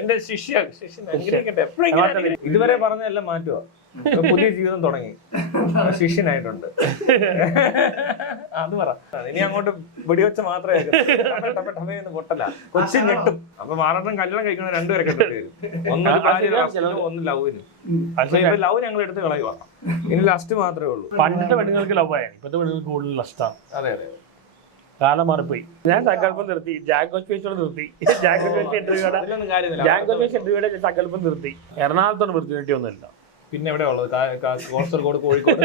എന്റെ ശിഷ്യൻ ഇതുവരെ പറഞ്ഞതെല്ലാം മാറ്റുക. പുതിയ ജീവിതം തുടങ്ങി, ശിഷ്യനായിട്ടുണ്ട്. അത് പറ. ഇനി അങ്ങോട്ട് വെടിവെച്ച മാത്രമേ പൊട്ടല കൊച്ചി ഞെട്ടും. അപ്പൊ മാറാട്ടം കല്യാണം കഴിക്കണ രണ്ടുപേരെ കെട്ടിട്ട് വരും. ഒന്ന് ലവിന്. പക്ഷെ ഇപ്പൊ ലവ് ഞങ്ങൾ എടുത്ത് കളയുക. ഇനി ലസ്റ്റ് മാത്രമേ ഉള്ളൂ. പണ്ടത്തെ പെണ്ണുങ്ങൾക്ക് ലവ് ആയി, ഇപ്പത്തെ പെണ്ണുങ്ങൾക്ക് കൂടുതൽ ലസ്റ്റാണ്. അതെ അതെ, കാലം മാറിപ്പോയി. ഞാൻ സങ്കല്പം നിർത്തി, ജാങ്കോസ് പേച്ചോട് നിർത്തി. ജാങ്കോസ് ഇന്റർവ്യൂടെ സങ്കല്പം നിർത്തി. എറണാകുളത്തോട് നിർത്തി ഒന്നുമില്ല. പിന്നെ എവിടെ ഉള്ളത്? കാസർഗോഡ്, കോഴിക്കോട്,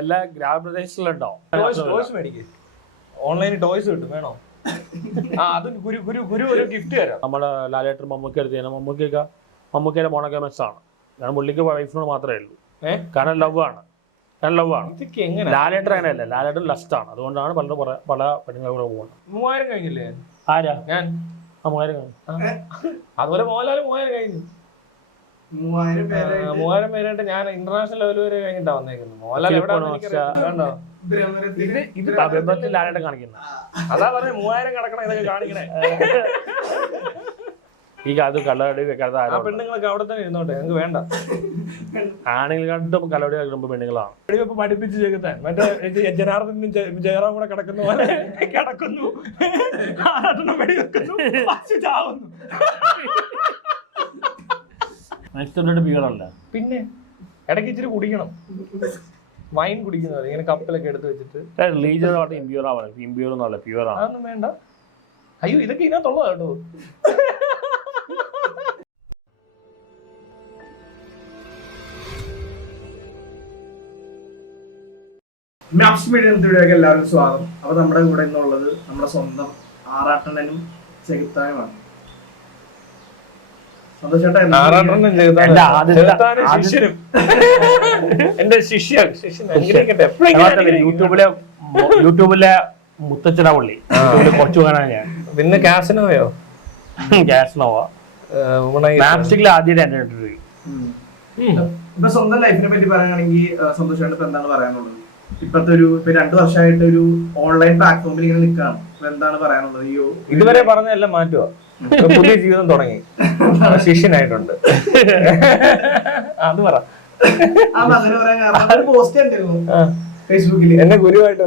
എല്ലാ ഗ്രാമപ്രദേശങ്ങളിലുണ്ടോ? ടോയ്സ് മേടിക്കും, ഓൺലൈനിൽ ടോയ്സ് കിട്ടും. വേണോ? അതും ഗുരു ഒരു ഗിഫ്റ്റ് തരാം. നമ്മുടെ ലാലേട്ടൻ മമ്മൂക്ക എടുത്ത് കഴിഞ്ഞാൽ മമ്മൂക്കയുടെ മോണോഗമസാണ്. കാരണം പുള്ളിക്ക് വൈഫിനോട് മാത്രമേ ഉള്ളൂ. കാരണം ലവ് ആണ്. ലാലേട്ടൻ അങ്ങനെയല്ല, ലാലേട്ടൻ ലസ്റ്റ് ആണ്. അതുകൊണ്ടാണ് പല പെണ്ണുങ്ങളെ പോകുന്നത്. 3000 കഴിഞ്ഞില്ലേ? ആരാ? ഞാൻ. 3000 കഴിഞ്ഞു. അതുപോലെ മോഹൻലാൽ 3000 കഴിഞ്ഞു. 3000 പേരായിട്ട് ഞാൻ ഇന്റർനാഷണൽ ലെവൽ വരെ കഴിഞ്ഞിട്ടാ വന്നേക്കുന്നത്. മോഹൻലാൽ എവിടെ ഇത് ലാലേട്ടൻ കാണിക്കുന്നത്. അതാ പറഞ്ഞ 3000 കിടക്കണം ഇതൊക്കെ കാണിക്കണേ. ഈ അത് കള്ളവടി വെക്കാത്ത പെണ്ണുങ്ങളൊക്കെ അവിടെ തന്നെ ഇരുന്നോട്ടെ, ഞങ്ങൾക്ക് വേണ്ട. ആണുങ്ങൾ കണ്ടും കള്ളവടി വെക്കുമ്പോ പെണ്ണുങ്ങളാണ്. വെടിവെപ്പ് പഠിപ്പിച്ച് ചേർത്താൻ മറ്റേ ജനാർദ്ദനും ജയറാം കൂടെ കിടക്കുന്ന പോലെ കിടക്കുന്നു. പിന്നെ ഇടയ്ക്ക് ഇച്ചിരി കുടിക്കണം, വൈൻ കുടിക്കുന്നത്. ഇങ്ങനെ കപ്പിലൊക്കെ എടുത്ത് വെച്ചിട്ട് അതൊന്നും വേണ്ട. അയ്യോ, ഇതൊക്കെ ഇതിനകത്തുള്ള കേട്ടോ. എല്ലാവർക്കും സ്വാഗതം. അപ്പൊ നമ്മുടെ കൂടെ ഇന്നുള്ളത് നമ്മുടെ സ്വന്തം ആറാട്ടനും ചെകുത്താനുമാണ്. എന്റെ ശിഷ്യൻ യൂട്യൂബിലെ മുത്തച്ഛന പുള്ളി കുറച്ചു കാണാൻ ഞാൻ. പിന്നെ കാസിനോയോ? കാസിനോവാ മാപ്സ്റ്റിക്കിൽ ആദ്യമായിട്ട് ഇന്റർവ്യൂ. ഇപ്പൊ സ്വന്തം ലൈഫിനെ പറ്റി പറയുകയാണെങ്കിൽ സന്തോഷമായിട്ട് ഇപ്പൊ എന്താണ് പറയാനുള്ളത്? ഇപ്പത്തെ ഒരു 2 വർഷമായിട്ട് ഒരു ഓൺലൈൻ പ്ലാറ്റ്ഫോമിൽ ഇങ്ങനെ നിൽക്കുകയാണ്. എന്താണ് പറയാനുള്ളത്? ഇതുവരെ പറഞ്ഞതെല്ലാം മാറ്റുക. പുതിയ ജീവിതം തുടങ്ങി, ശിഷ്യനായിട്ടുണ്ട്. അത് പറ. അങ്ങനെ പറയാൻ കാരണം പോസ്റ്റ് ഉണ്ടായിരുന്നു ഫേസ്ബുക്കിൽ. എന്നെ ഗുരുവായിട്ട്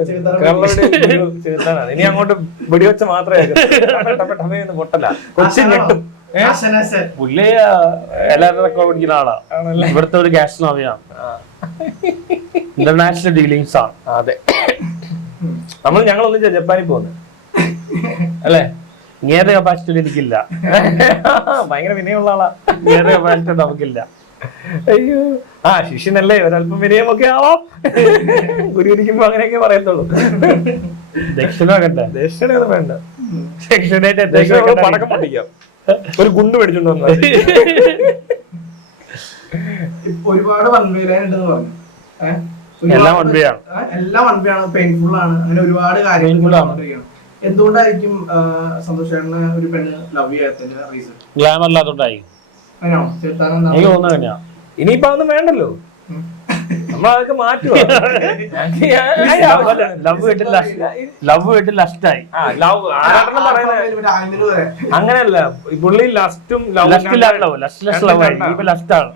ചേർത്താനാണ്. ഇനി അങ്ങോട്ട് വെടിവെച്ച മാത്രമേ പൊട്ടല കൊച്ചി ഞെട്ടും. പുള്ളി എല്ലാവരും റെക്കോർഡ് പിടിക്കുന്ന ആളാണ്. ഇവിടുത്തെ ഒരു ഗ്യാസ് നോവിയാണ്. ഇന്റർനാഷണൽ ഡീലിങ്സ് ആണ്. അതെ, ഞങ്ങൾ ഒന്നിച്ചാ ജപ്പാനിൽ പോകുന്നത് അല്ലേ? ഇങ്ങനത്തെ കപ്പാസിറ്റി എനിക്കില്ല. ഭയങ്കര വിനയമുള്ള ആളാ. ഇങ്ങനത്തെ കപ്പാസിറ്റി നമുക്കില്ല. അയ്യോ, ശിഷ്യനല്ലേ, ഒരല്പം വിനയമൊക്കെ ആവാം. ഗുരു ഇരിക്കുമ്പോ അങ്ങനെയൊക്കെ പറയത്തുള്ളൂ. ദക്ഷിണ കണ്ട ദക്ഷിണയൊന്നും വേണ്ട. ദക്ഷിണ പടക്കം പൊട്ടിക്കാം, ഒരു ഗുണ്ട് മേടിച്ചോണ്ട് വന്ന. ഒരുപാട് വൺവേലായിട്ടുണ്ടെന്ന് പറഞ്ഞു. എല്ലാം വൺവേയാണ്, എല്ലാം വൺവേയാണ്, പെയിൻഫുൾ ആണ്. അങ്ങനെ ഒരുപാട് കാര്യങ്ങൾ. എന്തുകൊണ്ടായിരിക്കും സന്തോഷേട്ടനെ ഒരു പെണ്ണ് ലവ് ചെയ്യാത്തതിന്റെ റീസൺ? ഗ്ലാമർ ഇല്ലാത്തോണ്ടായി. എനിക്ക് തോന്നുന്നത് തന്നെയാ. ഇനിയിപ്പോ ഒന്നും വേണ്ടല്ലോ, നമ്മളതൊക്കെ മാറ്റുക. ലവ് വീട്ടിൽ ലസ്റ്റായി. അങ്ങനെയല്ല, പുള്ളി ലസ്റ്റും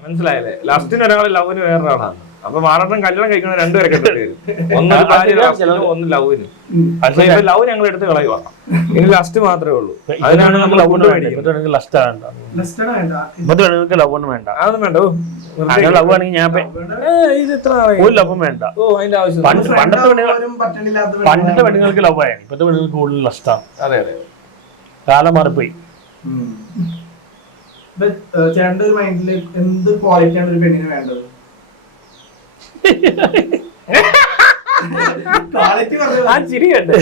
മനസ്സിലായല്ലേ? ലസ്റ്റിന് ഒരാള്, ലവിന് വേറൊരാളാണ്. അപ്പൊ മാറാട്ടം കല്യാണം കഴിക്കണ രണ്ടുപേരെ കെട്ടിട്ട് വരും. ഒന്ന് ലവിന്. പക്ഷെ ഇപ്പൊ ലവ് ഞങ്ങൾ എടുത്ത് കളയുക. ഇനി ലസ്റ്റ് മാത്രമേ ഉള്ളൂ. അതിനാണ് നമ്മൾ ലവ് കൊണ്ട് വേണ്ടിയത്. ലസ്റ്റ് വേണ്ട, ലവ് വേണ്ട. അതൊന്നും വേണ്ട. ലവ് ആണെങ്കിൽ ഞാൻ ഒരു ലവും വേണ്ട. പണ്ടത്തെ പെണ്ണുങ്ങൾക്ക് ലവ് ആയി, ഇപ്പത്തെ പെണ്ണുങ്ങൾക്ക് കൂടുതൽ ലസ്റ്റാണ്. അതെ അതെ, കാലം മാറിപ്പോയി. ചേട്ടന്റെ ഒരു മൈൻഡില് എന്ത് ക്വാളിറ്റിയാണ് ഒരു പെണ്ണിന് വേണ്ടത്? ചിരിയുണ്ട്.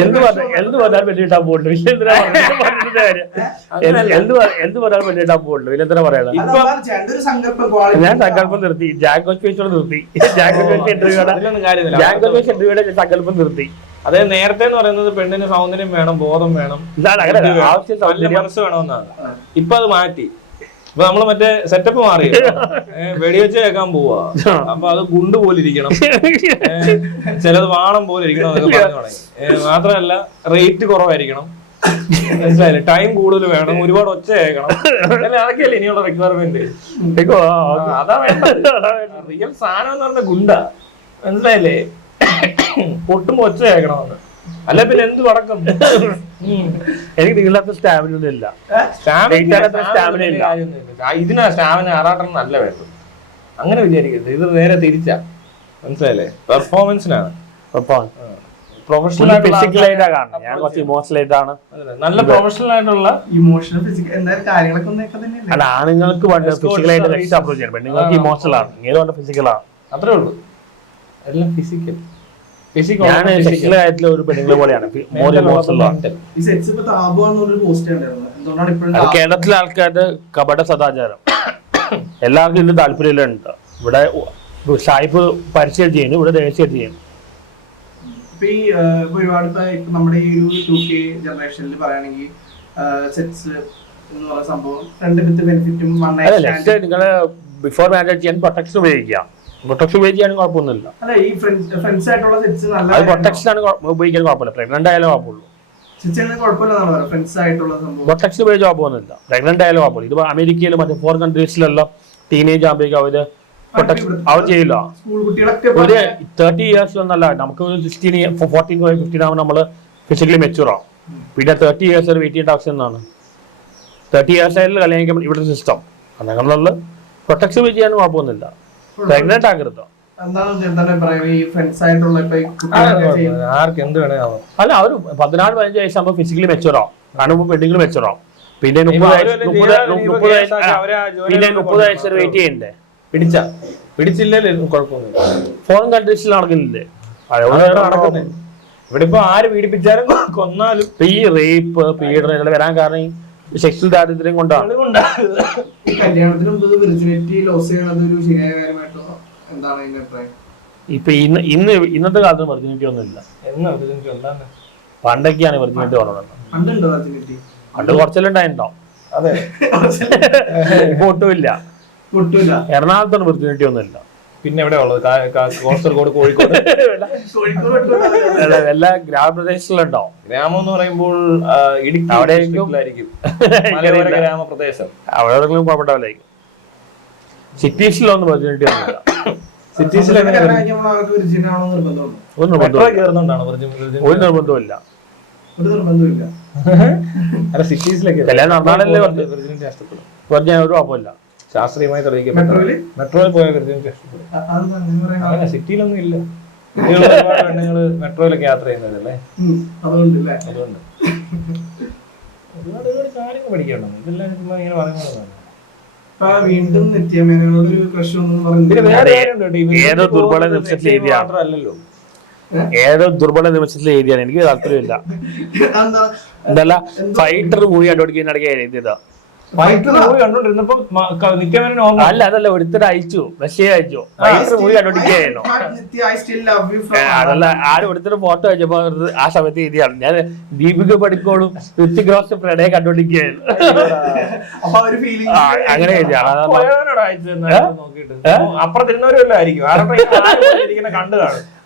എന്ത് പറഞ്ഞാലും വെല്ലിട്ടാൻ പോകണ്ടു. എന്ത് പറഞ്ഞാലും വെല്ലിട്ടാൻ പോകണ്ടു. ഇല്ലെന്താ പറയാ? ഞാൻ സങ്കല്പം നിർത്തി, ജാങ്കോസ് പേച്ചോട് നിർത്തി. ജാങ്കോസ് ഇന്റർവ്യൂടെ സങ്കല്പം നിർത്തി. അതെ, നേരത്തെ എന്ന് പറയുന്നത് പെണ്ണിന് സൗന്ദര്യം വേണം, ബോധം വേണം, മനസ്സ് വേണമെന്നാണ്. ഇപ്പൊ അത് മാറ്റി. അപ്പൊ നമ്മള് മറ്റേ സെറ്റപ്പ് മാറി വെടിവെച്ച് കേൾക്കാൻ പോവാ. അപ്പൊ അത് ഗുണ്ട് പോലെ ഇരിക്കണം, ചിലത് വാണം പോലെ ഇരിക്കണം എന്നൊക്കെ പറഞ്ഞു തുടങ്ങി. മാത്രമല്ല റേറ്റ് കുറവായിരിക്കണം, മനസ്സിലായില്ലേ, ടൈം കൂടുതൽ വേണം, ഒരുപാട് ഒച്ച കേൾക്കണം, അതൊക്കെയല്ലേ ഇനിയുള്ള റിക്വയർമെന്റ്. അതാ വേണ്ട, റിയൽ സാധനം എന്ന് പറഞ്ഞ ഗുണ്ട, മനസ്സിലായില്ലേ, പൊട്ടുമ്പോ ഒച്ച കേൾക്കണമെന്ന്. അല്ല പിന്നെ എന്ത് പടക്കം. എനിക്ക് നിങ്ങളത്തെ സ്റ്റാമിന ഒന്നും ഇല്ല. ഇതിനാ സ്റ്റാമിന ആറാട്ടം നല്ല വേണ്ടത്, അങ്ങനെ വിചാരിക്കരുത്. ഇത് നേരെ തിരിച്ചാ, മനസ്സിലായില്ലേ, പെർഫോമൻസിനാണ്. പ്രൊഫഷണൽ ഫിസിക്കൽ ആയിട്ടാണ് കാണുന്നത്, ഞാൻ കുറച്ച് ഇമോഷണൽ ആയിട്ടാണ്. നല്ല പ്രൊഫഷണൽ ആയിട്ടുള്ള ഇമോഷണൽ ഫിസിക്കൽ എന്തായാലും കാര്യങ്ങളൊക്കെ ഒന്നൊക്കെ തന്നെയല്ലേ. അല്ല, ആണുങ്ങൾക്ക് ഫിസിക്കൽ ആയിട്ട് നെക്സ്റ്റ് അപ്രോച്ച് ചെയ്യണം, പെണ്ണുങ്ങൾക്ക് ഇമോഷണൽ ആണ്, ഏതുകൊണ്ട് ഫിസിക്കൽ ആണ്, അത്രേ ഉള്ളൂ. എല്ലാം ഫിസിക്കൽ. ഞാൻ സെക്ഷൽ ആയിട്ടുള്ള ഒരു പെണ്ണുങ്ങളെ പോലെയാണ്, മോർ ഇമോഷണൽ ആണ്. ഈ സെറ്റ്സ് ഇപ്പൊ താപമെന്നൊരു പോസ്റ്റ് ഉണ്ടായിരുന്നു, എന്തുകൊണ്ടാണ് ഇപ്പോഴും കേരളത്തിലെ ആൾക്കാരുടെ കപട സദാചാരം എല്ലാവർക്കും ഇതിന് താല്പര്യമുണ്ട്. ഇവിടെ സായിപ്പ് പരിചയം ചെയ്യുന്നു, ഇവിടെ ദേശീയ ചെയ്യുന്നു. ഇപ്പൊ ഈ ഒരുപാട് ഇപ്പൊ നമ്മുടെ ഈ ഒരു 2K ജനറേഷനിൽ പറയുകയാണെങ്കിൽ സെറ്റ്സ് എന്ന് പറയുന്ന സംഭവം രണ്ട് വിത്ത് ബെനിഫിറ്റും നിങ്ങള് ബിഫോർ മാരേജ് ചെയ്യാൻ പ്രൊട്ടക്ഷൻ ഉപയോഗിക്കാം. പ്രൊട്ടക്ഷൻ ഉപയോഗിക്കാനും കുഴപ്പമൊന്നുമില്ല. അല്ല, ഈ ഫ്രണ്ട്സ് ആയിട്ടുള്ള സെറ്റ്സ് നല്ല അത് പ്രൊട്ടക്ഷൻ ആണ് ഉപയോഗിക്കാൻ കുഴപ്പമില്ല, പ്രഗ്നന്റ് ആയാലും കുഴപ്പമുള്ളൂ. ഫ്രണ്ട്സ് ആയിട്ടുള്ള സംഭവം പ്രൊട്ടക്ഷൻ ഉപയോഗിച്ച് കുഴപ്പമൊന്നുമില്ല, പ്രഗ്നന്റ് ആയാലും കുഴപ്പമില്ല. ഇത് അമേരിക്കയിലും മറ്റേ ഫോറിൻ കൺട്രീസിലെല്ലാം ടീനേജ് ആകുമ്പോഴേക്കും അവര് പ്രൊട്ടക്ഷൻ അവർ ചെയ്യില്ല. ഒരു 30 years ഒന്നല്ല, നമുക്ക് 16, 14, 15 ആകുമ്പോൾ നമ്മള് ഫിസിക്കലി മെച്ചൂർ ആവും. പിന്നെ 30 years വെയിറ്റ് ചെയ്യേണ്ട ആവശ്യം എന്നാണ്. 30 years ആയാലും കല്യാണിക്കാൻ ഇവിടുത്തെ സിസ്റ്റം അങ്ങനെയുള്ള പ്രൊട്ടക്ഷൻ ഉപയോഗിച്ച് ചെയ്യാനും കുഴപ്പമൊന്നുമില്ല. പ്രഗ്നന്റ് ആകരുത്. ആർക്ക് എന്ത് വേണേ ആവാം. അല്ല, ഒരു 14-15 വയസ്സാകുമ്പോൾ ഫിസിക്കലി മെച്ചൂർ ആവും, കാരണം പെണ്ണുങ്ങൾ മെച്ചൂർ ആവും. പിന്നെ 30 വയസ്സ് വെയിറ്റ് ചെയ്യണ്ടേ. പിടിച്ചില്ലേ കുഴപ്പമൊന്നുമില്ല. ഫോറിൻ കൺട്രീസിൽ നടക്കുന്നില്ലേ, ഇവിടെ ഇപ്പൊ ആര് പീഡിപ്പിച്ചാലും കൊന്നാലും ഈ റേപ്പ് പീഡനം ഇതെല്ലാം വരാൻ കാരണം ഈ സെക്സ്വൽ ദാരിദ്ര്യം കൊണ്ടാണ്. കല്യാണത്തിന് മുമ്പ് വിർജിനിറ്റി ലോസ് ചെയ്യണത് ഒരു ശരിയായ കാര്യമായിട്ടോ എന്താണ് അതിന്റെ അഭിപ്രായം? ഇപ്പൊ ഇന്നത്തെ കാലത്ത് വെർജിനിറ്റി ഒന്നും ഇല്ല. പണ്ടൊക്കെയാണ് വെർജിനിറ്റി പറഞ്ഞത്. പണ്ടുണ്ടോ വെർജിനിറ്റി? പണ്ട് കുറച്ചെല്ലാം ഉണ്ടായിട്ടുണ്ടാവും. അതെ, ഇപ്പൊ ഒട്ടുമില്ല. എറണാകുളത്താണ് വെർജിനിറ്റി ഒന്നും ഇല്ല. പിന്നെ എവിടെ ഉള്ളത്? കാസർഗോഡ്, കോഴിക്കോട്, എല്ലാ ഗ്രാമപ്രദേശങ്ങളിലുണ്ടാവും. ഗ്രാമം എന്ന് പറയുമ്പോൾ ഇടുക്കി അവിടെ ഗ്രാമപ്രദേശം, അവിടെ കുഴപ്പമില്ലായിരിക്കും. സിറ്റീസിലൊന്നും വെർജിനിറ്റി ഒന്നുമില്ല. സിറ്റീസിൽ ഒരു നിർബന്ധമില്ല. സിറ്റീസിലൊക്കെ കല്യാണം നടന്നാലല്ലേ പറഞ്ഞ ഒരു കുഴപ്പമില്ല. ശാസ്ത്രീയമായി മെട്രോയിൽ പോയ വെർജിനിറ്റി അങ്ങനെ സിറ്റിയിലൊന്നും ഇല്ല. പെണ്ണുങ്ങള് മെട്രോയിലൊക്കെ യാത്ര ചെയ്യുന്നതല്ലേ, അതുകൊണ്ട് ഒരുപാട് കാര്യങ്ങൾ പഠിക്കണം. ഇതെല്ലാം ഇങ്ങനെ പറയുന്നതാണ്. ഏതോ ദുർബല നിമിഷത്തിൽ എഴുതിയാണ്, എനിക്ക് താല്പര്യമില്ല. എന്തല്ല ഫൈറ്റർ മൂവി കണ്ടുപിടിക്കുന്നതിനിടയ്ക്ക് എഴുതിയതാ. അല്ല, അതല്ല, ഒരുത്തരം അയച്ചു, മെസ്സേജ് അയച്ചു, ഫൈറ്റർ മൂവി കണ്ടുപിടിക്കുകയായിരുന്നു. അതല്ല, ആരും ഒരുത്തരം ഫോട്ടോ അയച്ചപ്പോ ആ സമയത്ത് എഴുതിയാണ്. ഞാൻ ദീപിക പടിക്കോളും ഋത്തിക് റോഷൻ പ്രണയം കണ്ടുപിടിക്കുകയായിരുന്നു. അങ്ങനെ എഴുതിയാണ്.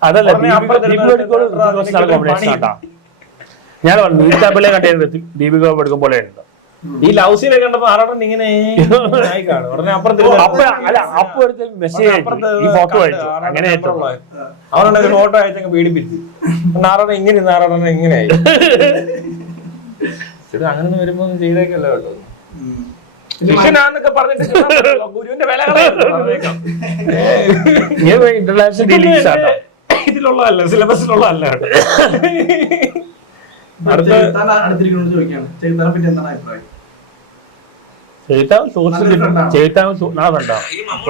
അതല്ല, ദീപിക പടിക്കോളും ഋത്തിക് റോഷനാണ് കോമ്പിനേഷൻ കേട്ടാ. ഞാൻ പറഞ്ഞു നീറ്റാപ്പിളെ കണ്ടായിരുന്നു ദീപിക പടിക്കും പോലെ ഉണ്ട്. ഈ ലവ് സീനെ കണ്ടപ്പോ ആരോടും ഇങ്ങനെ അവരുടെ ഫോട്ടോ അയച്ചങ്ങ് പീഡിപ്പിച്ചു. ആരോടെ ഇങ്ങനെ ആരോടെ ഇങ്ങനെയായി. അങ്ങനെ വരുമ്പോ ഒന്നും ചെയ്തേക്കല്ലോ കേട്ടോ. ശിഷ്യനാന്നൊക്കെ പറഞ്ഞിട്ട് ഗുരുവിന്റെ വില ഇന്റർനാഷണൽ ഡീലിംഗ്സ് ആണ്. ഇതിലുള്ളതല്ല, സിലബസിലുള്ളതല്ല കേട്ടോ.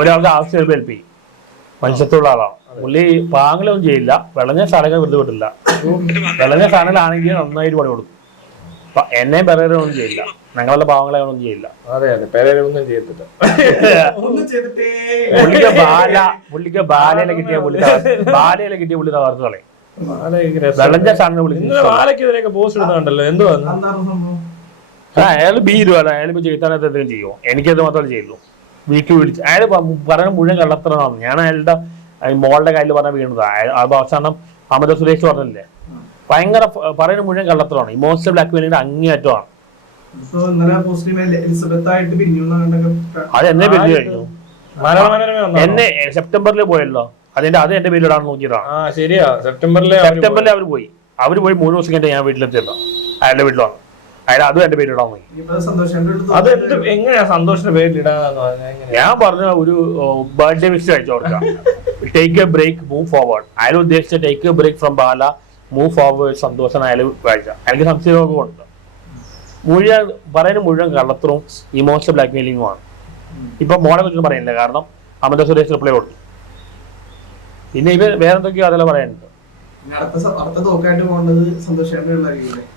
ഒരാൾക്ക് ആവശ്യം ഹെൽപ്പ് ചെയ്യും, മനുഷ്യത്തുള്ള ആളാണ് പുള്ളി. പാങ്ങളൊന്നും ചെയ്യില്ല, വിളഞ്ഞ സാധനങ്ങൾ വെറുതെ വിട്ടില്ല. വിളഞ്ഞ സാധനങ്ങളാണെങ്കിൽ നന്നായിട്ട് പണി കൊടുക്കും. എന്നെയും പെരേരൊന്നും ചെയ്യില്ല, ഞങ്ങളുടെ പാവങ്ങളെ ഒന്നും ചെയ്യില്ല. അതെ അതെ, പെരേരൊന്നും ചെയ്തിട്ടില്ല. പുള്ളിക്ക് ബാലയില കിട്ടിയ പുള്ളി തകർത്ത് കളയും. വിളഞ്ഞ സാധനം പോസ്റ്റ് ഇടുന്നുണ്ടല്ലോ, എന്തുവാ അയാൾ ബീരുമല്ല, അയാൾ ഇപ്പൊ ചെയ്താനകത്ത് എന്തെങ്കിലും ചെയ്യുമോ? എനിക്കത് മാത്രമേ ചെയ്യുള്ളൂ. വീട്ടിൽ വിളിച്ച് അയാൾ പറയുന്ന മുഴുവൻ കള്ളത്തരമാണ്. ഞാൻ അയാളുടെ മോളുടെ കയ്യിൽ പറഞ്ഞ വീണത്. അത് അവസാനം അമൃത സുരേഷ് പറഞ്ഞില്ലേ, ഭയങ്കര പറയുന്ന മുഴുവൻ കള്ളത്തരമാണ്. Emotional black മെയിലിന്റെ അങ്ങേയറ്റമാണ്. അത് എന്നെ പേര് കഴിഞ്ഞു. എന്നെ സെപ്റ്റംബറിൽ പോയല്ലോ, അത് എന്റെ പേരിലിടാൻ നോക്കിയതാണ്. ശരിയാ, സെപ്റ്റംബറിൽ അവർ പോയി 3 ദിവസം കഴിഞ്ഞ് ഞാൻ വീട്ടിലെത്തിയല്ലോ. അയാളുടെ വീട്ടിലാണ്. അയാൾ അതും എന്റെ പേരിലിടാൻ നോക്കി. അത് എങ്ങനെയാ സന്തോഷിന്റെ പേരിലിടാന്ന് ഞാൻ പറഞ്ഞ ഒരു ബർത്ത്ഡേ വിഷ് അയച്ചു കൊടുക്കാം. Take a break, move forward. അയാൾ ഉദ്ദേശിച്ച take a break from Bala, move forward സന്തോഷം അയാൾ വായിച്ച. അയാൾക്ക് സംശയരോഗമുണ്ട്. പറയുന്ന മുഴുവൻ കള്ളത്തരവും ഇമോഷണൽ ബ്ലാക്ക് മെയിലിംഗുമാണ്. ഇപ്പൊ മോളെ കുറിച്ച് പറയുന്നില്ല, കാരണം അമൃത സുരേഷ് റിപ്ലൈ കൊടുത്തു. പിന്നെ ഇവ വേറെന്തൊക്കെയോ അതെല്ലാം പറയാനുണ്ട്.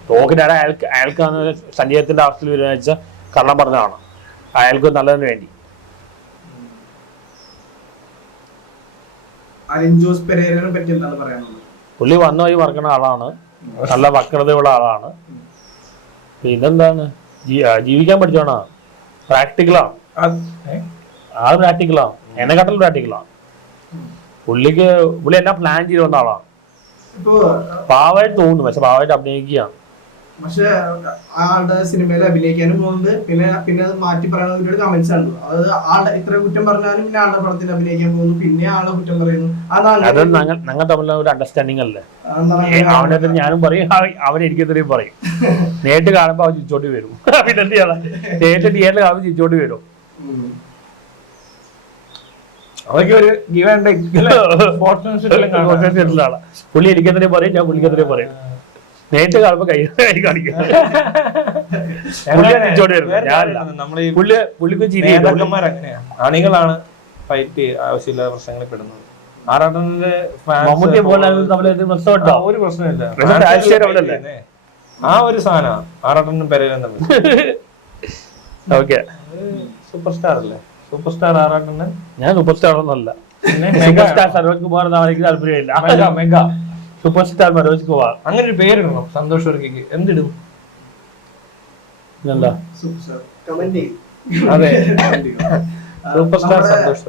തോക്കിനാണ് അയാൾക്കാണ് സഞ്ജയത്തിന്റെ അവസ്ഥയിൽ വരുന്ന വെച്ചാൽ കള്ളം പറഞ്ഞതാണ്. അയാൾക്ക് നല്ലതിന് വേണ്ടി. പുള്ളി വന്ന വഴി മറക്കുന്ന ആളാണ്, നല്ല വക്രതയുള്ള ആളാണ്. പിന്നെന്താണ്, ജീവിക്കാൻ പഠിച്ചോണ പ്രാക്ടിക്കലാണ്. പ്രാക്ടിക്കലാണ്, എന്നെക്കാട്ടിലും പ്രാക്ടിക്കലാണ്. പുള്ളി എല്ലാം പ്ലാൻ ചെയ്ത് വന്ന ആളാണ്. പാവായിട്ട് തോന്നുന്നു, പക്ഷെ പാവായിട്ട് അഭിനയിക്കുകയാണ്. പക്ഷെ ആളുടെ സിനിമയിൽ അഭിനയിക്കാനും പോകുന്നുണ്ട്. പിന്നെ അത് മാറ്റി പറയുന്ന ഒരുപാട് കമന്റ്സ് ആണ്. അതായത് ആളുടെ ഇത്ര കുറ്റം പറഞ്ഞാലും പിന്നെ ആളുടെ പടത്തിൽ അഭിനയിക്കാൻ പോകുന്നു, പിന്നെ ആളുടെ കുറ്റം പറയുന്നു. അത് ഞങ്ങൾ തമ്മിലുള്ള ഒരു അണ്ടർസ്റ്റാൻഡിംഗ് അല്ലേ. അവനെതിരെ ഞാനും പറയും, അവൻ എനിക്കെതിരെയും പറയും. നേരിട്ട് കാണുമ്പോ അവൻ ചിരിച്ചോട്ടി വരും. പിന്നെ നേരിട്ട് തിയേറ്ററിൽ കാണുമ്പോൾ ചിരിച്ചോട്ടി വരും. അതൊക്കെ ഒരു പുള്ളി എനിക്കെതിരെ പറയും, ഞാൻ പുള്ളിക്കെതിരെ പറയും. നേരിട്ട് കാണുമ്പോ കൈ കാണിക്കും. അണികളാണ് ഫൈറ്റ് ആവശ്യമില്ലാത്ത പ്രശ്നങ്ങളിൽ പെടുന്നത്. ആറാട്ടന്റെ ഒരു പ്രശ്നമില്ല. ആ ഒരു സാധനം ആറാട്ടനും പെരേലും തമ്മിൽ. സൂപ്പർ സ്റ്റാർ അല്ലേ? സൂപ്പർ സ്റ്റാർ ആറാട്ടന്. ഞാൻ സൂപ്പർ സ്റ്റാർ ഒന്നല്ല. സൂപ്പർ സ്റ്റാർ സരോജ് കുമാർ എന്നാണ് എനിക്ക് താല്പര്യമില്ല. Mega super star Manoj Kumar അങ്ങനെ ഒരു പേരിടണം. സന്തോഷ് വർക്കിക്ക് എന്തിടും? അതെ, സൂപ്പർ സ്റ്റാർ സന്തോഷ്.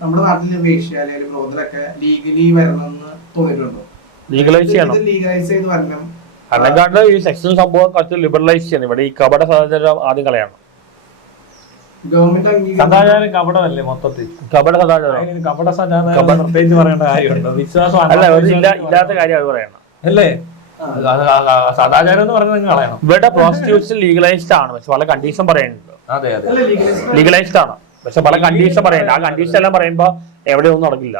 നമ്മുടെ നാട്ടില് വേശ്യാലയിലും ബ്രോതലൊക്കെ ലീഗലി വരണമെന്ന് തോന്നിയിട്ടുണ്ടോ? ലീഗലൈസ് ചെയ്യണം. ലീഗലൈസ് ചെയ്ത് വരണം. അല്ലെങ്കാണ്ട് ഈ സെക്ഷൽ സംഭവം കുറച്ച് ലിബറലൈസ് ചെയ്യണം. ഇവിടെ ഈ കപട സാഹചര്യം ആദ്യം കളയണം. സദാചാരം കപടമല്ലേ മൊത്തത്തിൽ? കപട സദാചാരം, കപട സദാചാരം പ്രത്യേകിച്ച് പറയേണ്ട കാര്യമുണ്ടോ? വിശ്വാസം അല്ല, ഇല്ലാത്ത കാര്യം അത് പറയണം അല്ലേ? സദാചാരം എന്ന് പറഞ്ഞാൽ കളയണം. ഇവിടെ പ്രോസ്റ്റിറ്റ്യൂഷൻ ലീഗലൈസ്ഡ് ആണ്, പക്ഷെ പല കണ്ടീഷൻ പറയുന്നുണ്ട്. അതെ അതെ, ലീഗലൈസ്ഡ് ആണ്, പക്ഷെ പല കണ്ടീഷൻ പറയുന്നുണ്ട്. ആ കണ്ടീഷൻ എല്ലാം പറയുമ്പോ എവിടെ ഒന്നും നടക്കില്ല.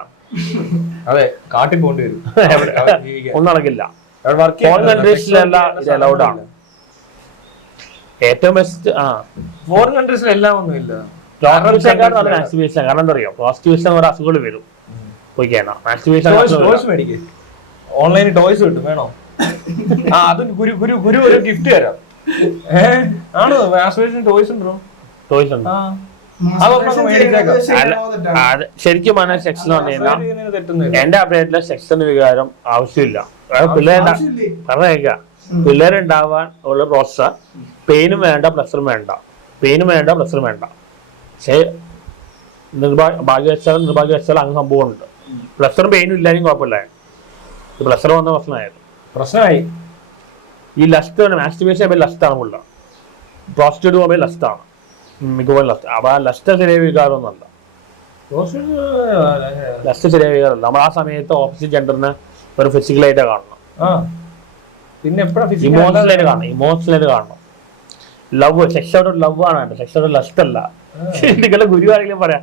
അതെ, കാട്ടി പോകേണ്ടി വരും. ഒന്നും നടക്കില്ല. ഫോറിൻ കൺട്രീസിലെല്ലാം ഇത് അലൗഡ് ആണ്. ഏറ്റവും ബെസ്റ്റ് ഫോറിൻ കൺട്രീസിൽ എല്ലാം ഒന്നുമില്ല. കാരണം എന്താ അറിയാം, പ്രോസ്റ്റിറ്റ്യൂഷൻ ഒരു അസുഖങ്ങൾ വരും. ഓൺലൈനിൽ ടോയ്സ് കിട്ടും, വേണോ? അത് ഗുരു ഒരു ഗിഫ്റ്റ് തരാം. ആണോ? ടോയ്സ് ഉണ്ടോ? ടോയ്സ് ഉണ്ട്. ശരിക്കും പറഞ്ഞാൽ സെക്സ് എന്ന് പറഞ്ഞു കഴിഞ്ഞാൽ എന്റെ അഭിപ്രായത്തില് സെക്സ് എന്ന വികാരം ആവശ്യമില്ല. പിള്ളേരുണ്ടാവാൻ ഉള്ള പ്രോസസ്സാ. പെയിനും വേണ്ട, പ്ലസറും വേണ്ട. പെയിനും വേണ്ട, പ്ലസറും വേണ്ട. പക്ഷേ നിർഭാഗ്യവശാൽ അങ്ങ് സംഭവമുണ്ട്. പ്ലസറും പെയിനും ഇല്ലാനും കുഴപ്പമില്ല. പ്ലസർ വന്ന പ്രശ്നമായി. ഈ ലസ്റ്റ് മാസ്റ്റുർബേഷൻ ലസ്റ്റാണ് പുള്ള. പ്രോസ്റ്റിറ്റ്യൂട്ട് പോകുമ്പോൾ ലസ്റ്റാണ്, മിക്കവാറും ലസ്റ്റ്. അപ്പൊ ആ ലസ്റ്റ് ശരിയായ വികാരമൊന്നുമല്ല. ലസ്റ്റ് ശരിയായ വികാരമല്ല. നമ്മൾ ആ സമയത്ത് ഓപ്പോസിറ്റ് ജെൻഡറിനെ ഒരു ഫിസിക്കലായിട്ട് കാണണം. പിന്നെ ഇമോഷണലായിട്ട് കാണണം. ലവ്, സെക്സ് ഔട്ട് ലവ് ആണ് വേണ്ടത്. സെക്സ് ഔട്ട് ലസ്റ്റ് അല്ല. നിങ്ങളെ ഗുരു ആരെങ്കിലും പറയാം.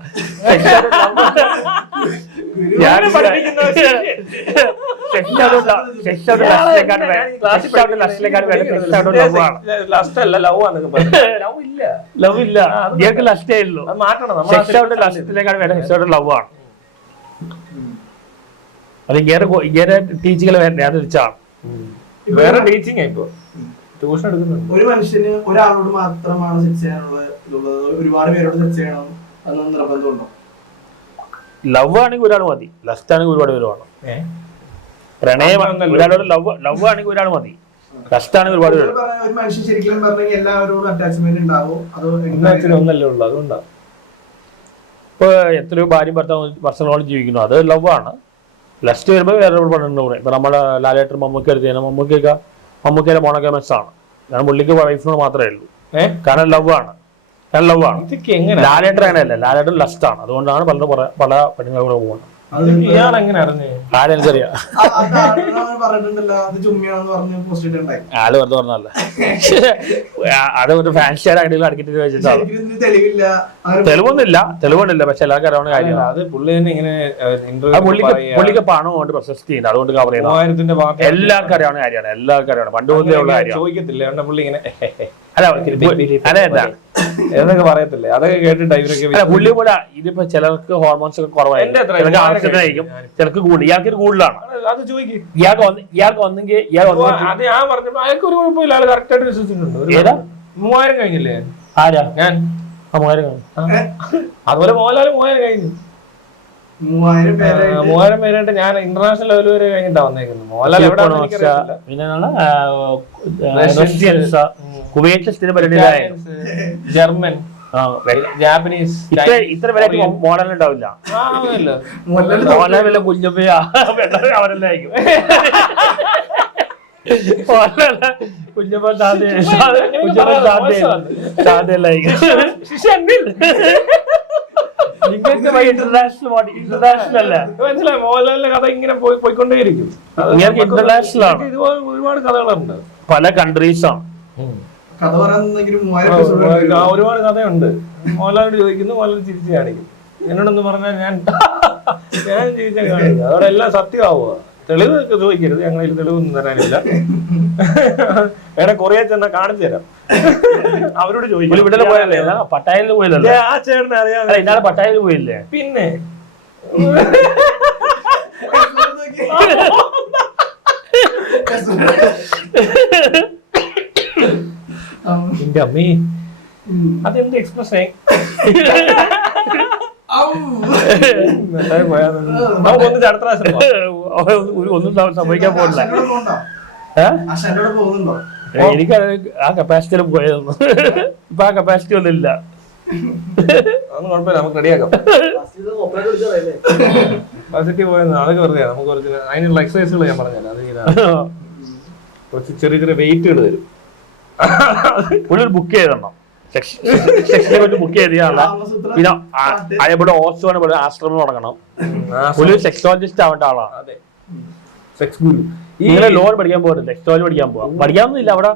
ലവ് ഇല്ല, ഇയാൾക്ക് ലസ്റ്റേ ഉള്ളൂ. സെക്സ് ഔട്ട് ലസ്റ്റിലേക്കാണ് വേണ്ട. സെക്സ് ഔട്ട് ലവ് ആണ്. അത് ഇങ്ങനെ ടീച്ചിങ്ങിൽ വേറെ തിരിച്ചാണ്. വേറെ ടീച്ചിങ് ഇപ്പൊ ട്യൂഷൻ എടുക്കുന്നുണ്ട്. ഒരു മനുഷ്യന് ഒരാളോട് മാത്രമാണ് സെക്സ് ചെയ്യാനുള്ളത്, ഒരുപാട് പേരോട് സെക്സ് ചെയ്യണം എന്ന് നിർബന്ധമുണ്ടോ? ലവ് ആണെങ്കിൽ ഒരാൾ മതി, ലസ്റ്റ് ആണെങ്കിൽ ഒരുപാട് പേര് വേണം. പ്രണയം ഒരാളോട് ലവ് ആണെങ്കിൽ ഒരാൾ മതി, കഷ്ടാണ് ഒരുപാട് പേര്. ഒരു മനുഷ്യൻ ശരിക്കും പറഞ്ഞാൽ എല്ലാവരോടും അറ്റാച്ച്മെന്റ് ഉണ്ടാവും. അത് ഒന്നല്ലേ ഉള്ളൂ, അതുകൊണ്ടാണ്. ഇപ്പൊ എത്രയോ ഭാര്യയും ഭർത്താവും വർഷങ്ങളോളം ജീവിക്കുന്നു, അത് ലവ് ആണ്. ലസ്റ്റ് വരുമ്പോൾ വേറെ പണ്ടുണ്ട് കൂടെ. ഇപ്പൊ നമ്മളെ ലാലേട്ടൻ മമ്മൂക്ക എടുത്ത് കഴിഞ്ഞാൽ മമ്മൂക്കയുടെ മോണോഗമസ് ആണ്. കാരണം പുള്ളിക്ക് വൈഫിനോട് മാത്രമേ ഉള്ളൂ. കാരണം ലവ് ആണ്. ലാലേട്ടൻ അങ്ങനെയല്ല, ലാലേട്ടൻ ലസ്റ്റ് ആണ്. അതുകൊണ്ടാണ് പല പെണ്ണുങ്ങൾ കൂടെ പോകുന്നത്. ആരെനിക്കറിയാം, ആള് വെറുതെ പറഞ്ഞല്ല. അത് ഒരു ഫാൻസിയുടെ അടിയിൽ അടക്കിട്ട് വെച്ചിട്ടാണ്. തെളിവൊന്നുമില്ല, പക്ഷെ എല്ലാവർക്കും അറിയാവുന്ന കാര്യമാണ്. പുള്ളിക്ക് പണം കൊണ്ട് പ്രശസ്തി ഉണ്ട്, അതുകൊണ്ട് കവർ ചെയ്യുന്നത് എല്ലാവർക്കും അറിയാവുന്ന കാര്യമാണ്. എല്ലാവർക്കും അറിയണം, പണ്ട് മുതലേ ഉള്ള കാര്യമാണ്. എന്നൊക്കെ പറയത്തില്ലേ, അതൊക്കെ കേട്ടിട്ട് പുള്ളി പോലെ ഇതിപ്പോ ചിലർക്ക് ഹോർമോൺസ് ഒക്കെ കുറവായിരിക്കും, ആവശ്യത്തിനായിരിക്കും, ചിലർക്ക് കൂടുതൽ. ഇയാൾക്ക് കൂടുതലാണ്. അത് ചോദിക്കും. ഇയാൾക്ക് വന്നെങ്കിൽ അത് ഞാൻ പറഞ്ഞപ്പോ അയാൾക്ക് ഒരു കുഴപ്പമില്ല, ആള് കറക്റ്റ് ആയിട്ട് വിശ്വസിച്ചിട്ടുണ്ട്. ഏതാ 3000 കഴിഞ്ഞില്ലേ? ആരാ? ഞാൻ 3000 കഴിഞ്ഞു. അതുപോലെ മോഹൻലാൽ 3000 കഴിഞ്ഞു. 3000 പേരായിട്ട് ഞാൻ ഇന്റർനാഷണൽ ലെവൽ വരെ കഴിഞ്ഞിട്ടാ വന്നേക്കുന്നത്. മോഹൻലാൽ എവിടെ ജർമ്മൻ, ജാപ്പനീസ്, ഇത്ര പേരായിട്ട് മോഡൽ ഉണ്ടാവില്ല. മോഡൽ വല്ല കുഞ്ഞമ്മയാ അവരെല്ലാം ആയിരിക്കും. കുഞ്ഞമ്മ ഇന്റർനാഷണൽ അല്ല, മനസ്സിലായി. മോഹൻലാലിന്റെ കഥ ഇങ്ങനെ പോയിക്കൊണ്ടേയിരിക്കും. ഇന്റർനാഷണൽ ആണ്. ഇതുപോലെ ഒരുപാട് കഥകളുണ്ട്, പല കൺട്രീസാണ്. ഒരുപാട് കഥയുണ്ട്. മോഹൻലാലിനോട് ചോദിക്കുന്നു, മോഹൻലാൽ ചിരിച്ചു കാണിക്കും. എന്നോടൊന്ന് പറഞ്ഞാൽ ഞാൻ ചിരിച്ച കാണിക്കും. അതോടെ എല്ലാം സത്യമാവുക. തെളിവ് ചോദിക്കരുത്, ഞങ്ങളിൽ തെളിവൊന്നും തരാനില്ല. വേണേ കൊറിയ ചെന്നാ കാണിച്ചു തരാം. അവരോട് ചോദിക്കും. ഇവിടെ പോയല്ലേ? പട്ടായയിൽ പോയില്ലല്ലോ. ആ ചേട്ടനെ അറിയാം. ഇന്നാളെ പട്ടായയിൽ പോയില്ലേ? പിന്നെ എന്റെ അമ്മേ, അതെന്ത് എക്സ്പ്രസ് ഒന്നും സംഭവിക്കാൻ പോകില്ല. എനിക്ക് ആ കപ്പാസിറ്റിയിൽ പോയതൊന്നും ഇപ്പൊ ആ കപ്പാസിറ്റി ഒന്നും ഇല്ല. അതൊന്നും കുഴപ്പമില്ല, നമുക്ക് റെഡിയാക്കാം. കപ്പാസിറ്റി പോയത് അതൊക്കെ വെറുതെ. നമുക്ക് കുറച്ച് അതിനുള്ള എക്സസൈസുകൾ ഞാൻ പറഞ്ഞല്ലോ, അത് ചെയ്താൽ കുറച്ച് ചെറിയ ചെറിയ വെയിറ്റുകൾ വരും. ഒരു ബുക്ക് ചെയ്തോ സെക്ഷനെ പറ്റി ബുക്ക് ചെയ്താൽ പിന്നെ അതേപോലെ ഓസ്വാണ് പോലെ ആശ്രമം തുടങ്ങണം. ഒരു സെക്സോളജിസ്റ്റ് ആവേണ്ട ആളാണ്. നിങ്ങളെ ലോൺ പഠിക്കാൻ പോകുന്നത് സെക്സോളജി പഠിക്കാൻ പോവാം. പഠിക്കാനൊന്നുമില്ല, അവിടെ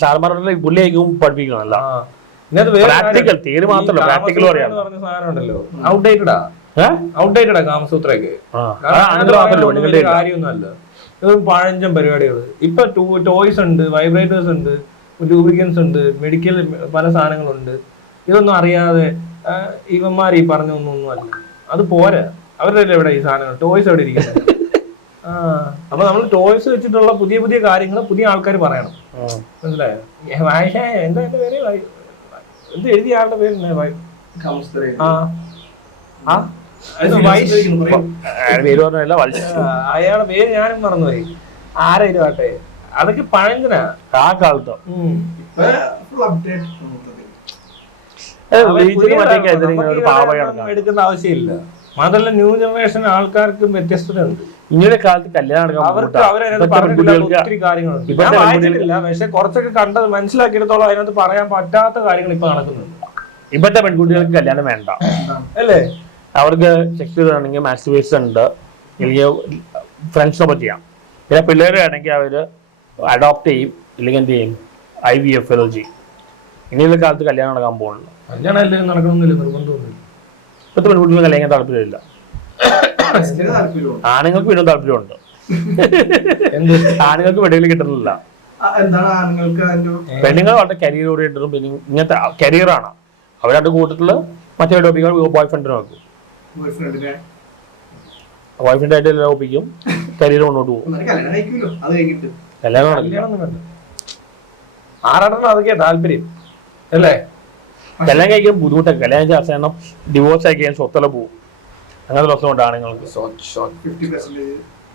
സാർമാരുടെ പുള്ളിയായിരിക്കും പഠിപ്പിക്കണമല്ല. പ്രാക്ടിക്കൽ തിയറി മാത്രമല്ല, പ്രാക്ടിക്കൽ പറയാം. ഔട്ട്ഡേറ്റഡാ കാമസൂത്രയൊക്കെ. കാര്യമൊന്നുമല്ല, ഇതൊരു പഴഞ്ചൻ പരിപാടികൾ. ഇപ്പൊ ടോയ്സ് ഉണ്ട്, വൈബ്രേറ്റേഴ്സ് ഉണ്ട്, ലൂബ്രിക്കൻസ് ഉണ്ട്, മെഡിക്കൽ പല സാധനങ്ങളുണ്ട്. ഇതൊന്നും അറിയാതെ ഇവന്മാർ ഈ പറഞ്ഞൊന്നും അല്ല. അത് പോരാ. അവരുടെ എവിടെ ഈ സാധനങ്ങൾ, ടോയ്സ് എവിടെ ഇരിക്കുന്നത്? അപ്പൊ നമ്മൾ ടോയ്സ് വെച്ചിട്ടുള്ള പുതിയ പുതിയ കാര്യങ്ങൾ പുതിയ ആൾക്കാർ പറയണം. മനസ്സിലായോ? എന്താ എന്റെ പേര്, എന്ത് എഴുതിയ ആളുടെ പേര്? അയാളുടെ പേര് ഞാനും മറന്നുപോയി. ആരായിട്ടെ, അതൊക്കെ പഴഞ്ചനാ ആ കാലത്ത്. എടുക്കേണ്ട ആവശ്യമില്ല. മാത്രമല്ല ന്യൂ ജനറേഷൻ ആൾക്കാർക്കും വ്യത്യസ്തത ഉണ്ട്. ഇങ്ങനത്തെ കാലത്ത് കല്യാണം അവർക്ക് ഒത്തിരി കാര്യങ്ങളുണ്ട്. ഞാൻ വായിച്ചിട്ടില്ല, പക്ഷെ കുറച്ചൊക്കെ കണ്ടത് മനസ്സിലാക്കിയിടത്തോളം അതിനകത്ത് പറയാൻ പറ്റാത്ത കാര്യങ്ങൾ ഇപ്പൊ നടക്കുന്നുണ്ട്. ഇപ്പോഴത്തെ പെൺകുട്ടികൾക്ക് കല്യാണം വേണ്ട അല്ലേ? അവർക്ക് സെക്സ് ആണെങ്കിൽ മാസ്റ്റുബേഷൻ ഉണ്ട്, ഇല്ലെങ്കിൽ ഫ്രണ്ട്സിനൊപ്പം ചെയ്യാം. പിന്നെ പിള്ളേരെ ആണെങ്കിൽ അവര് അഡോപ്റ്റ് ചെയ്യും, ഇല്ലെങ്കിൽ എന്ത് ചെയ്യും, IVF ചെയ്യും. ഇങ്ങനെയുള്ള കാലത്ത് കല്യാണം നടക്കാൻ പോകുന്നില്ല. കല്യാണം എല്ലാവരും നടക്കണമെന്നില്ല, നിർബന്ധമൊന്നുമില്ല. ഇപ്പോഴത്തെ പെൺകുട്ടികൾ കല്യാണം താല്പര്യമില്ല. ആണുങ്ങൾക്ക് വീണ്ടും താല്പര്യമുണ്ട്. ആണുങ്ങൾക്ക് വെടികൾ കിട്ടുന്നില്ല. പെണ്ണുങ്ങൾ വളരെ കരിയർ ഓറിയന്റഡും പിന്നെ ഇങ്ങനത്തെ കരിയറാണ്. അവരുടെ കൂട്ടത്തില് മറ്റേ ടോപ്പിക്കുകൾ ബോയ് ഫ്രണ്ടിനെ വെക്കും. ബോയ് ഫ്രണ്ട് ആയിട്ട് എല്ലാം ഒപ്പിക്കും, കരിയർ മുന്നോട്ട് പോകും. ആരാടണം അതൊക്കെ താല്പര്യം അല്ലേ? കല്യാണം കഴിക്കാൻ ബുദ്ധിമുട്ടൊക്കെ. കല്യാണം ചെയ്യണം, ഡിവോഴ്സ് ആയി കഴിഞ്ഞാൽ സ്വത്തല പോകും. അങ്ങനത്തെ പ്രശ്നമുണ്ട് ആണുങ്ങൾക്ക്.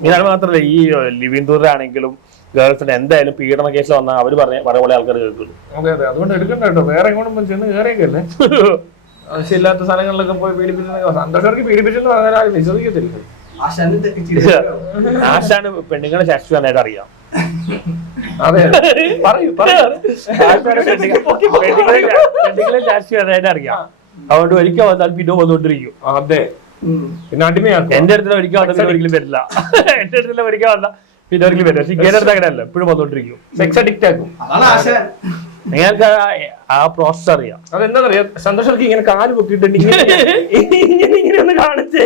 ഇതാണ് മാത്രമല്ല ഈ ലിവിൻ ടൂറിലാണെങ്കിലും ഗേൾസിന് എന്തായാലും പീഡന കേസ് വന്നാൽ അവര് പറഞ്ഞ പോലെ ആൾക്കാർ കേൾക്കുള്ളൂ. അതെ അതെ, അതുകൊണ്ട് എടുക്കണ്ട കേട്ടോ. വേറെ എങ്ങോട്ടും ചെന്ന് കയറിയൊക്കെയല്ലേ ആവശ്യമില്ലാത്ത സ്ഥലങ്ങളിലൊക്കെ പോയി പീഡിപ്പിച്ചു. സന്തോഷർക്ക് പീഡിപ്പിച്ചെന്ന് പറഞ്ഞാൽ ആരും വിശ്വസിക്കത്തില്ല. ആശാന് പെണ്ണുങ്ങളെ ശാശ്വതമായിട്ട് അറിയാം. അതെ പറയൂ പെണ്ണുങ്ങളെ ശാശ്വതമായിട്ട് അറിയാം. അതുകൊണ്ട് ഒരിക്കൽ വന്നാൽ പിന്നെ വന്നുകൊണ്ടിരിക്കും. അതെ, പിന്നെ അടിമയാക്കും. എന്റെ അടുത്ത് ഒരിക്കൽ വന്നാൽ പിന്നെ ഒരിക്കലും വരില്ല. എന്റെ അടുത്തുള്ള ഒരിക്കൽ വന്നാൽ പിന്നെ ഒരിക്കലും വരില്ല. പക്ഷെ ഇങ്ങനെ അടുത്ത് അങ്ങനെയല്ല, എപ്പോഴും വന്നുകൊണ്ടിരിക്കും. സെക്സ് അഡിക്റ്റ് ആക്കും. നിങ്ങൾക്ക് ആ പ്രോസസ് അറിയാം. അതെന്താ പറയാ, സന്തോഷർക്ക് ഇങ്ങനെ കാല് പൊക്കിയിട്ടുണ്ട് ഇങ്ങനെ ഒന്ന് കാണിച്ചേ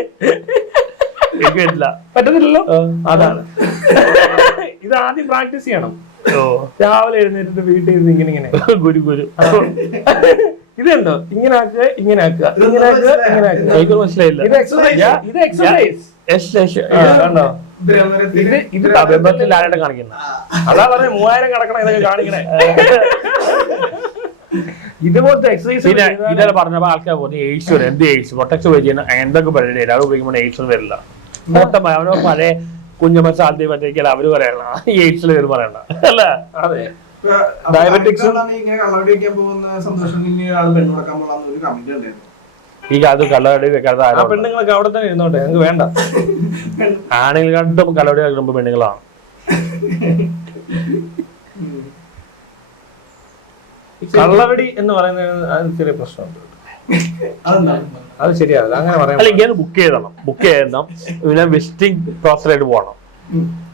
എനിക്ക് പറ്റില്ല, പറ്റത്തില്ലല്ലോ. അതാണ് ഇത് ആദ്യം പ്രാക്ടീസ് ചെയ്യണം. രാവിലെ എഴുന്നേറ്റിട്ട് വീട്ടിൽ ഇരുന്ന് ഇങ്ങനെ ഇങ്ങനെ ഗുരു ഗുരു ഇതുണ്ടോ, ഇങ്ങനെ ആക്കുക, ഇങ്ങനെ ആക്കുക, ഇങ്ങനെ ആക്കുക, ഇങ്ങനെ ആക്കുക. എനിക്ക് മനസ്സിലായില്ല. ഇത് എക്സസൈസ്, ഇത് എക്സസൈസ്. കണ്ടോ, ഇത് ലാലേട്ടൻ കാണിക്കുന്ന. അതാ പറഞ്ഞ 3000 കിടക്കണം ഇതൊക്കെ കാണിക്കണേ. ഇതുപോലത്തെ എക്സസൈസ് ഇതല്ല പറഞ്ഞപ്പോ ആൾക്കാർ പറഞ്ഞു എയ്ഡ്സ് വരും. എന്ത് എയ്ഡ്സ്, പ്രൊട്ടക്ഷൻ വരിക എന്തൊക്കെ പരിപാടി എല്ലാവരും ഉപയോഗിക്കുമ്പോൾ എയ്ഡ്സ് വരില്ല. മൊത്തം അവനോ പഴയ കുഞ്ഞമ്മ സാധ്യത പറ്റിയാൽ അവര് പറയണ ഈ എയ്ഡ്സിൽ പേര് പറയണ്ട അല്ല. അതെ, ഡയബറ്റിക്സ് ഇങ്ങനെ കള്ളവടി വെക്കാൻ പോകുന്ന സന്തോഷം ആള് പെണ്ണുടക്കാൻ പോകാൻ ഒരു കമന്റ് ഉണ്ടായിരുന്നു. ഈ കാലത്ത് കള്ളവടി വെക്കാത്ത പെണ്ണുങ്ങളൊക്കെ അവിടെ തന്നെ ഇരുന്നോട്ടെ, ഞങ്ങൾക്ക് വേണ്ട. ആണുങ്ങളായിട്ടും കള്ളവടി വെക്കുമ്പോ പെണ്ണുങ്ങളാണ്. കള്ളവടി എന്ന് പറയുന്നത് ചെറിയ പ്രശ്നമുണ്ട്. അത് ശരിയാവില്ല, അങ്ങനെ പറയാം. അല്ല, ഇങ്ങനെ ബുക്ക് ചെയ്യണം പിന്നെ വിസിറ്റിംഗ് പ്രോസസ്സിലായിട്ട് പോകണം.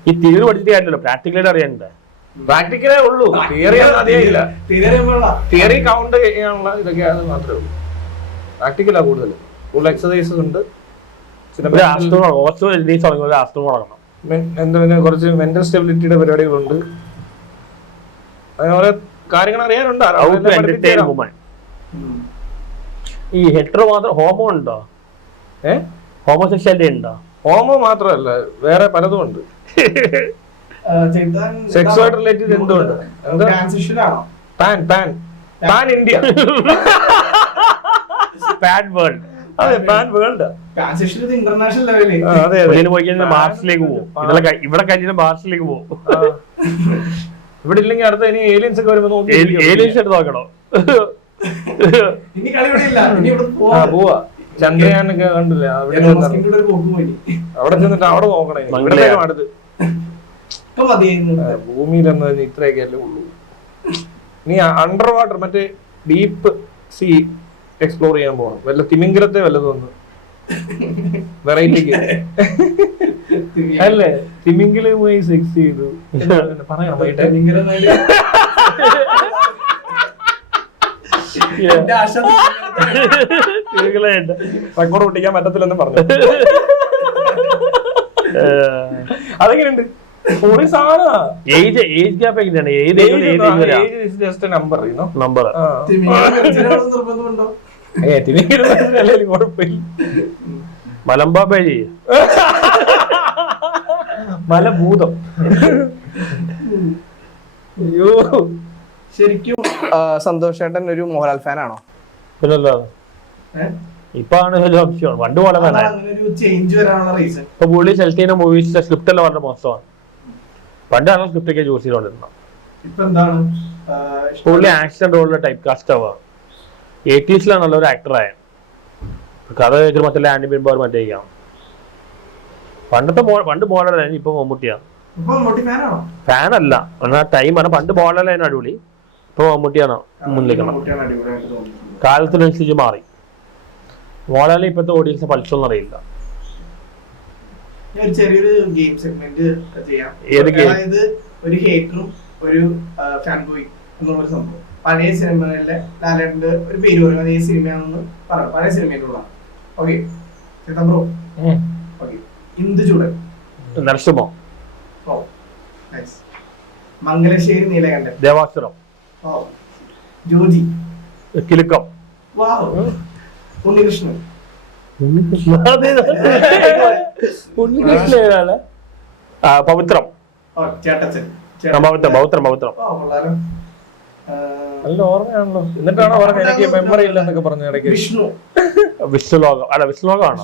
ഈ തിയറി പഠിച്ചിട്ട് കാര്യമല്ലോ, പ്രാക്ടിക്കലായിട്ട് അറിയണ്ടേ. പ്രാക്ടിക്കലേ ഉള്ളൂ, തിയറി അധികമില്ല. തിയറി കൗണ്ട് ചെയ്യാനുള്ള ഇതൊക്കെ അത് മാത്രമേ ഉള്ളൂ. പ്രാക്ടിക്കലാ കൂടുതൽ എക്സസൈസസ് ഉണ്ട്. എന്താ പിന്നെ കുറച്ച് മെന്റൽ സ്റ്റെബിലിറ്റിയുടെ പരിപാടികളുണ്ട്. അങ്ങനെ ഓരോ കാര്യങ്ങൾ അറിയാനുണ്ട്. ഈ ഹെറ്ററോ മാത്രം ഹോമോ ഉണ്ടോ? ഹോമോസെക്ഷാലിറ്റി ഉണ്ടോ? ഹോമോ മാത്രമല്ല, വേറെ പലതും ഉണ്ട്. സെക്സുമായിട്ട് റിലേറ്റഡ് എന്തുണ്ട്? Pan India, pan world. അതെ, പാൻ വേൾഡ്. ഇന്റർനാഷണൽ ലെവലിൽ മാർസിലേക്ക് പോകും. ഇവിടെ കഴിഞ്ഞ മാർസിലേക്ക് പോകും. ഇവിടെ ഇല്ലെങ്കിൽ അടുത്ത ഇനി ഏലിയൻസ് ഒക്കെ വരുമ്പോ ഏലിയൻസ് എടുത്ത് നോക്കണോ? പോവാ. ചന്ദ്രയാനൊക്കെ കണ്ടില്ല, അവിടെ ചെന്നിട്ട് അവിടെ നോക്കണേ. അടുത്ത് ഭൂമിയിലെന്ന് ഇത്രയൊക്കെ അല്ലേ ഉള്ളൂ. നീ അണ്ടർ വാട്ടർ മറ്റേ ഡീപ്പ് സീ എക്സ്പ്ലോർ ചെയ്യാൻ പോകണം. വല്ല തിമിംഗലത്തെ വല്ലതും ഒന്ന് വെറൈറ്റിക്ക് അല്ലേ. തിമിംഗലവുമായി സെക്സ് ചെയ്തു പറയാം. റെക്കോർഡ് പൊട്ടിക്കാൻ പറ്റത്തില്ലെന്ന് പറഞ്ഞു. അതെങ്ങനെയുണ്ട്? ഒരു സാധനം ഏജ് ഗ്യാപ്പ് എങ്ങനെയാണ്? നമ്പർ കുഴപ്പമില്ല. മലമ്പാബേജി മലഭൂതം. അയ്യോ, ശരിക്കും സന്തോഷേട്ടൻ ഒരു മോഹൻലാൽ ഫാൻ ആണോ? പിന്നല്ലോ, ഇപ്പാണ് സംശയമാണ്. പണ്ട് പോലെ തന്നെ ഇപ്പൊ പുള്ളി സെലക്ട് ചെയ്യുന്ന മൂവീസിന്റെ സ്ക്രിപ്റ്റ് എല്ലാം വളരെ മോശമാണ്. പണ്ടാണ് സ്ക്രിപ്റ്റൊക്കെ ചൂസ് ചെയ്തോണ്ടിരുന്നത്. പുള്ളി ആക്ഷൻ റോളിലെ ടൈപ്പ് കാസ്റ്റ് ആവുക. 80s നല്ലൊരു ആക്ടറായ കഥ കേൾക്കുന്ന മറ്റേ ആൻഡി ബിംബർ മറ്റേക്കാം. പണ്ട് മോഡലായിരുന്നു, ഇപ്പൊ മമ്മൂട്ടിയാണ്. ഫാനല്ല, എന്നാൽ ടൈമാണ്. പണ്ട് മോഡലായിരുന്നു അടിപൊളി, ഇപ്പൊ മമ്മൂട്ടിയാണ് മുന്നിലേക്കണം. കാലത്തിനനുസരിച്ച് മാറി. മോഡലിന് ഇപ്പോഴത്തെ ഓഡിയൻസ് പൾസൊന്നും അറിയില്ല. ചെറിയൊരു ഗെയിം സെഗ്മെന്റ് ചെയ്യാം. അതായത് ഒരു ഹേറ്ററും ഒരു ഫാൻ ബോയ് എന്നുള്ള സംഭവം. പഴയ സിനിമകളിലെ ലാലേട്ടന്റെ ഒരു പേര് പറയുന്നത് ഏത് സിനിമയാണെന്ന് പറയാം. പഴയ സിനിമയിലുള്ള okay bro. Okay, Induchoodan, Narasimham, Mangalassery Neelakandan, Devasuram, Joji, Kilukkam, Unnikrishnan, Pavithram, Chettachan, Pavithram. നല്ല ഓർമ്മയാണല്ലോ. എന്നിട്ടാണോ പറഞ്ഞത് എനിക്ക് മെമ്മറി ഇല്ല എന്നൊക്കെ പറഞ്ഞു ഇടയ്ക്ക്? വിഷ്ണു. വിഷ്ണുലോകം അല്ല, വിഷ്ണുലോകമാണോ?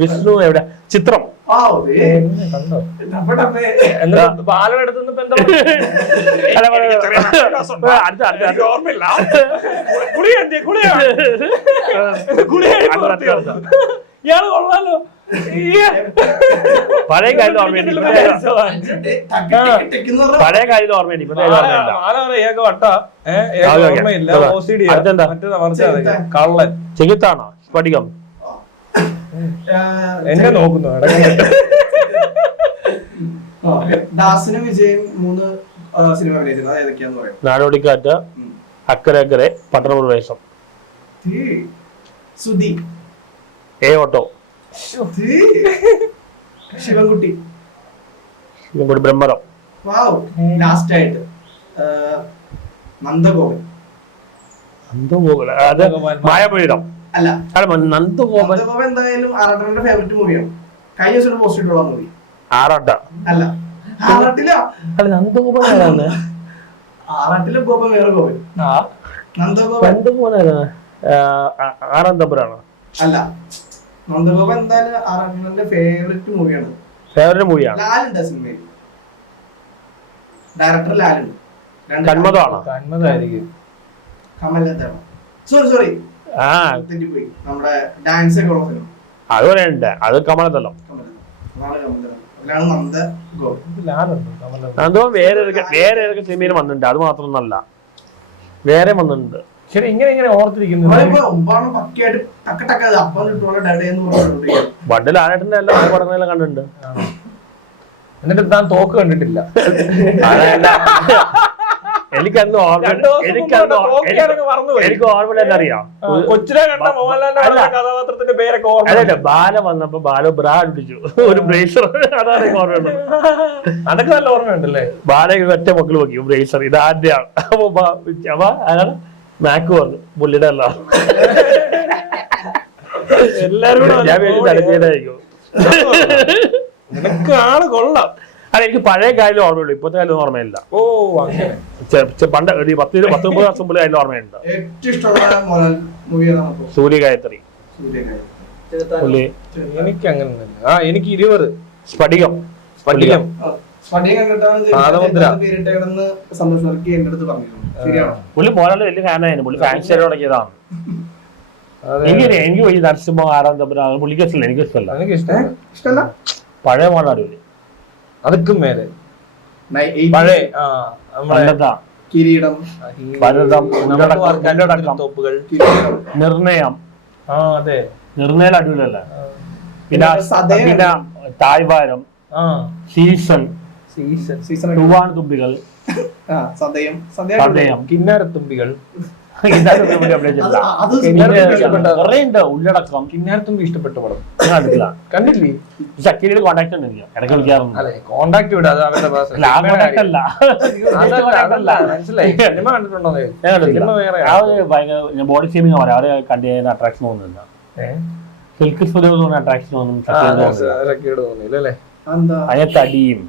വിഷ്ണു എവിടെ? ചിത്രം കണ്ടോ? എന്നിട്ട് പാലെടുത്ത് ഓർമ്മയില്ല. ഇയാള് കൊള്ളാലോ. പഴയ കാര്യം ഓർമ്മയുണ്ട്, പഴയ കാര്യം ഓർമ്മയുണ്ട്, ഇപ്പഴത്തെ കള്ളൻ ചെകുത്താണോ? സ്ഫടികം എന്നെ നോക്കുന്നു. ദാസനും വിജയും 3 സിനിമ അഭിനയിച്ചത് ഏതൊക്കെയാന്ന് പറയാം? നാടോടിക്കാറ്റ്, അക്കരെ അക്കരെ, പട്ടണപ്രവേശം, സുധി, ഏ ഓട്ടോ, ശിവൻകുട്ടി, ബ്രഹ്മരം, ലാസ്റ്റ് ആയിട്ട് നന്ദഗോപൻ. അത് മായാപുരം അല്ല, നന്ദഗോപൻ. നന്ദഗോപൻ എന്തായാലും ആറാട്ടന്റെ ഫേവറേറ്റ് മൂവിയാണ്. കഴിഞ്ഞ ദിവസം പോസ്റ്റ് ഇട്ടുള്ള മൂവി. ആറാട്ട അല്ല, ആറാട്ടില നന്ദഗോപൻ. ആറാട്ടിലെ ഗോപൻ വേറെ ഗോപൻ. നന്ദഗോപൻ ആറാം തമ്പുരാണോ? അല്ല, നന്ദഗോപൻ എന്തായാലും ആറാട്ടന്റെ ഫേവറേറ്റ് മൂവിയാണ്. ഫേവറേറ്റ് മൂവിയാണ്. ലാലുണ്ട് സിനിമയിൽ. ഡയറക്ടർ ലാലുണ്ട്. കന്മതമാണോ? കന്മതായിരിക്കും. കമലത്താണ്. സോറി തെറ്റിപ്പോയി. നമ്മുടെ ഡാൻസ് ഒക്കെ ഉള്ള സിനിമ അത് പറയുന്നുണ്ട്. അത് കമലത്തല്ലോ. അതോ വേറെ ഏതൊക്കെ സിനിമയിൽ വന്നിട്ടുണ്ട്. അത് മാത്രമൊന്നല്ല, വേറെ വന്നിട്ടുണ്ട്. ശരി, ഇങ്ങനെ ഓർത്തിരിക്കുന്നു. ബണ്ടിൽ ആനായിട്ടിന്റെ എല്ലാ പടങ്ങളെല്ലാം കണ്ടിട്ടുണ്ട്. എന്നിട്ട് താൻ തോക്ക് കണ്ടിട്ടില്ല. എനിക്കന്ന് എനിക്ക് ഓർമ്മ അറിയാം. കൊച്ചിനെ കണ്ട മോഹൻലാലിന്റെ കഥാപാത്രത്തിന്റെ പേരൊക്കെ ഓർമ്മ. ബാല വന്നപ്പോ ബാല ബ്രാ അടിച്ചു ഒരു ബ്രേസർ. അതാണ് എനിക്ക് ഓർമ്മയുണ്ട്. അതൊക്കെ നല്ല ഓർമ്മയുണ്ടല്ലേ? ബാല ഒറ്റ മക്കൾ വെക്കും ബ്രേസർ. ഇത് ആദ്യമാണ്. അപ്പൊ അതാണ് മാക്ക് പറഞ്ഞു പുള്ളിയുടെ അല്ല. എല്ലാരും ഞാൻ വേണ്ടി തലച്ചേരായിരിക്കും. നിനക്ക് ആള് കൊള്ളാം. അല്ല, എനിക്ക് പഴയ കാര്യം ഓർമ്മയുള്ളൂ, ഇപ്പത്തെ കാര്യം ഓർമ്മയില്ല. ഓ, അങ്ങനെ പണ്ട് 10-19 വർഷം മുമ്പ് കാര്യം ഓർമ്മയുണ്ട്. സൂര്യഗായത്രി. എനിക്ക് അങ്ങനെ എനിക്ക് 20. സ്ഫടികം. സ്ഫടികം പുള്ളി മോഹൻലാൽ വലിയ ഫാനായിരുന്നു. പുള്ളി ഫാൻസ് തുടങ്ങിയതാണ്. എനിക്ക് പോയി നരസിംഹ ആറാം തമ്പുരാൻ പുള്ളിക്ക് ഇഷ്ടമല്ല, എനിക്ക് ഇഷ്ടമല്ല. എനിക്ക് ഇഷ്ടമല്ല. പഴയ മോഹൻലാൽ അതൊക്കെ മേലെ പഴയ കിരീടം, തോപ്പുകൾ, നിർണയം. അതെ, നിർണയം അടിപൊളിയല്ലേ? പിന്നെ തായ്വാരം, സീസൺ, തൂവാൻതുമ്പികൾ, സതയം, കിന്നാരത്തുമ്പികൾ, ഉള്ളടക്കം. കിന്നാരത്തുമ്പി ഇഷ്ടപ്പെട്ട പടം കണ്ടില്ലേ? സക്കീരിയുടെ കോണ്ടാക്ട് ഉണ്ട്, ഇടയ്ക്ക് വിളിക്കാറുണ്ട്. കോണ്ടാക്ട് വിടാ, അത് അവരുടെ മനസ്സിലായി. സിനിമ കണ്ടിട്ടുണ്ടോ? ഞാൻ ബോഡി ഷേമിങ് പറയാം. അവരെ കണ്ടു കഴിഞ്ഞാൽ അട്രാക്ഷൻ തോന്നുന്നില്ല. സിൽക്ക് സ്പുരം അട്രാക്ഷൻ തോന്നുന്നു. അതിനെ തടിയും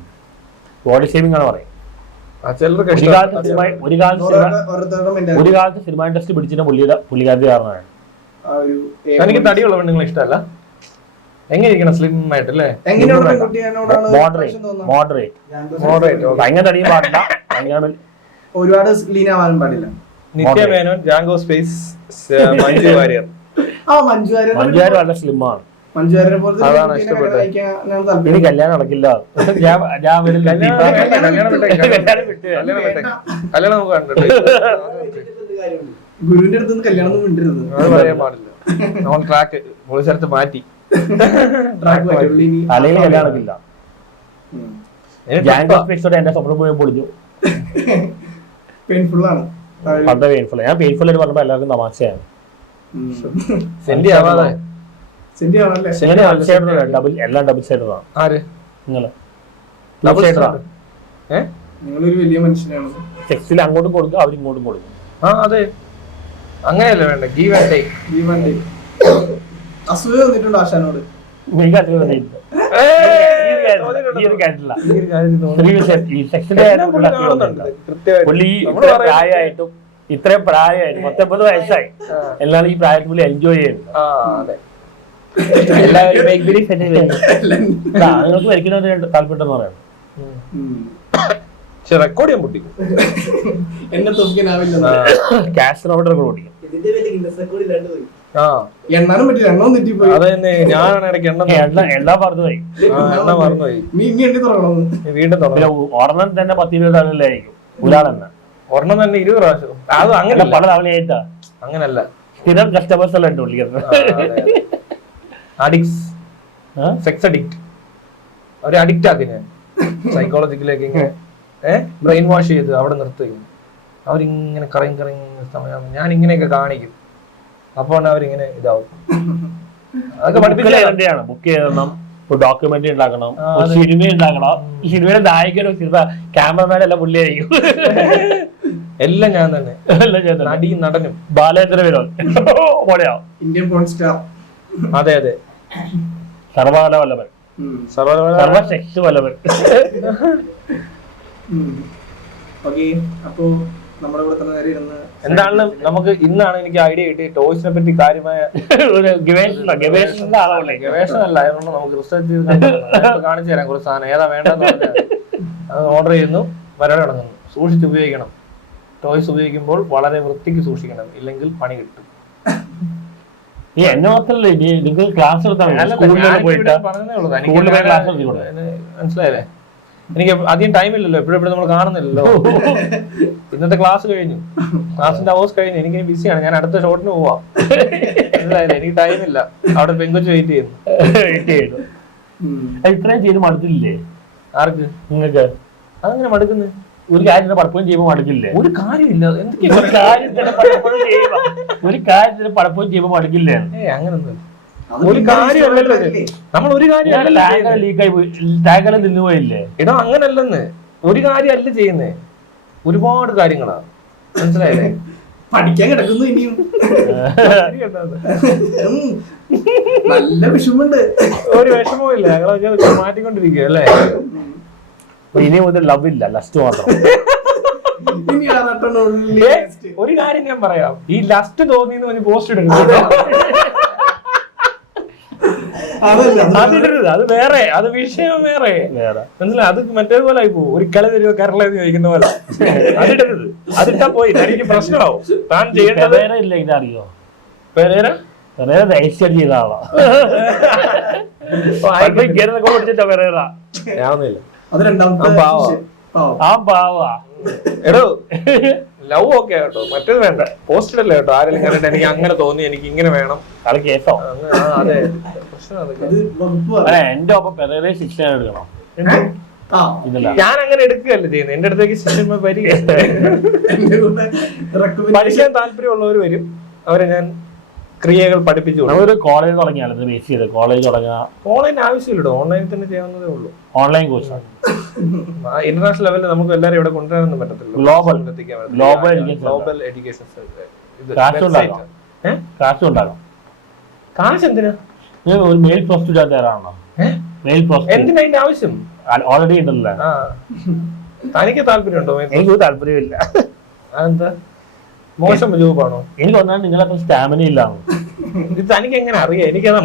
ബോഡി ഷേമിങ് ആണ് പറയും. ഒരു കാലത്ത് സിനിമ ഇൻഡസ്ട്രി പിടിച്ചിട്ട് പുള്ളിക്കാരത്തി കാരണമാണ്. എനിക്ക് തടിയുള്ള പെണ്ണുങ്ങളെ ഇഷ്ടമല്ല. എങ്ങനെ ഇരിക്കണം? സ്ലിം ആയിട്ടല്ലേ? മോഡറേറ്റ്. ഭയങ്കര തടിയും പാടില്ല, ഒരുപാട് ലീനാവാനും പാടില്ല. നിത്യ മേനോൻ, ജാങ്കോ സ്പേസ്, മഞ്ജു വാര്യർ. മഞ്ജു വാര്യർ നല്ല സ്ലിമ്മാണ്. അതാണ് ഇഷ്ടപ്പെട്ടത്. ഇനി കല്യാണം നടക്കില്ല. കല്യാണം നമുക്ക് കണ്ടിട്ട് ഗുരുവിന്റെ അടുത്ത് കല്യാണം മിണ്ടരുത്, അത് പറയാൻ പാടില്ല. നമ്മൾ ട്രാക്ക് ഒരു സ്ഥലത്ത് മാറ്റി. അല്ലെങ്കിൽ കല്യാണം നടക്കില്ല. എന്റെ സ്വപ്നം പോയി പൊളിഞ്ഞു. പെയിൻഫുൾ ആണ്. പണ്ട് പെയിൻഫുൾ. ഞാൻ പെയിൻഫുൾ ആയിട്ട് പറഞ്ഞപ്പോ എല്ലാവർക്കും തമാശയാണ്. സെന്റി ആവാതെ എല്ലാം ഡബിൾ സൈഡറാണ്. ആര്? നിങ്ങള് നിങ്ങളൊരു വലിയ മനുഷ്യനാണ്. സെക്സിൽ അങ്ങോട്ടും കൊടുക്കും, അവരിങ്ങോട്ടും കൊടുക്കും. അതെ, അങ്ങനെയല്ല വേണ്ട. Give and take. അസൂയ വന്നിട്ടുണ്ട് ആശാനോട്. എനിക്ക് അത്ര വന്നിട്ടില്ല. പ്രായമായിട്ടും ഇത്രയും പ്രായമായി 19 വയസ്സായി. എല്ലാവരും ഈ പ്രായത്തിൽ പുള്ളി എൻജോയ് ചെയ്യുന്നു. അതെ എല്ലാവരും make believe തന്നെ വരുന്നു. നിങ്ങൾക്ക് വരയ്ക്കുന്നത് താല്പര്യം പറയാം. പക്ഷെ റെക്കോർഡ് ചെയ്യാൻ പൊട്ടി എന്നെ തോൽക്കാനാവില്ല. കാസ്റ്റിനോട് റെക്കോർഡ് ഓടിക്കും. എണ്ണാനും പറ്റില്ല, എണ്ണവും തെറ്റിപ്പോയി. അത് തന്നെ ഞാനാണ് ഇടയ്ക്ക് എണ്ണ മറന്നുപോയി. എണ്ണ മറന്നുപോയി. നീ ഇനി എണ്ണി തുടങ്ങണം. വീണ്ടും തുടങ്ങണം. ഒരെണ്ണം തന്നെ 10-20 ആളിലായിരിക്കും ഒരാളെണ്ണ. ഒരെണ്ണം തന്നെ 20 പ്രാവശ്യം. അത് അങ്ങനെ പല തവണയായിട്ടാ. അങ്ങനല്ല, സ്ഥിരം കസ്റ്റമേഴ്സ് എല്ലാം ഉണ്ട് വിളിക്കുന്നത്. Addicts, sex addict. ഒരു അഡിക്റ്റ് ആക്കി ഞാൻ സൈക്കോളജിക്കലേക്ക് ഇങ്ങനെ ബ്രെയിൻ വാഷ് ചെയ്ത് അവിടെ നിർത്തുകയും അവരിങ്ങനെ കറങ്ങി സമയം ഞാൻ ഇങ്ങനെയൊക്കെ കാണിക്കും. അപ്പോൾ അവരിങ്ങനെ ഇതാവും. അതൊക്കെ പഠിപ്പിച്ചാണ്. ബുക്ക് ചെയ്യണം, ഡോക്യുമെന്ററി ഉണ്ടാക്കണം, സിനിമ ഉണ്ടാക്കണം. സിനിമയുടെ നായകനും സിനിമ ക്യാമറമാനും എല്ലാം പുള്ളിയായിരിക്കും. എല്ലാം ഞാൻ തന്നെ. നടിയും നടനും. ബാലേന്ദ്ര വിനോദ് പോലെയോ ഇന്ത്യൻ പോൺ സ്റ്റാർ. അതെ അതെ, സർവകല വല്ലഭൻ, സർവശക്തി വല്ലഭൻ. ഓക്കെ, അപ്പോ നമ്മുടെ ഇവിടെ തന്നെ നേരെ ഇരുന്ന് എന്താണ് നമുക്ക് ഇന്നാണ് എനിക്ക് ഐഡിയ കിട്ടി ടോയ്സിനെ പറ്റി കാര്യമായ ഒരു ഗവേഷണ ആളല്ലേ. ഗവേഷണമല്ല, അതുകൊണ്ട് നമുക്ക് റിസർച്ച് കാണിച്ചു തരാം കുറച്ച് സാധനം ഏതാ വേണ്ടെന്ന് പറഞ്ഞാൽ അത് ഓർഡർ ചെയ്യുന്നു, പരിപാടി തുടങ്ങുന്നു. സൂക്ഷിച്ച് ഉപയോഗിക്കണം. ടോയ്സ് ഉപയോഗിക്കുമ്പോൾ വളരെ വൃത്തിക്ക് സൂക്ഷിക്കണം, ഇല്ലെങ്കിൽ പണി കിട്ടും. ഈ എന്നെ മാത്രല്ലേ നിങ്ങൾക്ക് ക്ലാസ് എടുത്താൽ പോയിട്ട് മനസ്സിലായല്ലേ? എനിക്ക് അധികം ടൈം ഇല്ലല്ലോ, എപ്പോഴും നമ്മൾ കാണുന്നില്ലല്ലോ. ഇന്നത്തെ ക്ലാസ് കഴിഞ്ഞു, ക്ലാസിന്റെ അവേഴ്സ് കഴിഞ്ഞു. എനിക്ക് ബിസിയാണ്, ഞാൻ അടുത്ത ഷോട്ടിന് പോവാം. മനസ്സിലായില്ലേ? എനിക്ക് ടൈം ഇല്ല. അവിടെ പെങ്കൊച്ച് വെയിറ്റ് ചെയ്യുന്നു. ഇത്രയും ചെയ്ത് മടുത്തില്ലേ? ആർക്ക്? നിങ്ങൾക്ക് അതങ്ങനെ മടുക്കുന്നു? ഒരു കാര്യത്തിന് പലപ്പോഴും ചെയ്യുമ്പോൾ മടുക്കില്ലേ? ഒരു കാര്യമില്ല. ഒരു കാര്യത്തിന് പലപ്പോഴും ചെയ്യുമ്പോൾ മടുക്കില്ലേ? അങ്ങനൊന്നും ഒരു കാര്യമല്ലല്ലോ. നമ്മൾ ഒരു കാര്യം ലീക്കായി പോയി, ടാങ്ക് നിന്നുപോയില്ലേ? ഇടോ അങ്ങനല്ലെന്ന്, ഒരു കാര്യമല്ല ചെയ്യുന്നേ, ഒരുപാട് കാര്യങ്ങളാ. മനസ്സിലായില്ലേ? പഠിക്കാൻ കിടക്കുന്നു ഇനിയും. നല്ല വിഷമുണ്ട്. ഒരു വിഷമവും ഇല്ല, ഞങ്ങളൊക്കെ മാറ്റിക്കൊണ്ടിരിക്കുക അല്ലേ? ഇനി മുതൽ ലവ് ഇല്ല, ലസ്റ്റ് മാത്രം. ഒരു കാര്യം ഞാൻ പറയാം, ഈ ലസ്റ്റ് തോന്നിയെന്ന് പറഞ്ഞ് പോസ്റ്റ് എടുക്കുന്നത് അതിടരുത്. അത് വേറെ, അത് വിഷയം വേറെ. മനസ്സിലായി? അത് മറ്റേതുപോലെ ആയി പോകും. ഒരു കള തരുമോ കരള ചോദിക്കുന്ന പോലെ. അതിടരുത്. അതിട്ടാ പോയി എനിക്ക് പ്രശ്നമാവും. താൻ ചെയ്യേണ്ടത് ഇല്ല. ഇതറിയോ? പെരേര രജിസ്റ്റർ ചെയ്ത ആളാ. പഠിച്ചിട്ടോ പെരേര? ഞാനൊന്നുമില്ല. ആ പാവാ. എടോ ലവ് ഓക്കെ കേട്ടോ, മറ്റേത് വേണ്ട. പോസ്റ്റഡല്ലേ കേട്ടോ. ആരെങ്കിലും കണ്ടിട്ട് എനിക്ക് അങ്ങനെ തോന്നി, എനിക്ക് ഇങ്ങനെ വേണം, അത് കേസോ? അതെ പ്രശ്നം. എന്റെ ഒപ്പം പെരേര ശിക്ഷ എടുക്കണം. ഞാൻ അങ്ങനെ എടുക്കുകയല്ല ചെയ്യുന്നത്. എന്റെ അടുത്തേക്ക് ശിഷ്യന്മാർ വരിക, പഠിക്കാൻ താല്പര്യമുള്ളവർ വരും. അവരെ ഞാൻ ക്രിയകൾ പഠിപ്പിച്ചു. ഒരു കോളേജ് തുടങ്ങിയാലും ബേസ് ചെയ്ത് കോളേജ് തുടങ്ങുക. ഓൺലൈൻ ആവശ്യമില്ലല്ലോ, ഓൺലൈനിൽ തന്നെ ചെയ്യാവുന്നതേ ഉള്ളൂ. ഓൺലൈൻ കോഴ്സ് ഇന്റർനാഷണൽ ലെവലിൽ നമുക്ക് എല്ലാവരും ഇവിടെ കൊണ്ടുവരാനൊന്നും പറ്റത്തില്ല. Global education. കാശ് എന്തിനാ? ഒരു മെയിൽ പ്ലസ് ടു തയ്യാറാണോ? മെയിൽ പ്ലസ് എന്തിനാ അതിന്റെ ആവശ്യം? ഓൾറെഡി ഉണ്ടല്ലോ. തനിക്ക് താല്പര്യമുണ്ടോ? എനിക്ക് താല്പര്യമില്ല. അതെന്താ മോശം ജോബാണോ? എനിക്ക് തോന്നാൻ നിങ്ങളത്ര സ്റ്റാമിന ഇല്ലാന്ന്. ഇത് തനിക്ക് എങ്ങനെ അറിയാം? എനിക്കതാ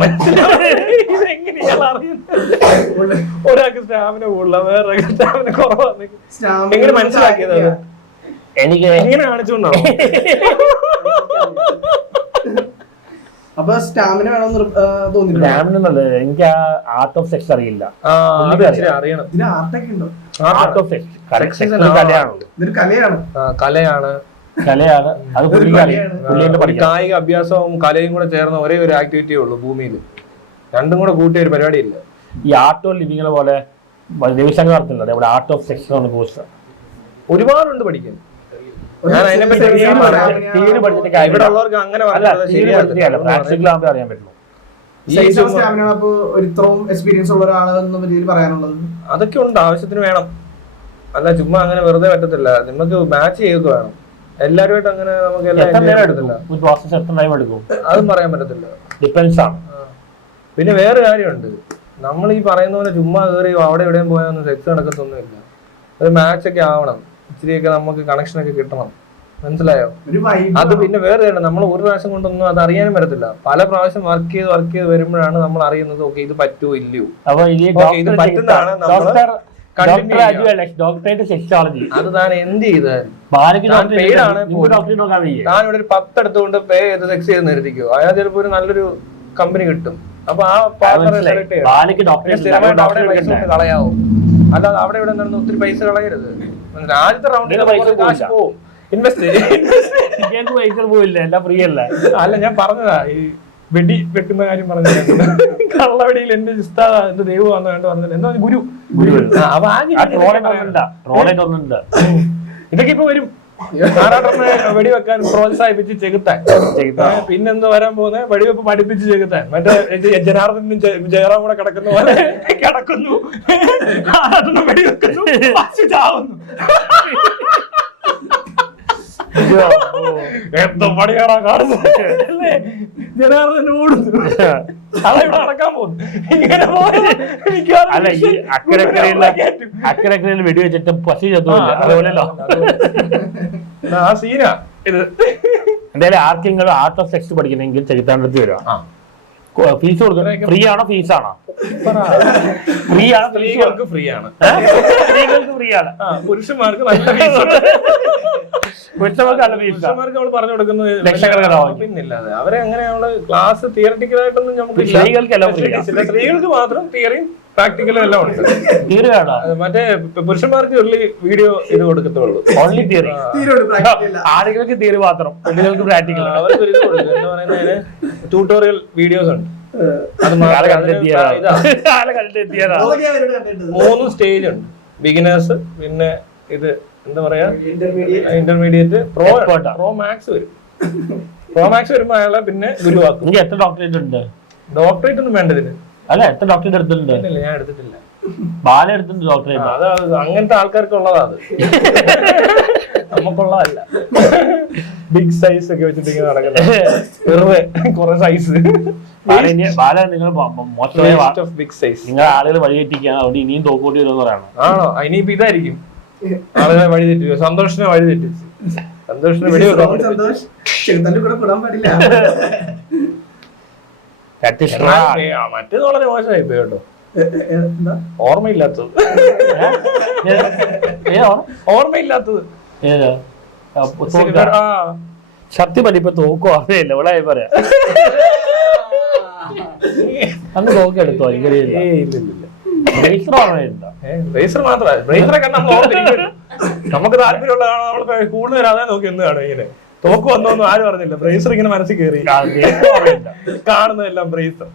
ഒരാൾക്ക് സ്റ്റാമിന കൂടുതല, വേറെ സ്റ്റാമിന കുറവാണ്. എങ്ങനെ മനസ്സിലാക്കിയത്? എനിക്ക് എങ്ങനെ കാണിച്ചുകൊണ്ടാണോ? അപ്പൊ സ്റ്റാമിന വേണമെന്ന് തോന്നില്ല. എനിക്ക് ആർട്ട് ഓഫ് സെക്സ് അറിയില്ല. അറിയണം. ഇതിന് ആർട്ടൊക്കെ ഉണ്ടോ? ആർട്ട് ഓഫ് സെക്സ് കലയാണ്. ഇതൊരു കലയാണ്. കലയാണ്. കലയാണ്. അത് കായിക അഭ്യാസവും കലയും കൂടെ ചേർന്ന ഒരേ ഒരു ആക്ടിവിറ്റിയേ ഉള്ളൂ ഭൂമിയിൽ. രണ്ടും കൂടെ കൂട്ടിയ ഒരു പരിപാടിയില്ല. ഈ ആർട്ട് ഓഫ് ലിവിങ്ങിനെ പോലെ രവിശങ്കർ നടത്തുന്നത് ഇവിടെ ആർട്ട് ഓഫ് സെക്സ് എന്ന കോഴ്സ് ഒരുപാടുണ്ട് പഠിക്കാൻ. ഞാൻ അതിനെപ്പറ്റി ഇവിടെ ഉള്ളവർക്ക് അങ്ങനെ അറിയാൻ പറ്റുള്ളൂ. എക്സ്പീരിയൻസ് ഉള്ള ഒരാളെന്ന് പറയാനുള്ളത് അതൊക്കെ ഉണ്ട്, ആവശ്യത്തിന് വേണം. അല്ല ചുമ്മാ അങ്ങനെ വെറുതെ പറ്റത്തില്ല. നമുക്ക് മാച്ച് ചെയ്തൊക്കെ വേണം. എല്ലാരുമായിട്ട് അങ്ങനെ നമുക്ക് അതും പറയാൻ പറ്റത്തില്ല. ഡിപ്പെൻസ് ആണ്. പിന്നെ വേറെ കാര്യമുണ്ട്, നമ്മൾ ഈ പറയുന്ന പോലെ ചുമ്മാ കയറി അവിടെ എവിടെയും പോയാൽ സെക്സ് നടക്കത്തൊന്നുമില്ല. ഒരു മാച്ച് ഒക്കെ ആവണം, ഇച്ചിരിയൊക്കെ നമുക്ക് കണക്ഷൻ ഒക്കെ കിട്ടണം. മനസ്സിലായോ? ഒരു vibe അത് പിന്നെ വേറെ നമ്മൾ ഒരു പ്രാവശ്യം കൊണ്ടൊന്നും അത് അറിയാനും പറ്റത്തില്ല. പല പ്രാവശ്യം വർക്ക് ചെയ്ത് വരുമ്പോഴാണ് നമ്മൾ അറിയുന്നത് ഓക്കെ ഇത് പറ്റുമോ ഇല്ലയോ. അപ്പൊ ഇത് പറ്റുന്നതാണ് ഡോക്ടറേറ്റ് സെക്സോളജി അത് താൻ എന്ത് ചെയ്താലും താൻ ഇവിടെ ഒരു 10 എടുത്തുകൊണ്ട് പേ ചെയ്ത് സെക്സ് ചെയ്ത് നിർത്തിക്കോ, അയാൾ ചിലപ്പോ ഒരു നല്ലൊരു കമ്പനി കിട്ടും. അപ്പൊ ആ പാർട്ണറെ സെലക്ട് ചെയ്യണം. സ്ഥിരമായിട്ട് അവിടെ പൈസ കൊണ്ട് കളയാവോ, അല്ലാതെ അവിടെ ഇവിടെ നിന്ന് ഒത്തിരി പൈസ കളയരുത്. ആദ്യത്തെ റൗണ്ടിൽ കാശ് പോവും, ഇൻവെസ്റ്റ് പോയില്ല, എല്ലാം ഫ്രീ അല്ല. അല്ല ഞാൻ പറഞ്ഞതാ, ഈ വെടി വെക്കുന്ന കാര്യം പറഞ്ഞില്ല, കള്ളവെടിയിൽ എന്റെ ഉസ്താദാ എന്റെ ദൈവമാണെന്ന് വേണ്ട പറഞ്ഞില്ല, എന്താ ഗുരു. അപ്പൊ ഇതൊക്കെ ഇപ്പൊ വരും. ആറാട്ടനെ വെടിവെക്കാൻ പ്രോത്സാഹിപ്പിച്ച് ചെകുത്താൻ, പിന്നെന്താ വരാൻ പോകുന്നത്, വെടിവെപ്പ് പഠിപ്പിച്ച് ചെകുത്താൻ. മറ്റേ ജനാർദ്ദനും ജയറാം കൂടെ കിടക്കുന്ന പോലെ കിടക്കുന്നു, ആറാട്ടനെ വെടിവെക്കുന്നു, ചാവുന്നു. എന്തോ പണിയാണാ കാണുന്നത് അല്ലേ? ജനാർദ്ദൻ ഓടുന്നു, ഇവിടെ നടക്കാൻ പോകുന്നു. ഇങ്ങനെ അല്ല ഈ അക്കരക്കരയിൽ വെടിവെച്ചിട്ട് പശു ചത്തുമില്ല, അതുപോലെയല്ലോ ആ സീനാ ഇത്. എന്തായാലും ആർക്കെങ്കിലും ആർട്ട് ഓഫ് സെക്സ് പഠിക്കണമെങ്കിൽ ചെകുത്താനടുത്ത് വരാം. ഫീസ് കൊടുക്കുന്നത് ഫ്രീ ആണോ ഫീസാണോ? ഫ്രീ ആണ്, സ്ത്രീകൾക്ക് ഫ്രീ ആണ്, സ്ത്രീകൾക്ക് ഫ്രീ ആണ്, പുരുഷന്മാർക്ക് നല്ല ഫീസ്. പുരുഷന്മാർക്ക് നല്ല ഫീസ്, പുരുഷന്മാർക്ക് നമ്മൾ പറഞ്ഞു കൊടുക്കുന്നത് ലക്ഷക്കണക്കിനാവും. പിന്നില്ലാതെ അവരെ അങ്ങനെ നമ്മള് ക്ലാസ് തിയററ്റിക്കലായിട്ടൊന്നും നമുക്ക് സ്ത്രീകൾക്ക് മാത്രം തിയറിയും പ്രാക്ടിക്കലും എല്ലാം ഉണ്ട്. തിയറി വേണോ? മറ്റേ പുരുഷന്മാർക്ക് ഉള്ളി വീഡിയോ ഇത് കൊടുക്കത്തുള്ളൂ, ഓൺലി തിയറി. ആളുകൾക്ക് തിയറി മാത്രം, പെണ്ണുകൾക്ക് പ്രാക്ടിക്കൽ. അവർക്ക് ഇത് കൊടുക്കും, എന്താ പറയുന്നത്, ട്യൂട്ടോറിയൽ വീഡിയോസ് ഉണ്ട്. അത് 3 സ്റ്റേജ് ഉണ്ട്, ബിഗിനേഴ്സ്, പിന്നെ ഇത് എന്താ പറയാ ഇന്റർമീഡിയറ്റ്, പ്രോ മാക്സ് വരും. പ്രോ മാക്സ് വരുമ്പോ അയാളെ പിന്നെ ഗുരുവാക്കും. എത്ര ഡോക്ടറേറ്റ് ഉണ്ട്? ഡോക്ടറേറ്റ് ഒന്നും വേണ്ടതിന്. അല്ല എത്ര ഡോക്ടറേറ്റ് എടുത്തിട്ടുണ്ട്? ഞാൻ എടുത്തിട്ടില്ല. ബാല എടുത്തിട്ടുണ്ട് ഡോക്ടറേറ്റ്. അത് അങ്ങനത്തെ ആൾക്കാർക്ക് ഉള്ളതാ, അത് നമുക്കുള്ളതല്ല. ബിഗ് സൈസ് ഒക്കെ വെച്ചിട്ട് ഇങ്ങനെ നടക്കുന്നത്, വെറുതെ കുറെ സൈസ്. ബാല നിങ്ങൾ ബിഗ് സൈസ്, നിങ്ങൾ ആളുകൾ വഴിതെറ്റിക്കുകയാണ്, അതുകൊണ്ട് ഇനിയും തോക്കൂട്ടി വരുമെന്ന് പറയണം. ആണോ? ഇനിയിപ്പോ ഇതായിരിക്കും ആളുകളെ വഴി തെറ്റിച്ചു, സന്തോഷിനെ വഴി തെറ്റിച്ചു. സന്തോഷിനെ വെടിവെക്കാൻ മറ്റേത് വളരെ മോശമായി പോയി കേട്ടോ. ഓർമ്മയില്ലാത്തത് ഓർമ്മയില്ലാത്തത് സത്യം പറഞ്ഞ ഇപ്പൊ തോക്കും ഓർമ്മയില്ല, ഇവിടെ പറയാ അന്ന് തോക്ക് എടുത്തോ? റേസർ മാത്രമല്ല, റേസറൊക്കെ നമുക്ക് താല്പര്യമുള്ളതാണ്, നമ്മൾ കൂടുതൽ അതാ നോക്കി എന്ന് കാണും. ഇങ്ങനെ തോക്ക് വന്നോന്നും ആരും പറഞ്ഞില്ല, ബ്രേസർ ഇങ്ങനെ മനസ്സിൽ കയറി കാണുന്നതെല്ലാം ബ്രേസർ.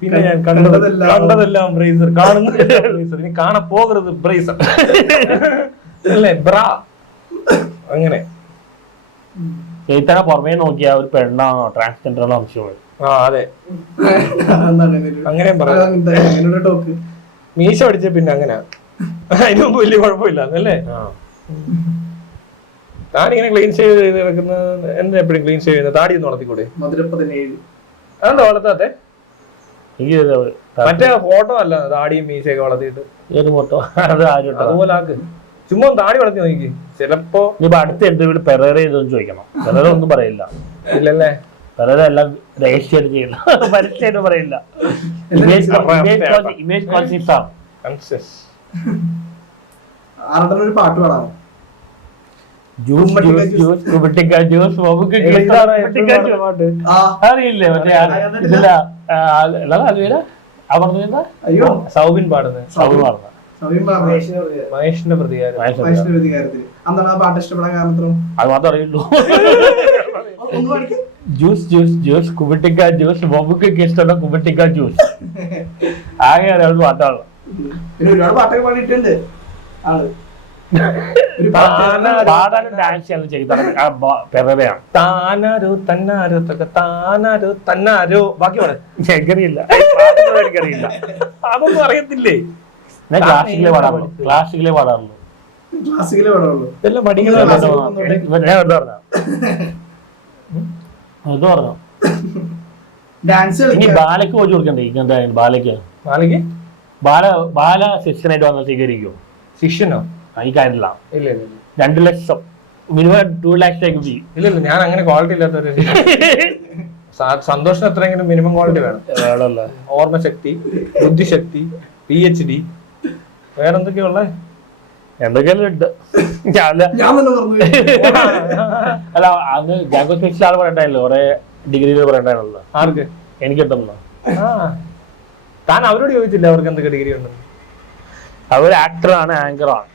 പിന്നെ ഞാൻ കണ്ടതെല്ലാം ബ്രേസർ, കാണുന്നതെല്ലാം ബ്രേസർ, ഇനി കാണാൻ പോകരുത് ബ്രേസർ അല്ലേ, ബ്രാ. അങ്ങനെ ചേത്തനെ പുറമേ നോക്കിയാ ഒരു പെണ്ണാണോ ട്രാൻസ്ജെൻഡർ ആണോ സംശയം. ആ അതെ, അങ്ങനെയും പറയാം. മീശ പഠിച്ച പിന്നെ അങ്ങനെ അതിന് മുമ്പ് വലിയ കുഴപ്പമില്ല അല്ലേ. താനിങ്ങനെ ക്ലീൻ ഷേവ് ചെയ്ത് കിടക്കുന്നത് എന്താ എപ്പോഴും ക്ലീൻ ഷേവ് ചെയ്യുന്നത്? താടി ഒന്ന് വളർത്തിക്കൂടെ? അതെന്താ വളർത്താത്തെ? മറ്റേ ഫോട്ടോ അല്ല, താടിയും മീശയൊക്കെ വളർത്തിയിട്ട് ഫോട്ടോ അതുപോലെ ആക്ക്. ചുമ്മാ താടി വളർത്തി നോക്കി, ചിലപ്പോ അടുത്ത ഇന്റർവ്യൂ പെരേര ചെയ്തെന്ന് ചോദിക്കണം. പെരേര ഒന്നും പറയില്ല. ഇല്ലല്ലേ? പെരേര എല്ലാം രജിസ്റ്റേഡ് ചെയ്യില്ല, പരസ്യമായിട്ട് പറയില്ല. ഇമേജ് കോൺഷ്യസ് ആണ്. ഒരു പാട്ട് പാടാമോ? ജ്യൂസ് ജ്യൂസ് ജ്യൂസ് കുബിട്ടിക്ക ജ്യൂസ് അറിയില്ലേ? മറ്റേ ഇതില്ല അയ്യോ സൗബിൻ പാടുന്നത്, സൗബിൻ പാടുന്നത് മഹേഷിന്റെ പ്രതികാരം. എന്താണ് ആ പാട്ട് ഇഷ്ടപ്പെടാൻ കാരണം? അത് മാത്രം അറിയുള്ളൂ. ജ്യൂസ് ജ്യൂസ് ജ്യൂസ് കുബിട്ടിക്ക ജ്യൂസ് ബൊബുക്ക് ഇഷ്ടമുള്ള കുബിട്ടിക്ക ജ്യൂസ്, ആകെ ഒരാൾ പാട്ടാണ്. പിന്നെ ഒരുപാട് പാട്ടൊക്കെ പാടിയിട്ടുണ്ട് ആള്. പാടാനും ഡാൻസ് ചെയ്യാനും ചെയ്താണ് പെരയാണ്. താനാരോ തന്നാരോ താനാരോ തന്നാരോ ബാക്കി എനിക്കറിയില്ല, എനിക്കറിയില്ല. അതൊന്നും അറിയത്തില്ലേ? ഞാൻ ക്ലാസിക്കലേ പാടാറുള്ളൂ, ക്ലാസിക്കലേ പാടാറുള്ളൂ. ഇതെല്ലാം പഠിക്കുന്നത് പറഞ്ഞു. ഇനി ബാലയ്ക്ക് പോയി കൊടുക്കണ്ടേ? എന്തായാലും ബാലയ്ക്ക് ബാല ശിഷ്യനായിട്ട് വന്നാൽ സ്വീകരിക്കുമോ? ശിഷ്യനോ? ഈ കാര്യമില്ല. 2 ലക്ഷം മിനിമം 2 lakhs എക്വിറ്റി. ഇല്ലല്ല, ഞാൻ അങ്ങനെ ക്വാളിറ്റി ഇല്ലാത്തൊരു സന്തോഷം എത്രയെങ്കിലും മിനിമം ക്വാളിറ്റി വേണം. ഓർമ്മശക്തി, ബുദ്ധിശക്തി, PhD, വേറെന്തൊക്കെയുള്ള എന്തൊക്കെയല്ലോ ഉണ്ട്. ഞാൻ തന്നെ പറഞ്ഞു. അല്ല അന്ന് ജാങ്കോ സ്പെഷ്യൽ ആൾ പറയണ്ടായല്ലോ, കുറെ ഡിഗ്രികൾ പറയണ്ടായിരുന്നല്ലോ. ആർക്ക്? എനിക്ക് കിട്ടുന്നു. താൻ അവരോട് ചോദിച്ചില്ല അവർക്ക് എന്തൊക്കെ ഡിഗ്രി ഉണ്ടെന്ന്? അവർ ആക്ടറാണ്, ആങ്കറാണ്.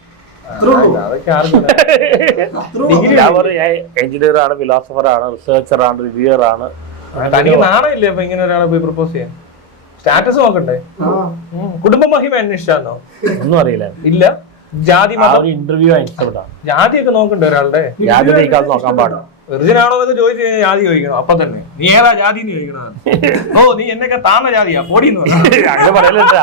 അതൊക്കെ ആർക്കും അവർ എഞ്ചിനീയർ ആണ്, ഫിലോസഫർ ആണ്, റിസർച്ചർ ആണ്, റിവ്യൂർ ആണ്. തനിക്ക് നാണമില്ലേ അപ്പൊ ഇങ്ങനെ ഒരാളെ പോയി പ്രപ്പോസ് ചെയ്യാൻ? സ്റ്റാറ്റസ് നോക്കണ്ടേ? കുടുംബ മഹിമ അന്വേഷിച്ചാന്നോ? ഒന്നും അറിയില്ല. ഇല്ല. ജാതി മതം ഇന്റർവ്യൂ ഇഷ്ടപ്പെട്ടാണ്. ജാതിയൊക്കെ നോക്കണ്ടേ ഒരാളുടെ? ജാതി നീക്കാതെ നോക്കാൻ പാടില്ല. വെറുതെ ആണോ എന്ന് ചോദിച്ചു കഴിഞ്ഞാൽ ജാതി ചോദിക്കണം. അപ്പൊ തന്നെ നീ ഏതാ ജാതി എന്ന് ചോദിക്കണം. ഓ നീ എന്നൊക്കെ താന്ന ജാതിയാ പൊടിന്ന് അങ്ങനെ പറയലില്ല.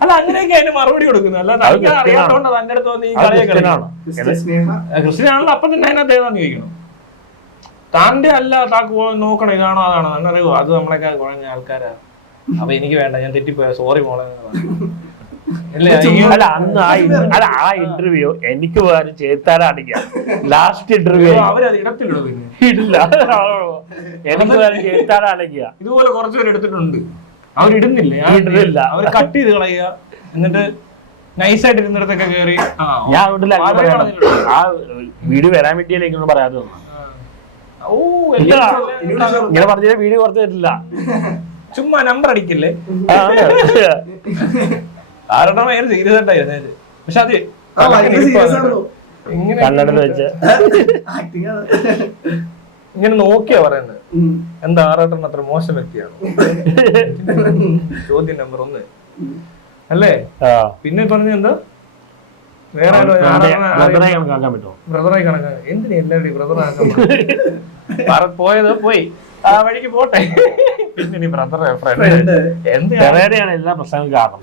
അല്ല അങ്ങനെയൊക്കെ അതിന് മറുപടി കൊടുക്കുന്നത്. അല്ല അറിയാത്തോണ്ട് തന്റെ അടുത്ത് നീ കളിയാണ് ക്രിസ്ത്യനാണല്ലോ, അപ്പൊ തന്നെ അതിനകത്ത് ഏതാന്ന് ചോദിക്കണം. താന്റെ അല്ല താക്ക് നോക്കണം ഇതാണോ അതാണോ എന്നറിയോ? അത് നമ്മളൊക്കെ കുഴഞ്ഞ ആൾക്കാരാ. അപ്പൊ എനിക്ക് വേണ്ട, ഞാൻ തെറ്റിപ്പോയ, സോറി മോളെ. അല്ല അന്ന് ആ ഇന്റർവ്യൂ എനിക്ക് വേറെ ചേർത്താനാണെങ്കിൽ ലാസ്റ്റ് ഇന്റർവ്യൂ അവരത് ഇടത്തിലിടും. ഇടില്ല, എനിക്ക് വേറെ ചേർത്താനാണെങ്കിൽ ഇതുപോലെ കുറച്ചുപേർ എടുത്തിട്ടുണ്ട്. അവരിടുന്നില്ല, ഇടുന്നില്ല. അവർ കട്ട് ചെയ്ത് കളയുക, എന്നിട്ട് നൈസായിട്ട് ഇരുന്നിടത്തൊക്കെ കയറി. ഞാൻ അതുകൊണ്ടല്ല ആ വീഡിയോ വരാൻ വേണ്ടിയല്ലേ പറയാതെ വന്നു. ഓ ഇങ്ങനെ പറഞ്ഞ വീഡിയോ കുറച്ച് തരില്ല. ചുമ്മാ നമ്പർ അടിക്കില്ലേ? ആരുടെ പേര് സീരിയസ് ആയിട്ടായിരുന്നു. പക്ഷെ അത് കന്നഡയിൽ വെച്ച് ഇങ്ങനെ നോക്കിയാ പറയുന്നത്. എന്താ ആറാട്ടൻ അത്ര മോശം വ്യക്തിയാണ്? ചോദ്യം നമ്പർ 1 അല്ലേ? പിന്നെ പറഞ്ഞ എന്താ വേറെ ബ്രദറായി കണക്കാ. എന്തിനാ എല്ലാവരുടെയും ബ്രദറാക്കാൻ പോയത്? പോയി ആ വഴിക്ക് പോട്ടെ. പിന്നെ നീ ബ്രദർ ഫ്രണ്ട് എന്താണ് എല്ലാ പ്രശ്നങ്ങളും കാരണം.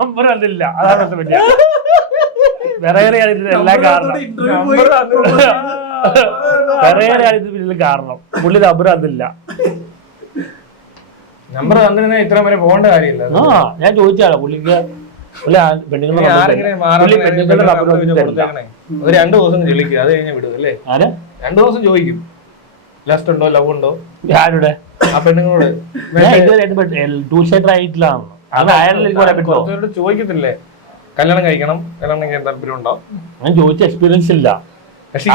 നമ്പർ അതില്ല, അതാണ് പറ്റിയ വേറെയാണ് ഇതിന് എല്ലാം കാരണം. വേറെയാണ് ഇത് ഇതിൽ കാരണം. പുള്ളി നമ്പർ അതില്ല. നമ്പർ തന്നിരുന്ന ഇത്ര വരെ പോകേണ്ട കാര്യമില്ല. ഞാൻ ചോദിച്ചാലോ പുള്ളിക്ക് പെണ്ണുങ്ങളുടെ 2 ദിവസം ചോദിക്കും, അത് കഴിഞ്ഞാൽ വിടും അല്ലേ? 2 ദിവസം ചോദിക്കും ലാസ്റ്റ് ഉണ്ടോ ലവ് ഉണ്ടോ. ഞാനിവിടെ ആ പെണ്ണുങ്ങളോട് ചോദിക്കത്തില്ലേ കല്യാണം കഴിക്കണം, കല്യാണം കഴിക്കാൻ താല്പര്യം ഉണ്ടോ? ഞാൻ ചോദിച്ച എക്സ്പീരിയൻസ് ഇല്ല, പക്ഷെ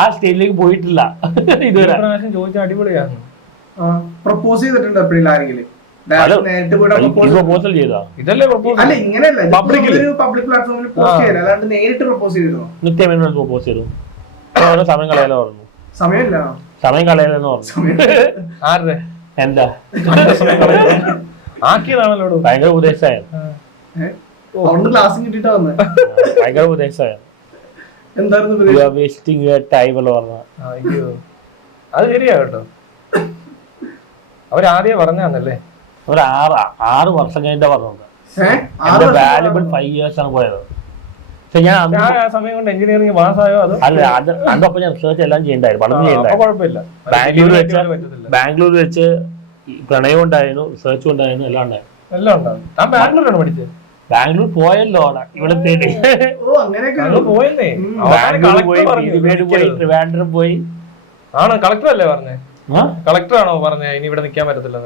ആ സ്റ്റേജിലേക്ക് പോയിട്ടില്ല ഇതുവരെ. ചോദിച്ച അടിപൊളിയാണ്. പ്രപ്പോസ് ചെയ്തിട്ടുണ്ട് എപ്പോഴും ആരെങ്കിലും? പ്രപ്പോസൽ ചെയ്താ? ഇതല്ലേ പ്രപ്പോസ്? അല്ല ഇങ്ങനെയല്ല, പബ്ലിക് പ്ലാറ്റ്ഫോമിൽ പോസ്റ്റ് ചെയ്യാൻ, അല്ലാണ്ട് നേരിട്ട് പ്രപ്പോസ് ചെയ്തിരുന്നു. നിത്യമേനോട് പ്രപ്പോസ് ചെയ്തു. സമയം കളയാലോ പറഞ്ഞു. സമയമില്ല, സമയം കളയാലെന്ന് പറഞ്ഞു. ആരുടെ? എന്താ ആക്കിയതാണല്ലോ. ഭയങ്കര ഉപദേശമായിരുന്നു. ക്ലാസ് കിട്ടിട്ടാ വന്നത്. ഭയങ്കര ഉപദേശമായിരുന്നു. എന്തായിരുന്നു വേസ്റ്റിംഗ് ടൈം എന്ന് പറഞ്ഞ. അയ്യോ അത് ശരിയാ കേട്ടോ. അവരാദ്യം പറഞ്ഞല്ലേ? ഒരു 6 വർഷം കഴിഞ്ഞിട്ടാ പറഞ്ഞത്. വാല്യുബിൾ 5 years ആണ് പോയത്. പക്ഷെ ഞാൻ ആ സമയം കൊണ്ട് എഞ്ചിനീയറിംഗ് പാസ്സായോ? അത് അല്ല, അതൊപ്പം ഞാൻ റിസർച്ച് എല്ലാം ചെയ്യണ്ടായിരുന്നു, പഠനം ചെയ്യണ്ടായിരുന്നു. കുഴപ്പമില്ല. ബാംഗ്ലൂർ വെച്ച് പ്രണയം ഉണ്ടായിരുന്നു, റിസർച്ചും ഉണ്ടായിരുന്നു, എല്ലാം ഉണ്ടായിരുന്നു. എല്ലാം ഉണ്ടാവും. ഞാൻ ബാംഗ്ലൂരാണ് പഠിച്ചത്. ബാംഗ്ലൂർ പോയല്ലോ അവിടെ, ഇവിടെ തേടി പോയെന്നേ. ബാംഗ്ലൂർ പോയി, ട്രിവാൻഡ്രം പോയി. ആണ് കളക്ടർ അല്ലേ പറഞ്ഞേ? കളക്ടർ ആണോ പറഞ്ഞ ഇനി ഇവിടെ നിൽക്കാൻ പറ്റത്തില്ല?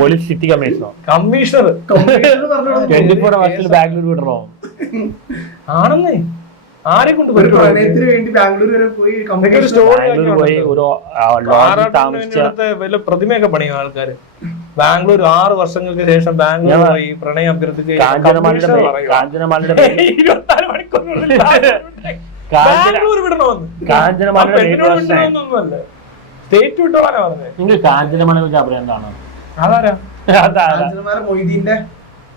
Police city commissioner. Commissioner 24 hours Bangalore വിടണോ? ആണെന്നേ. ആരെ കൊണ്ട് ബാംഗ്ലൂർ വരെ പോയി വല്ല പ്രതിമയൊക്കെ പണിയും ആൾക്കാര്. ബാംഗ്ലൂർ 6 വർഷങ്ങൾക്ക് ശേഷം ബാംഗ്ലൂർ പോയി പ്രണയം അഭ്യർത്ഥിച്ച് സ്റ്റേറ്റ് വിട്ടോളാനാ പറഞ്ഞത്. കാഞ്ചനമല അഭിപ്രായം എന്താണ്? അതാരാ? മൊയ്തീന്റെ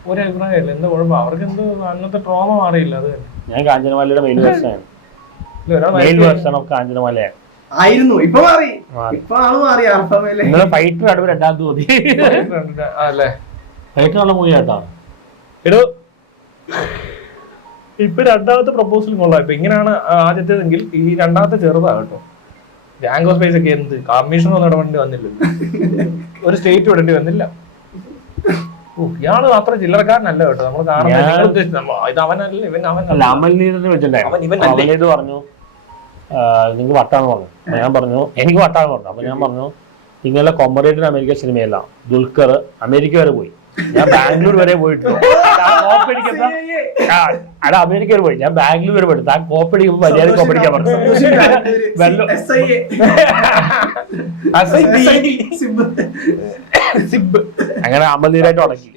ഒരു അഭിപ്രായമല്ല. എന്താ കുഴപ്പം? അവർക്ക് എന്തോ അന്നത്തെ ട്രോമ മാറിയില്ല. അത് ഞാൻ കാഞ്ചനമലയുടെ മെയിൻ വേർഷനാണ്. മെയിൻ വേർഷൻ ഓഫ് കാഞ്ചനമല ആയിരുന്നു. ഇപ്പൊ മാറി, ഇപ്പൊ ആള് മാറി. നിങ്ങളെ ഫൈറ്റർ അടുപ്പ് 2ാമത് മതി അല്ലേ? ഫൈറ്ററുള്ള മൂവി ആയിട്ടാണ്. എടോ ഇപ്പൊ 2ാമത്തെ പ്രപ്പോസൽ കൊള്ളാം. ഇപ്പൊ ഇങ്ങനെയാണ് ആദ്യത്തേതെങ്കിൽ ഈ 2ാമത്തെ ചെറുതാ കേട്ടോ. ജാങ്കോ സ്പേസ് ഒക്കെ എന്ത് കമ്മീഷണർ ഒന്നും ഇടപെടേണ്ടി വന്നില്ല, ഒരു സ്റ്റേറ്റ് വിടേണ്ടി വന്നില്ല. ഇയാള് അത്ര ചില്ലറക്കാരനല്ല കേട്ടോ. നമ്മൾ കാണുന്നത് ഇത് അവനല്ല, ഇവൻ അല്ല, അമൽനീതിനെ വിളിച്ചിട്ടുണ്ടായിരുന്നു. അമൽനീത് പറഞ്ഞു നിങ്ങൾക്ക് വട്ടാന്ന് പറഞ്ഞു. ഞാൻ പറഞ്ഞു എനിക്ക് വട്ടാന്ന് പറഞ്ഞു. അപ്പൊ ഞാൻ പറഞ്ഞു നിങ്ങളുടെ കോമ്പറേറ്റീവ് അമേരിക്കൻ സിനിമയല്ല, ദുൽഖർ അമേരിക്ക വരെ പോയി, ഞാൻ ബാംഗ്ലൂർ വരെ പോയിട്ടു. അല്ല അമേരിക്ക വരെ പോയി, ഞാൻ ബാംഗ്ലൂർ വരെ പോയിട്ട്. താൻ കോപ്പടിക്കുമ്പോൾ മര്യാദ കോപ്പടിക്കാൻ പറഞ്ഞു. അങ്ങനെ അമൽനീരായിട്ട് ഉടക്കി.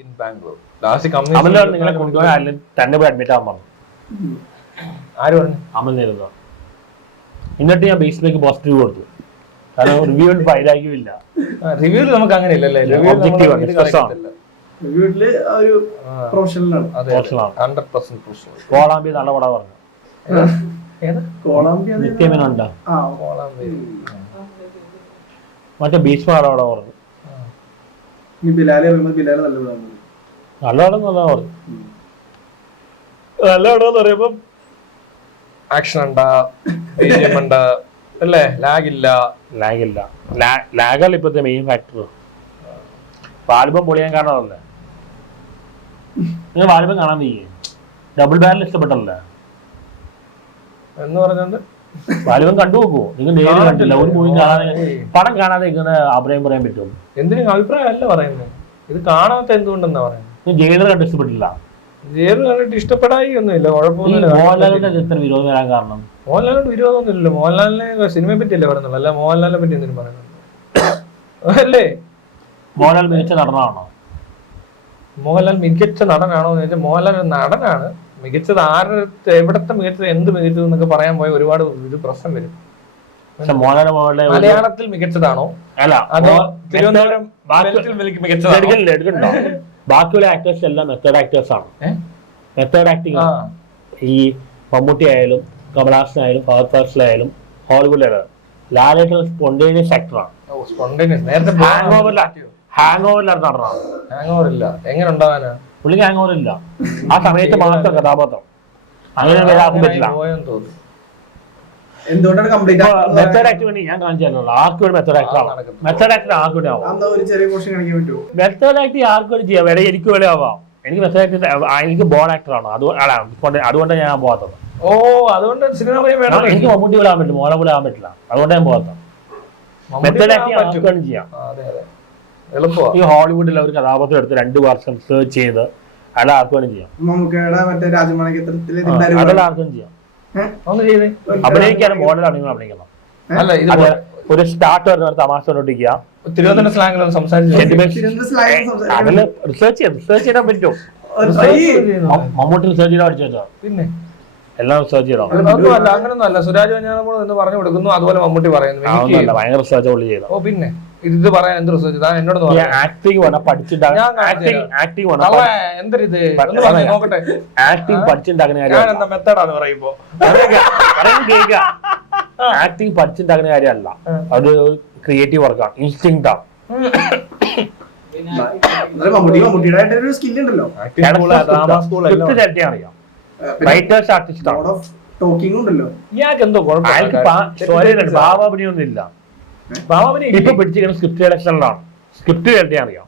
അമൽനീർ നിങ്ങളെ കൊണ്ടുപോയി അല്ലെങ്കിൽ തന്നെ പോയി അഡ്മിറ്റ് ആവാൻ പറഞ്ഞു. ആര് പറഞ്ഞു? അമൽനീർ. എന്നിട്ട് ഞാൻ ബേസിലേക്ക് പോസിറ്റീവ് കൊടുത്തു. കാരണം റിവ്യൂ ഫൈലാക്കിയില്ല. റിവ്യൂല് നമുക്ക് അങ്ങനെ ഇല്ലല്ലേ, കോളാമ്പി നല്ല പടം പറഞ്ഞു. നിത്യമേനുണ്ടോ മറ്റേ ഭീഷ്മ നല്ല പടം പറഞ്ഞു. നല്ല പടം നല്ല പറഞ്ഞു. നല്ല പടം എന്ന് പറയുമ്പോ ആക്ഷൻ ഉണ്ടാ, അല്ലേ, ലാഗില്ല. ലാഗല്ല ഇപ്പത്തെ മെയിൻ ഫാക്ടർ. വാലിബം പൊളിയാൻ കാരണമല്ലേ നിങ്ങൾ വാലിബം കാണാൻ നീ ഡബിൾ ബാരൽ ഇഷ്ടപ്പെട്ടല്ലേ എന്ന് പറഞ്ഞോണ്ട് വാലിബം കണ്ടു നോക്കുവോ? നിങ്ങൾ നേരിൽ കണ്ടില്ല, ഒരു മൂവി കാണാതെ പടം കാണാതെ ഇങ്ങനെ അഭിപ്രായം പറയാൻ പറ്റും? എന്തിനും അഭിപ്രായം അല്ല പറയുന്നത്, ഇത് കാണാത്ത എന്തുകൊണ്ടെന്നാ പറയുന്നത്. ജയിലർ കണ്ട് ഇഷ്ടപ്പെട്ടില്ല? ജയിലർ കണ്ടിട്ട് ഇഷ്ടപ്പെടായി ഒന്നുമില്ല, കുഴപ്പമൊന്നുമില്ല. മോഹൻലാലിന്റെ ചിത്രം വിരോധം വരാൻ കാരണം? മോഹൻലാലിനോട് വിരോധമൊന്നുമില്ലല്ലോ. മോഹൻലാലിനെ സിനിമയെ പറ്റിയല്ലേ പറയുന്നുള്ളൂ, അല്ല മോഹൻലാലിനെ പറ്റി എന്തിനും പറയുന്നുണ്ട് അല്ലേ? മോഹൻലാൽ മികച്ച നടനാണോ? മോഹൻലാൽ മികച്ച നടനാണോ എന്ന് ചോദിച്ചാൽ മോഹൻലാൽ ഒരു നടനാണ്. മികച്ചത് ആരുടെ, എവിടത്തെ മികച്ചത്, എന്ത് മികച്ചത് എന്നൊക്കെ പറയാൻ പോയ ഒരുപാട് ഇത് പ്രശ്നം വരും. മലയാളത്തിൽ മികച്ചതാണോ അതോ തിരുവനന്തപുരം മികച്ചതാണോ? ബാക്കിയുള്ള ആക്ടേഴ്സ് എല്ലാം മെത്തേഡ് ആക്ടേഴ്സ് ആണ്. Method acting. ഈ മമ്മൂട്ടി ആയാലും കമലഹാസൻ ആയാലും ഫഹദ് ഫാസിലായാലും ഹോളിവുഡിലാണ്. ലാലേട്ടൻ സ്പോണ്ടേനിയസ് ആക്ടറാണ്. ഹാങ് ഓവറിലാണ് നടനാണ്. ഹാങ് ഓവർ ഇല്ല, എങ്ങനെ ഉണ്ടാവാനാ? പുള്ളിക്ക് ഹാങ് ഓവർ ഇല്ല, ആ സമയത്ത് മാത്രം കഥാപാത്രം. അങ്ങനെ വരാൻ പറ്റില്ല. എന്തുകൊണ്ടാണ് മെത്തേഡ് ആക്ട് വേണ്ടി ഞാൻ കാണിച്ചല്ലോ. ആർക്ക് വേണ്ടി മെത്തേഡ് ആക്ടറാണ്? മെത്തേഡ് ആക്ടർ ആർക്ക് വേണ്ടി ആവാം? മെത്തേഡ് ആക്ട് ആർക്ക് വേണ്ടി ചെയ്യാം? വേറെ എനിക്ക് വേണ്ടി ആവാം. എനിക്ക് മെത്തേഡ് ആക്ട് എനിക്ക് ബോൺ ആക്ടറാണ്, അതുകൊണ്ട് ഞാൻ പോകാത്തത്. ഓ, അതുകൊണ്ട് സിനിമ എനിക്ക് മമ്മൂട്ടി പോലെ ആവാൻ പറ്റില്ല, മോളെ പോലെ ആവാൻ പറ്റില്ല, അതുകൊണ്ട് ഞാൻ പോകാത്തത്. മെത്തേഡ് ആക്ട് ആർക്ക് വേണ്ടി ചെയ്യാം. ഈ ഹോളിവുഡിൽ ഒരു കഥാപാത്രം എടുത്ത് 2 വർഷം സെർച്ച് ചെയ്ത് അല്ല ആർക്ക് വേണ്ടി ചെയ്യാം. അതെല്ലാം ആർക്കും ചെയ്യാം. അഭിനയിക്കാനും മോഡലാണ് നിങ്ങൾ അഭിനയിക്കണം. ഒരു സ്റ്റാർട്ട് വരുന്ന തമാശ ഒട്ടിക്കുക, തിരുവനന്തപുരം സ്ലാങ്ങിലൊന്നും സംസാരിച്ചു റിസർച്ച് ചെയ്യാൻ പറ്റുമോ? മമ്മൂട്ടി റിസർച്ച് ചെയ്താൽ പഠിച്ചു വെച്ചോ? പിന്നെ എല്ലാം റിസർച്ച് ചെയ്യണം. അങ്ങനൊന്നും അല്ല, സുരാജ് വെഞ്ഞാറമൂട് എന്ന് പറഞ്ഞു കൊടുക്കുന്നു, അതുപോലെ മമ്മൂട്ടി പറയുന്നു. ഭയങ്കര റിസർച്ച് പുള്ളി ചെയ്തു. ഓ പിന്നെ ഇത് പറയാൻ എന്ത് റിസർച്ച്? താൻ എന്നോട് ആക്ടിങ് വേണം പഠിച്ചിട്ടാണ്. എന്തൊരിത് നോക്കട്ടെ, ആക്ടിങ് പഠിച്ചിട്ടുണ്ടാക്കുന്ന കാര്യം മെത്തേഡാന്ന് പറയുമ്പോ ആക്ടിങ് പഠിച്ചിട്ടുണ്ടാക്കുന്ന കാര്യമല്ല, അത് ക്രിയേറ്റീവ് വർക്കാണ്, ഇൻസ്റ്റിങ്ക്റ്റ് ആണ്. അറിയാം, റൈറ്റേഴ്സ് ആർട്ടിസ്റ്റ് ആണ്. ഭാവാഭിനയൊന്നും ഇല്ല. ഇപ്പൊ പിടിച്ചിരിക്കുന്ന സ്ക്രിപ്റ്റ് ഡയറക്ഷനിലാണ്. സ്ക്രിപ്റ്റ് കേൾക്കാൻ അറിയാം,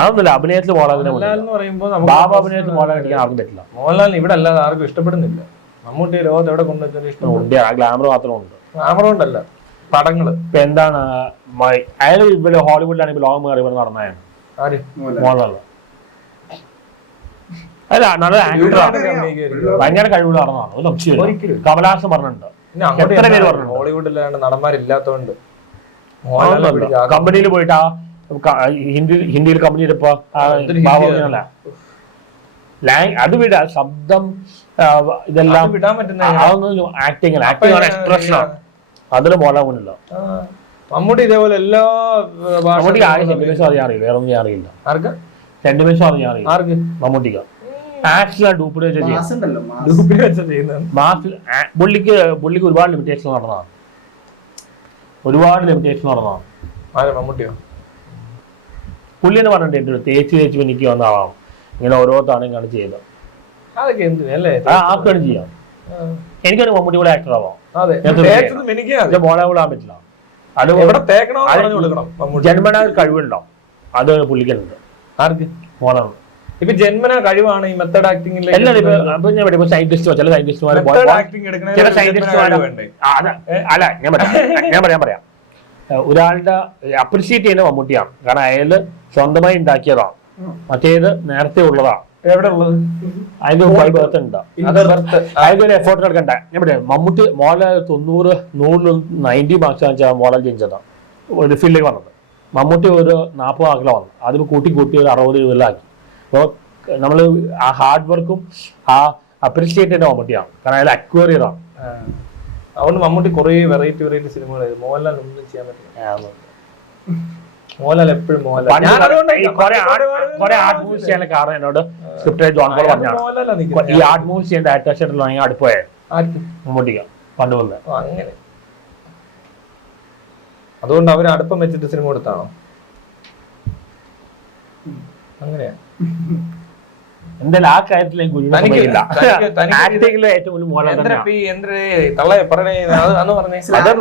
അതൊന്നുമില്ല. അഭിനയത്തിൽ മോഹൻലാലിനെ ബാബ അഭിനയത്തിൽ മോഹൻലാൽ അടിക്കാൻ ആർക്കും പറ്റില്ല. മോഹൻലാൽ ഇവിടെ അല്ലാതെ ആർക്കും ഇഷ്ടപ്പെടുന്നില്ല. മമ്മൂട്ടി ലോകത്ത് എവിടെ കൊണ്ടുവച്ചാലും ഇഷ്ടമുണ്ട്. ആ ഗ്ലാമർ മാത്രം ഉണ്ട്. ഗ്ലാമർ കൊണ്ടല്ല, പടങ്ങള്. ഇപ്പൊ എന്താണ് അയാൾ ഇവിടെ ഹോളിവുഡിലാണെങ്കിൽ ലോകം കയറി നടന്നതാണ് മോഹൻലാൽ. അല്ല, നല്ല ആക്ടറാണ്, ഭയങ്കര കഴിവുള്ള നടന്നതാണ്, ഒരു സംശയമില്ല. കമലഹാസൻ പറഞ്ഞിട്ടുണ്ട്, എത്ര പേര് പറഞ്ഞു. ഹോളിവുഡിലാണ്ട് നടന്മാരില്ലാത്തോണ്ട് കമ്പനിയിൽ പോയിട്ട് ആ ഹിന്ദിയിൽ കമ്പനി എടുപ്പോ അത് വിടാ, ശബ്ദം ഇതെല്ലാം വിടാൻ പറ്റുന്ന അതൊന്നും ആക്ടിങ് എക്സ്പ്രഷനാണ്. അതില് മോഹൻലാലില്ല. മമ്മൂട്ടി ഇതേപോലെ എല്ലാ മമ്മൂട്ടിക്ക് ആകെ സെന്റിമെന്റ്സ് അറിയാൻ അറിയില്ല, വേറെ ഒന്നും അറിയില്ല. ആർക്ക് സെന്റിമെന്റ്സ് അറിയാൻ അറിയില്ല? ആർക്ക്? മമ്മൂട്ടിക്ക്. ആക്ച്വലി ഡ്യൂപ്ലിക്കേറ്റ് പുള്ളിക്ക് ഒരുപാട് ലിമിറ്റേഷൻ നടന്നതാണ്, ഒരുപാട് ലിമിറ്റേഷൻ നടന്നതാണ്. മമ്മൂട്ടിയോ? പുള്ളി എന്ന് പറഞ്ഞിട്ട് എന്റെ തേച്ച് എനിക്ക് വന്ന ആളാണ്, ഇങ്ങനെ ഓരോ തവണ ഇങ്ങനെ ചെയ്തത്. ആർക്കാണ് ചെയ്യാം. എനിക്കൊരു മമ്മൂട്ടി കൂടെ ആക്ടർ ആവാം, മോളെ കൂടാൻ പറ്റില്ല. അത് ജന്മന ഒരു കഴിവുണ്ടാവും, അത് പുള്ളിക്കുണ്ട്. ആർക്ക് മോളാണ്. ഇപ്പൊ ജന്മന കഴിവാണ് ഈ മെത്തഡ് ആക്ടിംഗ്. എല്ലാവരും ഇപ്പൊ ഞാൻ പറയാം സയന്റിസ്റ്റോ ചില സയന്റിസ്റ്റുമാരെ ചില സയന്റിസ്റ്റുമാരെ അല്ല ഞാൻ പറയാം ഒരാളുടെ അപ്രിഷിയേറ്റ് ചെയ്യുന്ന മമ്മൂട്ടിയാണ്. കാരണം അയാള് സ്വന്തമായി ഉണ്ടാക്കിയതാണ്, മറ്റേത് നേരത്തെ ഉള്ളതാണ്. എവിടെ ഉള്ളത്? അതിന്റെ ബർത്ത് ഉണ്ട്, അതിന്റെ ഒരു എഫേർട്ട് എടുക്കണ്ട. ഞാൻ പറയാം മമ്മൂട്ടി മോളെ 90 മാർക്സ് വെച്ചാൽ മോളെ ജനിച്ചതാണ് ഒരു ഫീൽഡിലേക്ക് വന്നത്. മമ്മൂട്ടി ഒരു 40 മാർക്കിലാണ് വന്നത്. അതിന് കൂട്ടി ഒരു 60 രൂപയിലാക്കി. അപ്പോൾ നമ്മൾ ആ ഹാർഡ് വർക്കും ആ അപ്രീഷിയേറ്റ് ചെയ്യുന്ന മമ്മൂട്ടിയാണ്. കാരണം അയാൾ അക്വയർ ചെയ്താണ്. അതുകൊണ്ട് മമ്മൂട്ടി കുറെ വെറൈറ്റി സിനിമകൾ. മോഹൻലാൽ ഒന്നും ചെയ്യാൻ പറ്റില്ല. മോഹൻലാൽ എപ്പോഴും കുറെ ആർട്ട് മൂവ്സ് ചെയ്യാൻ കാരണം എന്നോട് സ്ക്രിപ്റ്റ് ജോൺ പോൾ പറഞ്ഞാണ് ഈ ആർട്ട് മൂവ്സ് ചെയ്യാൻ ഡയറക്ടർ അടുപ്പോയ മമ്മൂട്ടിക്ക പണ്ട് പോലെ. അങ്ങനെ അതുകൊണ്ട് അവര് അടുപ്പം വെച്ചിട്ട് സിനിമ കൊടുത്താണോ? അങ്ങനെയാ. എന്തായാലും ആ കാര്യത്തിൽ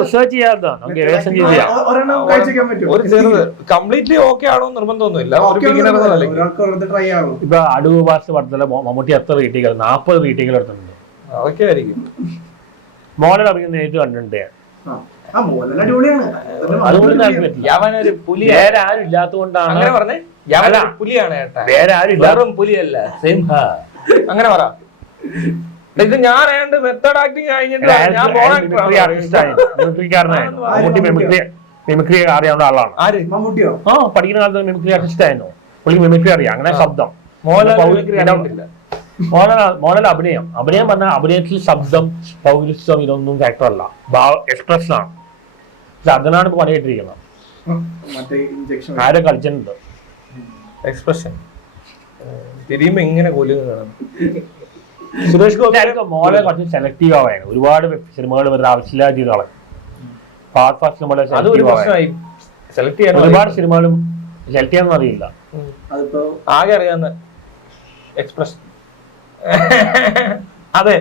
റിസർച്ച് ചെയ്യാത്തതാണ്, നമുക്ക് ഗവേഷണം ചെയ്യാം. കംപ്ലീറ്റ്ലി ഓക്കെ ആണോ നിർബന്ധമൊന്നുമില്ല. ഇപ്പൊ അടൂർ ഭാഷ പടത്തിലെ മമ്മൂട്ടി എത്ര റീറ്റേക്ക് 40 റീറ്റേക്കിൽ എടുത്തിട്ടുണ്ട്. അതൊക്കെ ആയിരിക്കും. മോഹൻലാൽ അഭിനയിക്കുന്ന നേരിട്ട് കണ്ടിട്ടുണ്ട്. അതുകൊണ്ട് വേറെ ആരും ഇല്ലാത്തതുകൊണ്ടാണ്. പുലിയാണ് വേറെ ആരും ഇല്ലാത്ത പുലിയല്ല, സിംഹ. അങ്ങനെ പറ. ഇത് ഞാൻ മെത്തേഡ് ആക്ടിങ് കഴിഞ്ഞിട്ട് മിമിക്രി അറിയാവുന്ന ആളാണ്. പഠിക്കുന്ന കാലത്ത് മിമിക്രി ആർട്ടിസ്റ്റ് ആയിരുന്നു. പുള്ളി മിമിക്രി അറിയാം. അങ്ങനെ ശബ്ദം മോഹൻലാൽ അഭിനയം പറഞ്ഞാൽ അഭിനയത്തിൽ ശബ്ദം പൗരസ്ത്വം ഇതൊന്നും ഫാക്ടറല്ല, എക്സ്പ്രഷനാണ്. പക്ഷെ അതിനാണ് ഇപ്പൊ പണിയിട്ടിരിക്കുന്നത്. ആരെ കളിച്ചിട്ടുണ്ട് എക്സ്പ്രഷൻ തിരിയുമ്പോ ഇങ്ങനെ കൊല്ലുന്നതാണ്. സുരേഷ് ഗോപി മോളെ കുറച്ച് സെലക്റ്റീവ് ആവാണ്. ഒരുപാട് സിനിമകൾ വെറുതെ ആവശ്യമില്ലാതെ ചെയ്ത ആളെ ഒരുപാട് സിനിമകളും സെലക്ട് ചെയ്യാൻ അറിയില്ല. ആകെ അറിയാവുന്ന എക്സ്പ്രഷൻ. അതെ,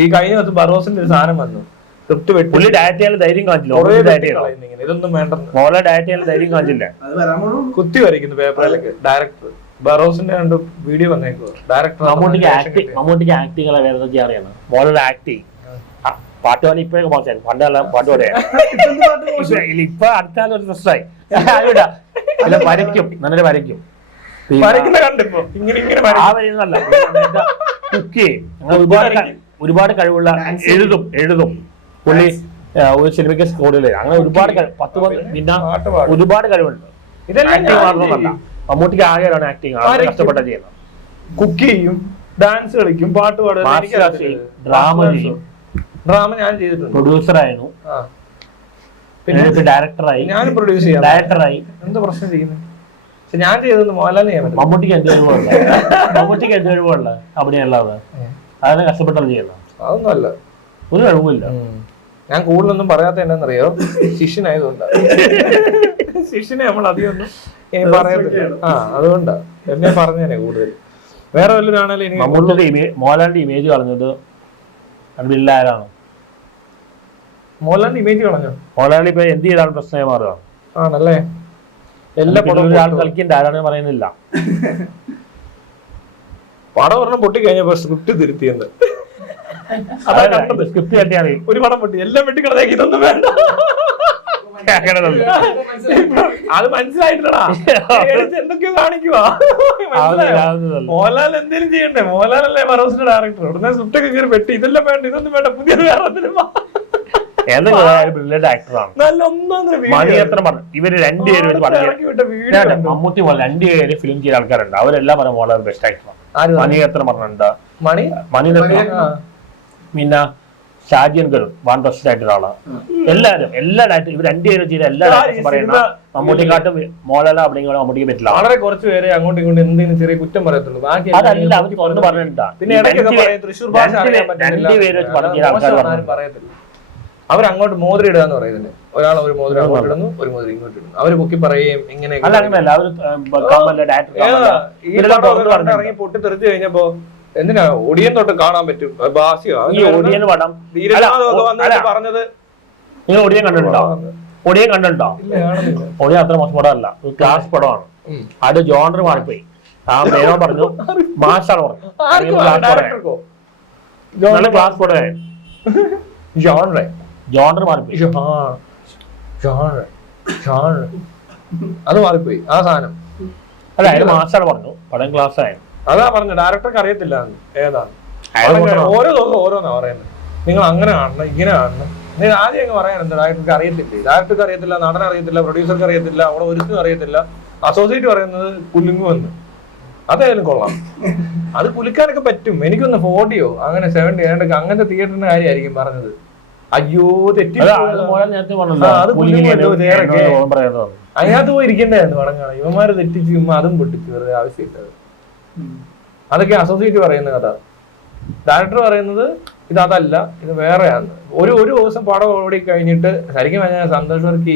ഈ കഴിഞ്ഞ ദിവസം ബറോസിന്റെ ഒരു സാധനം വന്നു. പുള്ളി ഡയറ്റ് ചെയ്യാൻ ധൈര്യം കാണിച്ചില്ല. ഇതൊന്നും വേണ്ട, മോളെ ഡയറ്റ് ചെയ്യാൻ ധൈര്യം കാണിച്ചില്ല. കുത്തി വരയ്ക്കുന്നു പേപ്പറിലൊക്കെ. ഡയറക്ടർ ബറോസിന്റെ കണ്ട് വീഡിയോ വന്നേക്കോ. ഡയറക്ടർ മമ്മൂട്ടിക്ക് ആക്ടിങ് വേറെ അറിയണം. മോളുടെ ആക്ടിങ് പാട്ട് പാടി ഇപ്പോഴൊക്കെ മോശം. പണ്ടല്ല പാട്ട് പാടിയ ഇപ്പൊ അടുത്താലും ഒരു പ്രശ്നമായി. വരയ്ക്കും, നല്ലൊരു വരയ്ക്കും. കുക്ക് ചെയ്യും. ഒരുപാട് കഴിവുള്ള എഴുതും പുള്ളി. ഒരു സിനിമയ്ക്ക് സ്കോഡില് അങ്ങനെ ഒരുപാട് 10 പിന്നെ ഒരുപാട് കഴിവുണ്ട്. ആക്ടിങ് മാത്രമല്ല, മമ്മൂട്ടിക്ക് ആകെയാണ് ആക്ടിങ് കഷ്ടപ്പെട്ട ചെയ്യുന്നത്. കുക്ക് ചെയ്യും, ഡാൻസ് കളിക്കും, പാട്ട് പാടും, ഡ്രാമ ഞാൻ ചെയ്തിട്ടുണ്ട്. പ്രൊഡ്യൂസറായിരുന്നു, പിന്നെ ഡയറക്ടറായി. ഞാനും പ്രൊഡ്യൂസ് ചെയ്യാം. ഡയറക്ടറായി. എന്താ പ്രശ്നം ചെയ്യുന്നത്? പക്ഷെ ഞാൻ ചെയ്തത് മോഹൻലാലിനെ ചെയ്യാൻ പറ്റും. മമ്മൂട്ടിക്ക് എന്ത് കഴിവുള്ള അഭിനയമുള്ളത് അതിനെ കഷ്ടപ്പെട്ടാണ് ചെയ്യുന്നത്. അതൊന്നും അല്ല, ഒരു കഴിവില്ല. ഞാൻ കൂടുതലൊന്നും പറയാത്ത എന്നാന്നറിയോ? ശിഷ്യനായതുകൊണ്ടാ. ശിഷ്യനെ നമ്മൾ അധികം ഒന്നും പറയത്തില്ല. അതുകൊണ്ടാ എന്നെ പറഞ്ഞേനെ കൂടുതൽ. വേറെ വല്ലവരാണേലും മോഹൻലാലിന്റെ ഇമേജ് കളഞ്ഞത് ബില്ലാരാണ്. മോഹൻലാലിന്റെ ഇമേജ് കളഞ്ഞോ? മോഹൻലാൽ ഇപ്പൊ എന്ത് ചെയ്താണ് പ്രശ്നമായി മാറുക ആണല്ലേ? എല്ലാ പടവും ആൾ കളിക്കണ്ട, ആരാണ് പറയുന്നില്ല. പടം ഒരെണ്ണം പൊട്ടി കഴിഞ്ഞപ്പോ സ്ക്രിപ്റ്റ് തിരുത്തിയെന്ന്. സ്ക്രിപ്റ്റ് കെട്ടിയാണ് ഒരു പടം പൊട്ടി, എല്ലാം വെട്ടിക്കളതേക്ക് ഇതൊന്നും വേണ്ട. അത് മനസ്സിലായിട്ടാ എന്തൊക്കെയോ കാണിക്കുവാ. മോഹൻലാൽ എന്തേലും ചെയ്യണ്ടേ? മോഹൻലാലല്ലേ ബറോസിന്റെ ഡയറക്ടർ. ഉടനെ സ്ക്രിപ്റ്റ് ഒക്കെ കയറി വെട്ടി ഇതെല്ലാം വേണ്ട, ഇതൊന്നും വേണ്ട, പുതിയത് വേറെ സിനിമ. നല്ല ഇവര് രണ്ടുപേരും മമ്മൂട്ടി പോലെ 2 പേര് ഫിലിം ചെയ്ത ആൾക്കാരുണ്ട്. അവരെല്ലാം പറഞ്ഞ മോഹൻലാൽ ബെസ്റ്റ് ആക്ടറാണ്. മണിരത്നം പറഞ്ഞിട്ടുണ്ട്, മണിരത്നം, പിന്നെ ഷാജിയൻ ഗരും വൺ ബെസ്റ്റ് ആയിട്ടുള്ള ആളാണ്. എല്ലാ ഡയറക്ടർ ഇവർ 2 പേരും ചെയ്ത എല്ലാ ഡയറക്ടേഴ്സും പറയുന്ന മമ്മൂട്ടിക്കാട്ടും മോഹൻലാൽ അഭിനയിക്കാൻ മമ്മൂട്ടിക്ക് പറ്റില്ല. വളരെ കുറച്ച് പേരെ അങ്ങോട്ടും ഇങ്ങോട്ടും എന്തെങ്കിലും ചെറിയ കുറ്റം പറയത്തുള്ളൂ. അതല്ല, അവർ തുറന്ന് പറഞ്ഞിട്ടാ. പിന്നെ തൃശ്ശൂർ ഭാഷ 2 പേര് വെച്ച് പടം ചെയ്ത ആൾക്കാർ പറയത്തില്ല. അവരങ്ങോട്ട് മോതിരി ഇടുക എന്ന് പറയുന്നത്. ഒരാൾ ഒരു മോതിരം അങ്ങോട്ട് ഇടുന്നു, ഒരു മോതിരം ഇങ്ങോട്ട് ഇടുന്നു. അവര് പൊക്കി പറയുകയും ഇങ്ങനെ ഇറങ്ങി പൊട്ടിത്തെറിച്ച് കഴിഞ്ഞപ്പോ എന്തിനാ ഒടിയൻ തൊട്ട് കാണാൻ പറ്റും. പറഞ്ഞത് ഒടിയൻ കണ്ടിട്ടുണ്ടോ? ഒടിയൻ കണ്ടിട്ടുണ്ടോ? ഒടിയൻ അത്ര മോശം പടമല്ല, ക്ലാസ് പടമാണ്. അത് ജോണർ മാറിപ്പോയി. ആ മേനോ പറഞ്ഞു മാസാണ് പറഞ്ഞു നല്ല ക്ലാസ് പോടെ ജോണർ മാറിപ്പോയി. അത് മാറിപ്പോയി ആ സാധനം. അല്ല അതിന് മാസാണ് പറഞ്ഞു പടം ക്ലാസ് ആയിരുന്നു. അതാ പറഞ്ഞു ഡയറക്ടർക്ക് അറിയത്തില്ല ഏതാണ്. ഓരോ ദിവസം ഓരോന്നാ പറയുന്നത്. നിങ്ങൾ അങ്ങനെ കാണണം ഇങ്ങനെ കാണണം. നിങ്ങൾ ആദ്യം അങ്ങ് പറയാനുണ്ട് ഡയറക്ടർക്ക് അറിയത്തില്ല, ഡയറക്ടർക്ക് അറിയത്തില്ല, നടൻ അറിയത്തില്ല, പ്രൊഡ്യൂസർക്ക് അറിയത്തില്ല, അവിടെ ഒരുക്കും അറിയത്തില്ല, അസോസിയേറ്റ് പറയുന്നത് കുലുങ്ങുമെന്ന്. അതായാലും കൊള്ളാം, അത് കുലുക്കാനൊക്കെ പറ്റും. എനിക്കൊന്ന് 40 അങ്ങനെ 70 അങ്ങനത്തെ തിയേറ്ററിന്റെ കാര്യമായിരിക്കും പറഞ്ഞത്. അയ്യോ തെറ്റി അതിനകത്ത് പോയി ഇരിക്കേണ്ടായിരുന്നു പടം കാണാൻ. ഇവന്മാര് തെറ്റിച്ച് അതും പൊട്ടിച്ച് വെറുതെ ആവശ്യമില്ല. അതൊക്കെ അസോസിയേറ്റ് പറയുന്ന കഥ. ഡയറക്ടർ പറയുന്നത് ഇത് അതല്ല, ഇത് വേറെയാണ്. ഒരു ദിവസം പടം ഓടി കഴിഞ്ഞിട്ട് ശരിക്കും പറഞ്ഞാൽ സന്തോഷ് വർക്ക്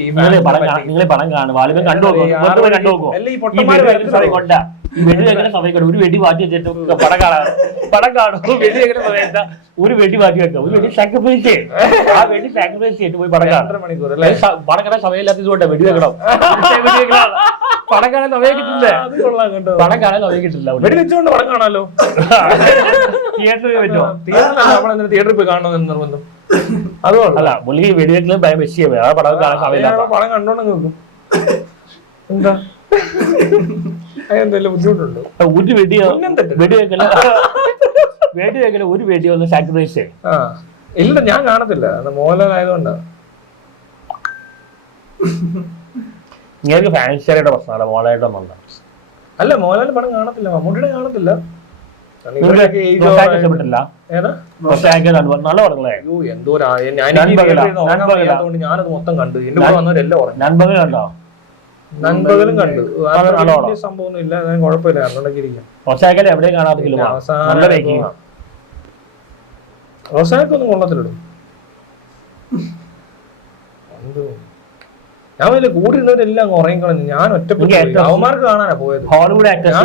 പടം കാണും ഒരു വെടി മാറ്റി വെച്ചിട്ട് പടം കാണും. വെടി എങ്ങനെ സമയത്ത് ഒരു വെടി മാറ്റി വെക്കാം, ഒരു വെടി സാക്രിഫൈസ് ചെയ്യും. ആ വെടി സാക്രിഫൈസ് ചെയ്തിട്ട് പോയി പടം കാണാൻ 2 മണിക്കൂർ പടം കാണാൻ സമയമില്ലാത്തതുകൊണ്ട് വെടി വെക്കണം. പടം കാണാൻ സമയം കിട്ടില്ല, പടം കാണാൻ സമയം കിട്ടില്ല. വെടി വെച്ചുകൊണ്ട് പടം കാണാലോ. തിയേറ്ററിൽ വെച്ചോ, തിയേറ്ററിൽ പോയി കാണണമെന്ന് നിർബന്ധം. അല്ല പുള്ളി വെടിവെക്കലും ഭയം വെച്ചിയാണ് ആ പടം കാണാൻ സമയമില്ല. പടം കണ്ടോണ്ടെങ്കിൽ നോക്കും. എന്താ എന്തെങ്കിലും ബുദ്ധിമുട്ടുണ്ടോ? ഒരു വെടിവെക്കല ഒരു വെടി ഒന്ന് സാക്രിഫൈസ് ചെയ്യും. ഇല്ല ഞാൻ കാണത്തില്ല, മോഹൻലാൽ ആയതുകൊണ്ടാ. നിങ്ങൾക്ക് ഫാൻസിയുടെ പ്രശ്നമാണ് മോഹൻലാലിന്റെ. അല്ല മോഹൻലാൽ പടം കാണത്തില്ല, മമ്മൂട്ടിയുടെ കാണത്തില്ല. ഇഷ്ടപ്പെട്ടില്ല. നല്ല പടങ്ങളായിരുന്നു. ഞാനത് മൊത്തം കണ്ടു. എന്റെ കൂടെ വന്നവരെല്ലാം പറഞ്ഞു. നൻപകൽ കണ്ടോ? നൻപകലും കണ്ടു. സംഭവം ഇല്ല, കുഴപ്പമില്ല. റൊസാക്കൽ എവിടെയും കാണാത്തില്ല. റൊസാക്കൊന്നും കൊള്ളത്തില്ലല്ലോ. ഞാൻ വലിയ കൂടിയിരുന്നവരെല്ലാം ഉറങ്ങി കളഞ്ഞു. ഞാൻ ഒറ്റപ്പെട്ടു. അവന്മാർക്ക് കാണാനാ പോയത്. Hollywood actors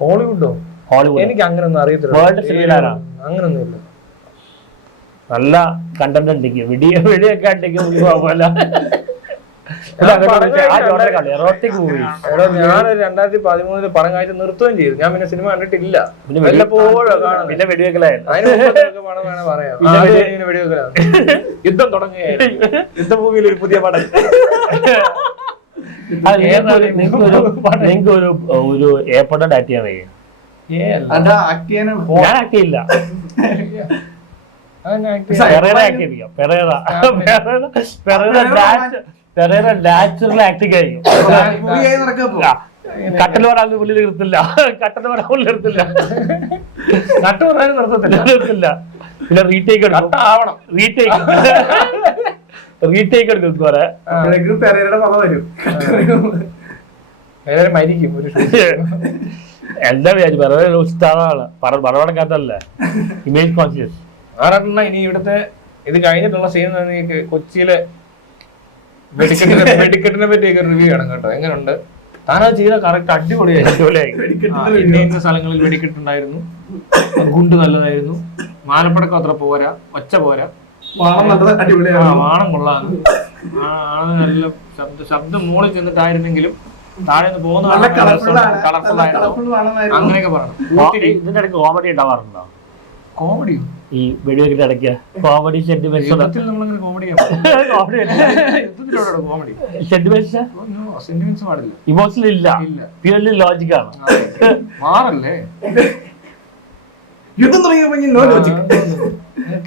ഹോളിവുഡോ? ഹോളിവുഡ് എനിക്ക് അങ്ങനൊന്നും അറിയത്തില്ല. അങ്ങനൊന്നും ഇല്ല. നല്ല കണ്ടന്റ് ഉണ്ടെങ്കിൽ വെടിയൊക്കെ ഉണ്ടെങ്കിൽ ഞാനൊരു 2013 പടം കാഴ്ച നിർത്തുകയും ചെയ്തു. ഞാൻ പിന്നെ സിനിമ കണ്ടിട്ടില്ല. പിന്നെ വെടിവെക്കലായിരുന്നു. പടം വേണേ പറയാം. വെടിവെക്കലാണ്. യുദ്ധം തുടങ്ങുകയായിരുന്നു. യുദ്ധഭൂമിയിൽ ഒരു പുതിയ പടം. നിങ്ങൾക്ക് ഒരു ഏർപ്പെടുന്ന ആക്ട് ചെയ്യാൻ കഴിയും. ഞാൻ ആക്ട് ചെയ്യില്ല. നാച്ചുറൽ ആക്ടിങ് ആയിരിക്കും. കട്ടൽ പറയാൻ പുള്ളി നിർത്തില്ല, കട്ടൽ പറയാൻ പുള്ളി നിർത്തില്ല, നട്ട് പറയാൻ നിർത്തില്ല. പിന്നെ റീടേക്ക് എടുക്കും, റീടേക്ക് എടുക്കും. കുറെ മരിക്കും. എന്താ വിചാരിച്ചു വേറെ ഉസ്താദാണ് പറവടക്കാത്തല്ലേ. Image conscious ആറെണ്ണ. ഇനി ഇവിടുത്തെ ഇത് കഴിഞ്ഞിട്ടുള്ള സീൻ കൊച്ചിയിലെ വെടിക്കെട്ടിനെ പറ്റിയൊക്കെ റിവ്യൂ ചെയ്യണം കേട്ടോ. എങ്ങനെയുണ്ട്? താനത് ചെയ്ത കറക്റ്റ് അടിപൊളിയായി. ഇന്ന സ്ഥലങ്ങളിൽ വെടിക്കെട്ടുണ്ടായിരുന്നു, ഗുണ്ട് നല്ലതായിരുന്നു, മാനപ്പടക്കം അത്ര പോരാ, ഒച്ച പോരാ, വാണം കൊള്ളാന്ന്, നല്ല ശബ്ദം മുകളിൽ ചെന്നിട്ടായിരുന്നെങ്കിലും താഴെ പോകുന്ന കളർഫുൾ ആയിരുന്നു. അങ്ങനെയൊക്കെ പറഞ്ഞു. ഇതിന്റെ ഇടയ്ക്ക് കോമഡി ഉണ്ടാവാറുണ്ടോ? കോമഡിയോ? ഈ വെടിവെക്കിന്റെ ഇടയ്ക്ക് കോമഡി സെന്റിമെന്റ്സ് പാടില്ല. ഇമോഷണൽ ഇല്ല, പ്യൂർലി ലോജിക് ആണ്. മാറല്ലേ യുദ്ധം തുടങ്ങിയപ്പോ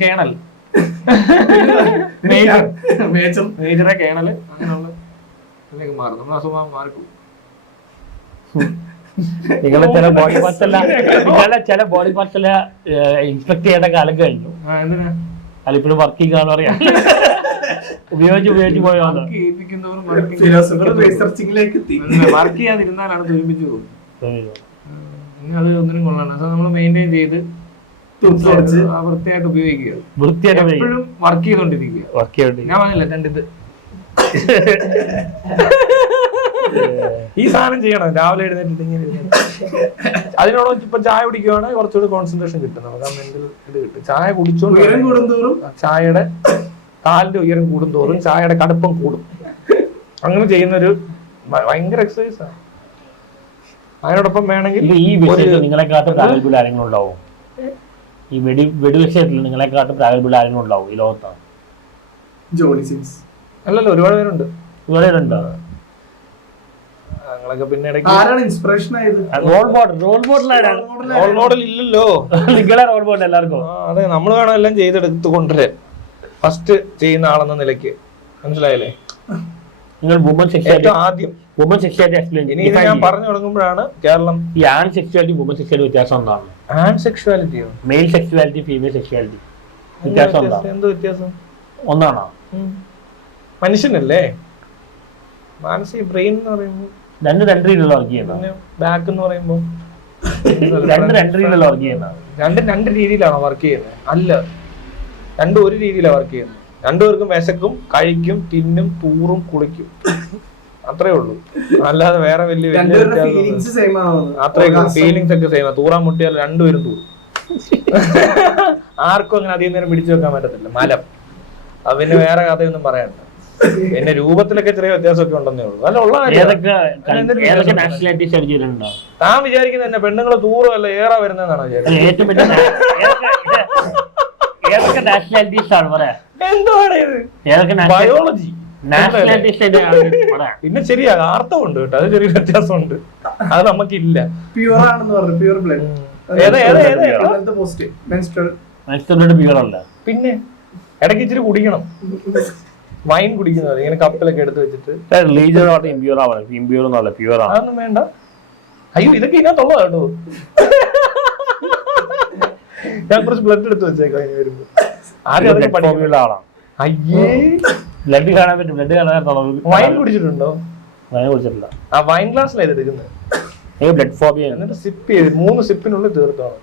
കേണൽ മേജറെ കേണല് അങ്ങനെയുള്ള മാറും. നമ്മൾ അസുഖം മാറിപ്പോ. നിങ്ങളെ ചില ബോഡി പാർട്സ് എല്ലാം ഇൻസ്പെക്ട് ചെയ്യേണ്ട കാലം കഴിഞ്ഞു. അല്ല ഇപ്പോഴും വർക്കിംഗ് കാണോ അറിയാം. ഉപയോഗിച്ച് പോയോന്ന് വർക്ക് ചെയ്യാതിരുന്നാലാണ് ഒരുമിച്ച് പോകും. അത് ഒന്നിനും കൊള്ളാണ്. അത് നമ്മൾ മെയിൻറ്റെയിൻ ചെയ്ത് വൃത്തിയായിട്ട് ഉപയോഗിക്കുക. എപ്പോഴും വർക്ക് ചെയ്തോണ്ടിരിക്കുക. ഞാൻ പറഞ്ഞില്ല കണ്ടിത് ഈ സാധനം ചെയ്യണം. രാവിലെ എഴുന്നേറ്റിട്ട് ഇങ്ങനെ അതിനോട് ഇപ്പൊ ചായ കുടിക്കുവാണെങ്കിൽ കുറച്ചുകൂടി കോൺസെൻട്രേഷൻ കിട്ടും നമുക്ക്. ആ മെന്റൽ ഇത് കിട്ടും. ചായ കുടിച്ചോണ്ട് ചായയുടെ കാലിന്റെ ഉയരം കൂടുന്തോറും ചായയുടെ കടുപ്പം കൂടും. അങ്ങനെ ചെയ്യുന്നൊരു ഭയങ്കര എക്സസൈസാണ്. അതിനോടൊപ്പം വേണമെങ്കിൽ ഈ വിഷയത്തിൽ നിങ്ങളെക്കാട്ടും പ്രാഗൽഭ്യമുള്ള ആരെങ്കിലും ഉണ്ടാവും? ഈ വെടിവിഷയത്തിൽ നിങ്ങളെക്കാട്ടും പ്രാഗൽഭ്യമുള്ള ആരെങ്കിലും ഉണ്ടാവും ഈ ലോകത്ത്? ജോണി സിൻസ് അല്ലല്ലോ, ഒരുപാട് പേരുണ്ട്. ഇവരുണ്ടോ? ഞങ്ങളൊക്കെ പിന്നെ ആരാണ് ഇൻസ്പിറേഷൻ ആയത്? റോൾ മോഡൽ ഇല്ലല്ലോ. നിങ്ങളെ റോൾ മോഡൽ എല്ലാവർക്കും. അതെ, നമ്മൾ വേണം എല്ലാം ചെയ്തെടുത്ത് കൊണ്ടുവരാൻ. ഫസ്റ്റ് ചെയ്യുന്ന ആളെന്ന നിലയ്ക്ക്, മനസ്സിലായില്ലേ? നിങ്ങൾ വുമൺ ആദ്യം വുമൺ സെക്സ്വാലിറ്റി എക്സ്പ്ലെയിൻ ഇനി ഇത് ഞാൻ പറഞ്ഞു തുടങ്ങുമ്പോഴാണ് കേരളം ഈ ആൺ സെക്സ്വാലിറ്റി വുമൺ സെക്സ്വാലിറ്റി വ്യത്യാസം എന്താണ്? ആൺ സെക്സ്വാലിറ്റിയോ മെയിൽ സെക്സ്വാലിറ്റി ഫീമെയിൽ സെക്സ്വാലിറ്റി വ്യത്യാസം എന്താണ്? എന്ത് വ്യത്യാസം? ഒന്നാണോ? മനുഷ്യനല്ലേ, മാനസിക ബ്രെയിൻ എന്ന് പറയുമ്പോൾ രണ്ട് രീതിയിലുള്ള വർക്ക് ചെയ്യുന്നത്. ബാക്ക് എന്ന് പറയുമ്പോൾ രണ്ട് രീതിയിലുള്ള വർക്ക് ചെയ്യുന്നത്. രണ്ട് രീതിയിലാണോ വർക്ക് ചെയ്യുന്നത്? അല്ല, രണ്ടും ഒരു രീതിയിലാണ് വർക്ക് ചെയ്യുന്നത്. രണ്ടുപേർക്കും വിശക്കും, കഴിക്കും, തിന്നും, തൂറും, കുളിക്കും, അത്രേ ഉള്ളൂ. അല്ലാതെ വേറെ വലിയ അത്രേ ഫീലിങ്സ് ഒക്കെ സെയിം. തൂറാൻ മുട്ടിയാൽ രണ്ടുപേരും തൂറും. ആർക്കും അങ്ങനെ അധികം നേരം പിടിച്ചു വെക്കാൻ പറ്റത്തില്ല മലം. അത് പിന്നെ വേറെ കഥയൊന്നും പറയണ്ട. പിന്നെ രൂപത്തിലൊക്കെ ചെറിയ വ്യത്യാസമൊക്കെ ഉണ്ടെന്നേ ഉള്ളൂ. അല്ല, ഉള്ള താൻ വിചാരിക്കുന്നത് തന്നെ പെണ്ണുങ്ങള് തൂറും അല്ല ഏറാ വരുന്നതെന്നാണോ വിചാരിച്ചത്? ബയോളജി പിന്നെ ശരിയാ, അർത്ഥമുണ്ട് കേട്ടോ, അത് ചെറിയ വ്യത്യാസമുണ്ട്. അത് നമുക്കില്ല. പ്യൂർ ആണെന്ന് പറഞ്ഞു, പ്യൂർ ബ്ലഡ്. പിന്നെ ഇടയ്ക്ക് ഇച്ചിരി കുടിക്കണം, വൈൻ കുടിക്കുന്നത് ഇങ്ങനെ കപ്പിലൊക്കെ എടുത്ത് വെച്ചിട്ട്. അതൊന്നും വേണ്ട. അയ്യോ, ഇതൊക്കെ ഇതിനകത്തുള്ള കേട്ടോ. ഞാൻ കുറച്ച് ബ്ലഡ് എടുത്ത് വെച്ചേക്കാം അതിന് വരുമ്പോ. അയ്യേ, ബ്ലഡ് കാണാൻ പറ്റും. ബ്ലഡ് കാണാൻ വൈൻ കുടിച്ചിട്ടുണ്ടോ? വൈൻ കുടിച്ചിട്ടില്ല. ആ വൈൻ ഗ്ലാസ്സിലാണ് എടുക്കുന്നത്. Blood phobia. എന്നിട്ട് സിപ്പ് ചെയ്ത് 3 സിപ്പിനുള്ളിൽ തീർത്താണ്.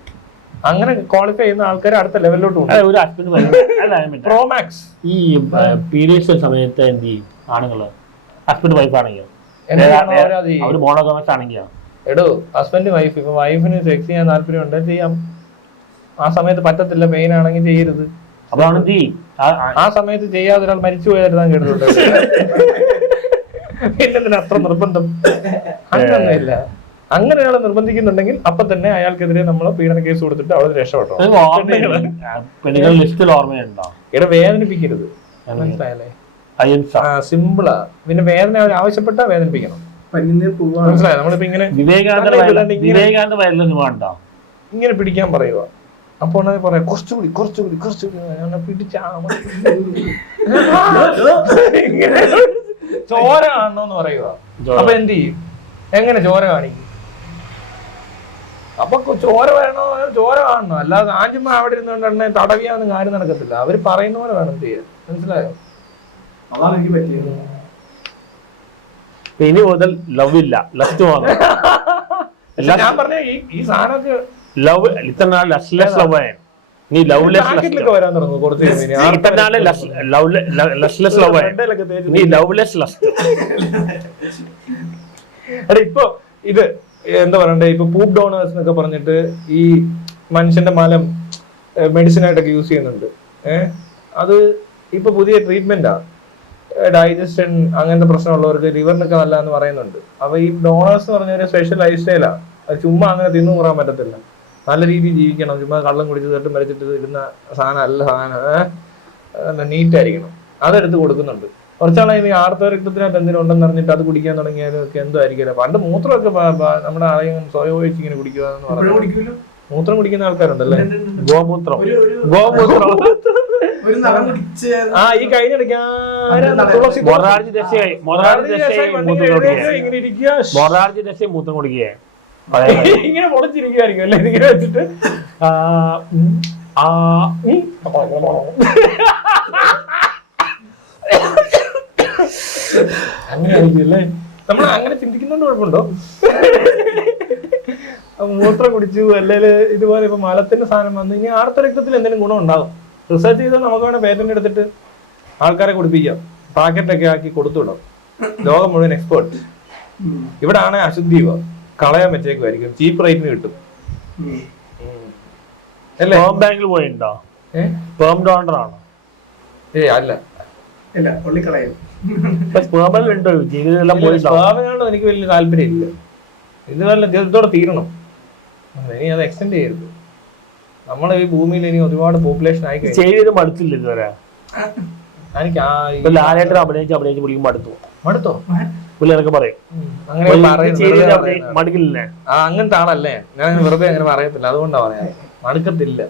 അങ്ങനെ ക്വാളിഫൈ ചെയ്യുന്ന ആൾക്കാർ അടുത്ത ലെവലിലോട്ട് പ്രോമാക്സ്. ഈ പീരിയഡ്സ് സമയത്ത് എന്ത് ചെയ്യും ആണുങ്ങള്? ഹസ്ബൻഡ് വൈഫ് ആണെങ്കിൽ അവര് മോണോഗമസ് ആണെങ്കിൽ എടോ, ഹസ്ബൻഡ് വൈഫ്, ഇപ്പൊ വൈഫിന് സെക്സ് ചെയ്യാൻ താല്പര്യം ഉണ്ട്, ചെയ്യാം. ആ സമയത്ത് പറ്റത്തില്ല, പെയിൻ ആണെങ്കിൽ ചെയ്യരുത്. അപ്പൊ എന്ത് ചെയ്യും? ആ സമയത്ത് ചെയ്യാതെ ഒരാൾ മരിച്ചു പോയാൽ താൻ കേട്ടിട്ടുണ്ട്. പിന്നെ അത്ര നിർബന്ധം അങ്ങനെയൊന്നുമില്ല. അങ്ങനെ ഒരാളെ നിർബന്ധിക്കുന്നുണ്ടെങ്കിൽ അപ്പൊ തന്നെ അയാൾക്കെതിരെ നമ്മൾ പീഡന കേസ് കൊടുത്തിട്ട് അവിടെ രക്ഷപ്പെട്ടോ. ഇവിടെ വേദനിപ്പിക്കരുത്, മനസ്സിലായല്ലേ? സിമ്പിളാ. പിന്നെ വേദന അവർ ആവശ്യപ്പെട്ടാ വേദനിപ്പിക്കണം, മനസ്സിലായോ? നമ്മളിപ്പോ ഇങ്ങനെ ഇങ്ങനെ പിടിക്കാൻ പറയുക, അപ്പോൾ പറയാ കുറച്ചുകൂടി പിടിച്ചാ ചോര കാണണോന്ന് പറയുക. അപ്പൊ എന്ത് ചെയ്യും? എങ്ങനെ ചോര കാണിക്കും? അപ്പൊ ചോര വേണോ? ചോര കാണണോ? അല്ലാതെ ആദ്യം അവിടെ ഇരുന്നുകൊണ്ടെന്നെ തടവിയാന്നും കാര്യം നടക്കത്തില്ല. അവര് പറയുന്ന പോലെ വേണം ചെയ്യാൻ, മനസ്സിലായോ? അതാണ് എനിക്ക് പറ്റിയത്. ഇനി മുതൽ ലവ് ഇല്ല, ലസ്റ്റ് മാത്രം. ഞാൻ പറഞ്ഞ ഈ സാധനമൊക്കെ ലവ് ഇത്ര നാൾ ലെസ്ലെസ് ലവ് ആയി. നീ ലവ്ലെസ് വരാൻ തുടങ്ങും കുറച്ച് ഇത്ര നാളെ ലെസ്ലെസ് ലവ് ആയി. നീ ലവ്ലെസ് ലസ്റ്റ്. ഇപ്പൊ ഇത് എന്താ പറയണ്ടേ, ഇപ്പൊ പൂപ്പ് ഡോണേഴ്സ് എന്നൊക്കെ പറഞ്ഞിട്ട് ഈ മനുഷ്യന്റെ മലം മെഡിസിൻ ആയിട്ടൊക്കെ യൂസ് ചെയ്യുന്നുണ്ട്. അത് ഇപ്പൊ പുതിയ ട്രീറ്റ്മെന്റാ. ഡൈജഷൻ അങ്ങനത്തെ പ്രശ്നമുള്ളവർക്ക് ലിവറിനൊക്കെ നല്ലതെന്ന് പറയുന്നുണ്ട്. അപ്പൊ ഈ ഡോണേഴ്സ് എന്ന് പറഞ്ഞ ഒരു സ്പെഷ്യൽ ലൈഫ് സ്റ്റൈലാ. അത് ചുമ്മാ അങ്ങനെ തിന്നു കൂറാൻ പറ്റത്തില്ല. നല്ല രീതിയിൽ ജീവിക്കണം. ചുമ്മാ കള്ളം കുടിച്ച് തൊട്ട് മരിച്ചിട്ട് ഇരുന്ന സാധനം അല്ല. സാധനം നീറ്റായിരിക്കണം. അതെടുത്ത് കൊടുക്കുന്നുണ്ട്. കുറച്ചാളായി ഈ ആർത്തവ രക്തത്തിനകത്ത് എന്തെങ്കിലും ഉണ്ടെന്ന് പറഞ്ഞിട്ട് അത് കുടിക്കാൻ തുടങ്ങിയാലും ഒക്കെ എന്തോ ആയിരിക്കില്ല. പണ്ട് മൂത്രമൊക്കെ നമ്മുടെ ആരെയും സ്വയം ഒഴിച്ച് ഇങ്ങനെ കുടിക്കുക എന്ന് പറഞ്ഞു. മൂത്രം കുടിക്കുന്ന ആൾക്കാരുണ്ടല്ലേ? ഗോമൂത്രം. ആ ഈ കഴിഞ്ഞിടയ്ക്ക് മൂത്രം കുടിക്കുക ഇങ്ങനെ പൊളിച്ചിരിക്കുവായിരിക്കും അല്ലേ? ഇതിങ്ങനെ വെച്ചിട്ട് അങ്ങനെ ആയിരിക്കും അല്ലേ? നമ്മൾ അങ്ങനെ ചിന്തിക്കുന്നോണ്ട് കുഴപ്പമുണ്ടോ? മൂത്രം കുടിച്ചു അല്ലെങ്കിൽ ഇതുപോലെ ഇപ്പൊ മലത്തിന്റെ സാധനം വന്നു ഇനി ആർത്തവ രക്തത്തിൽ എന്തെങ്കിലും ഗുണം ഉണ്ടാകും. റിസർച്ച് ചെയ്താൽ നമുക്ക് വേണം പേറ്റന്റ് എടുത്തിട്ട് ആൾക്കാരെ കുടിപ്പിക്കാം. പാക്കറ്റൊക്കെ ആക്കി കൊടുത്തുവിടാം. ലോകം മുഴുവൻ എക്സ്പേർട്ട്. ഇവിടെ ആണെങ്കിൽ അശുദ്ധി കളയാൻ വെച്ചേക്കുമായിരിക്കും. ചീപ്പ് റേറ്റിന് കിട്ടും. ബാങ്കിൽ പോയിട്ടോ? സ്പേം ഡോണർ ആണോ? അല്ല, സ്പേമിനോട് എനിക്ക് വലിയ താല്പര്യമില്ല. ഇത് വല്ല ഇതോടെ തീരണം, ഇനി അത് എക്സ്റ്റെൻഡ് ചെയ്യരുത്. നമ്മളെ ഈ ഭൂമിയിൽ ഇനി ഒരുപാട് പോപ്പുലേഷൻ ആയി കഴിഞ്ഞു. ചെയ്ത് മടുത്തില്ല ഇതുവരെ. എനിക്ക് ലാലേട്ടൻ അഭിനയിച്ച് പിടിക്കും മടുത്തോ പിള്ളേരൊക്കെ പറയും അങ്ങനെ മടുക്കില്ലേ. അങ്ങനത്തെ ആളല്ലേ ഞാൻ, വെറുതെ അങ്ങനെ പറയത്തില്ല, അതുകൊണ്ടാ പറയാ മടുക്കത്തില്ല.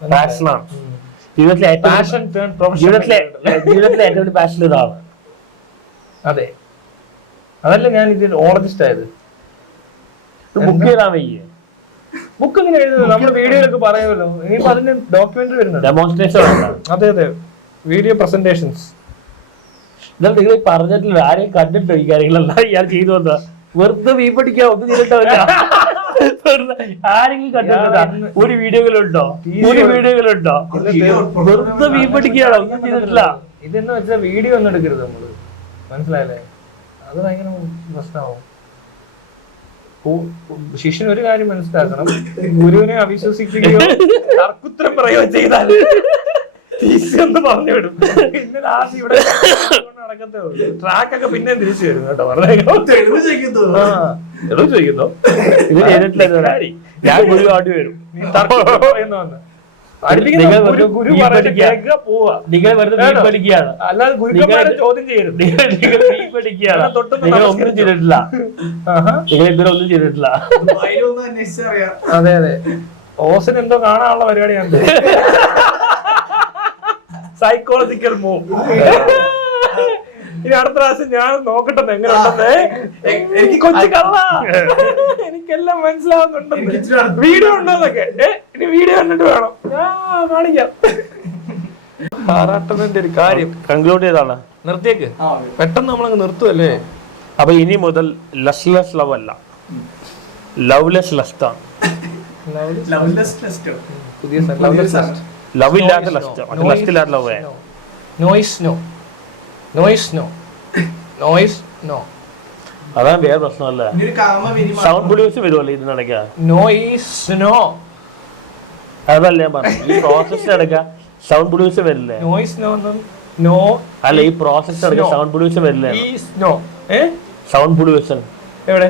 പാഷനാണ് ജീവിതത്തിലെ ഏറ്റവും പാഷൻ ഇതാണ്. അതെ, അതല്ല ഞാൻ ഇത് ഓളജിസ്റ്റ് ആയത്. ബുക്ക് ചെയ്താൽ വയ്യേ, ബുക്ക് ഇങ്ങനെ എഴുതുന്നത് നമ്മുടെ വീഡിയോയിലൊക്കെ പറയുമല്ലോ. ഇനിയിപ്പോ അതിന് ഡോക്യുമെന്ററി വരുന്നുണ്ട്, ഡെമോൺസ്ട്രേഷൻ. അതെ അതെ, വീഡിയോ പ്രസന്റേഷൻസ്. എന്നാൽ നിങ്ങൾ പറഞ്ഞിട്ടില്ല, ആരെയും കണ്ടിട്ടോ ഈ കാര്യങ്ങളെല്ലാം ഇയാൾ ചെയ്തു വന്ന വെറുതെ വീ പഠിക്കാൻ ഒന്നും ചെയ്തിട്ടില്ല. ആരെങ്കിലും കണ്ടിട്ടുണ്ടോ? ഒരു വീഡിയോകളുണ്ടോ? വെറുതെ വീ പഠിക്കുകയാണോ? ഒന്നും ചെയ്തിട്ടില്ല. ഇതെന്ന് വെച്ചാൽ വീഡിയോ ഒന്നും എടുക്കരുത് നമ്മള്, മനസ്സിലായല്ലേ? അത് ഭയങ്കര പ്രശ്നമാവും. ശിഷ്യൻ ഒരു കാര്യം മനസ്സിലാക്കണം, ഗുരുവിനെ അവിശ്വസിക്കുകയോ തർക്കുത്തരം പറയുകയോ ചെയ്താൽ എന്ന് പറഞ്ഞു വിടും. പിന്നെ ലാസ്റ്റ് ഇവിടെ നടക്കത്തേ ഉള്ളൂ. ട്രാക്കൊക്കെ പിന്നെ തിരിച്ചു വരും കേട്ടോ. ചോദിക്കുന്നോ ഇത് ചെയ്തിട്ടില്ല, ഞാൻ ഗുരു ആട്ടി വരും. നീ തർക്കം എന്ന് വന്ന് നിങ്ങൾ വെറുതെ പഠിക്കുകയാണ്, അല്ലാതെ ഗുരുക്കന്മാരെ ചോദ്യം ചെയ്യരുത്. നിങ്ങൾ ഒന്നും ചെയ്തിട്ടില്ല, നിങ്ങൾ ഇതുവരെ ഒന്നും ചെയ്തിട്ടില്ല. അതെ അതെ, ഓസിന് എന്തോ കാണാനുള്ള പരിപാടിയാണ്. Psychological move. ഇനി അടുത്ത പ്രാവശ്യം ഞാൻ നോക്കട്ടെ എങ്ങനെ ഉണ്ടെന്നേ. കൊച്ചു കള്ള, എനിക്കെല്ലാം മനസ്സിലാവുന്നുണ്ടെന്ന്. വീഡിയോ ഉണ്ടോന്നൊക്കെ ഇനി വീഡിയോ കണ്ടിട്ട് വേണം കാണിക്കാം. ആറാട്ടന്റെ ഒരു കാര്യം കൺക്ലൂഡ് ചെയ്താണ്. നിർത്തിയേക്ക്, പെട്ടെന്ന് നമ്മളങ്ങ് നിർത്തുവല്ലേ. അപ്പൊ ഇനി മുതൽ ലെസ്ലെസ് ലവ് അല്ല, ലവ്ലെസ് ലസ്റ്റ് ആണ്. പുതിയ ലവ് ഇല്ലാത്ത ലസ്റ്റ്, ലസ്റ്റ് ഇല്ലാത്ത love. Noise no, noise no, noise no. അതാണ് വേറെ പ്രശ്നമല്ലേ. സൗണ്ട് പൊല്യൂഷൻ വരുമല്ലോ ഇതിനിടയ്ക്ക്. നോയ്സ് നോ, അതല്ലേ ഞാൻ പറഞ്ഞു. ഈ പ്രോസസ്സിനിടയ്ക്ക് സൗണ്ട് പൊല്യൂഷൻ വരില്ലേ? നോയ്സ് നോ നോ അല്ല, ഈ പ്രോസസ്സിനിടയ്ക്ക് സൗണ്ട് പൊല്യൂഷൻ വരില്ലേ? നോ സൗണ്ട് പൊല്യൂഷൻ എവിടെ?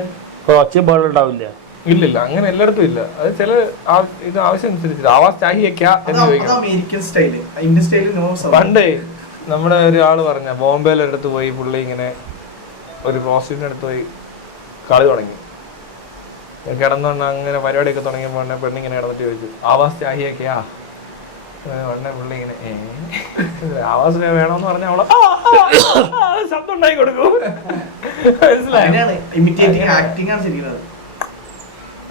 ഒച്ചയും പാടും ഉണ്ടാവില്ല. ഇല്ലില്ല, അങ്ങനെ എല്ലായിടത്തും ഇല്ല. അത് ചില ഇത് ആവശ്യം അനുസരിച്ച് ആവാസ് ചാഹിയേക്കാ എന്ന് ചോദിക്കണം. പണ്ട് നമ്മുടെ ഒരാള് പറഞ്ഞ ബോംബെയിലെ അടുത്ത് പോയി പുള്ളി ഇങ്ങനെ ഒരു പ്രോസ്റ്റിറ്റ്യൂട്ടിന്റെ അടുത്ത് പോയി കളി തുടങ്ങി. കിടന്നോണ്ട് അങ്ങനെ പരിപാടിയൊക്കെ തുടങ്ങിയപ്പോ പെണ്ണിങ്ങനെ കിടന്നിട്ട് ചോദിച്ചു ആവാസ് ചാഹിയേക്കാ. പുള്ളി ഇങ്ങനെ ആവാസ് വേണമെന്ന് പറഞ്ഞ അവളെ ശബ്ദം ഉണ്ടാക്കി കൊടുക്കും.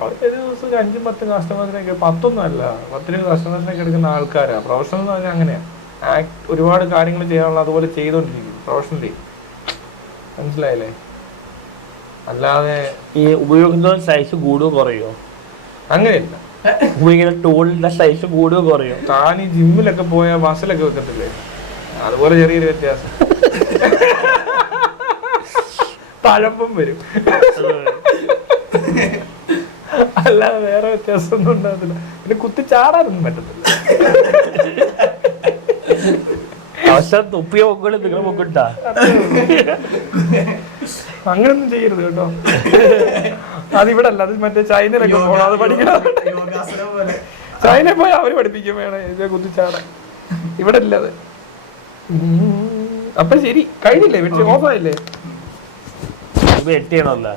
ഒരു ദിവസം 5-10 കസ്റ്റമേഴ്സിനൊക്കെ, 10 അല്ല 10 കസ്റ്റമേഴ്സിനൊക്കെ എടുക്കുന്ന ആൾക്കാരാ. പ്രൊഫഷണൽ എന്ന് പറഞ്ഞാൽ അങ്ങനെയാ, ഒരുപാട് കാര്യങ്ങൾ ചെയ്യാനുള്ള അതുപോലെ ചെയ്തോണ്ടിരിക്കും പ്രൊഫഷണലി, മനസ്സിലായില്ലേ? അല്ലാതെ ഈ ഉപയോഗിക്കുന്ന സൈസ് കൂടുകയോ കുറയോ? അങ്ങനെയല്ല, ഉപയോഗിക്കുന്ന ടൂളിന്റെ സൈസ് കൂടുകയോ കുറയോ? താൻ ഈ ജിമ്മിലൊക്കെ പോയ മസിലൊക്കെ വെക്കത്തില്ലേ, അതുപോലെ ചെറിയൊരു വ്യത്യാസം. തഴമ്പും വരും, അല്ലാതെ വേറെ വ്യത്യാസം ഒന്നും ഉണ്ടാകത്തില്ല. പിന്നെ കുത്തി ചാടാനൊന്നും പറ്റത്തില്ല. അവസാനം തൊപ്പിയ പൊക്കള് നിങ്ങൾ പൊക്കിട്ടാ അങ്ങനൊന്നും ചെയ്യരുത് കേട്ടോ. അതിവിടെ അല്ല, അത് മറ്റേ ചൈനയിലൊക്കെ പോകണം, അത് പഠിക്കണം. ചൈനയിൽ പോയി അവര് പഠിപ്പിക്കും വേണേ ഇത് കുത്തിച്ചാടാൻ. ഇവിടെ ഇല്ല അത്. അപ്പൊ ശരി, കഴിഞ്ഞില്ലേ? ഓഫായില്ലേ? എട്ടിയാണല്ലോ.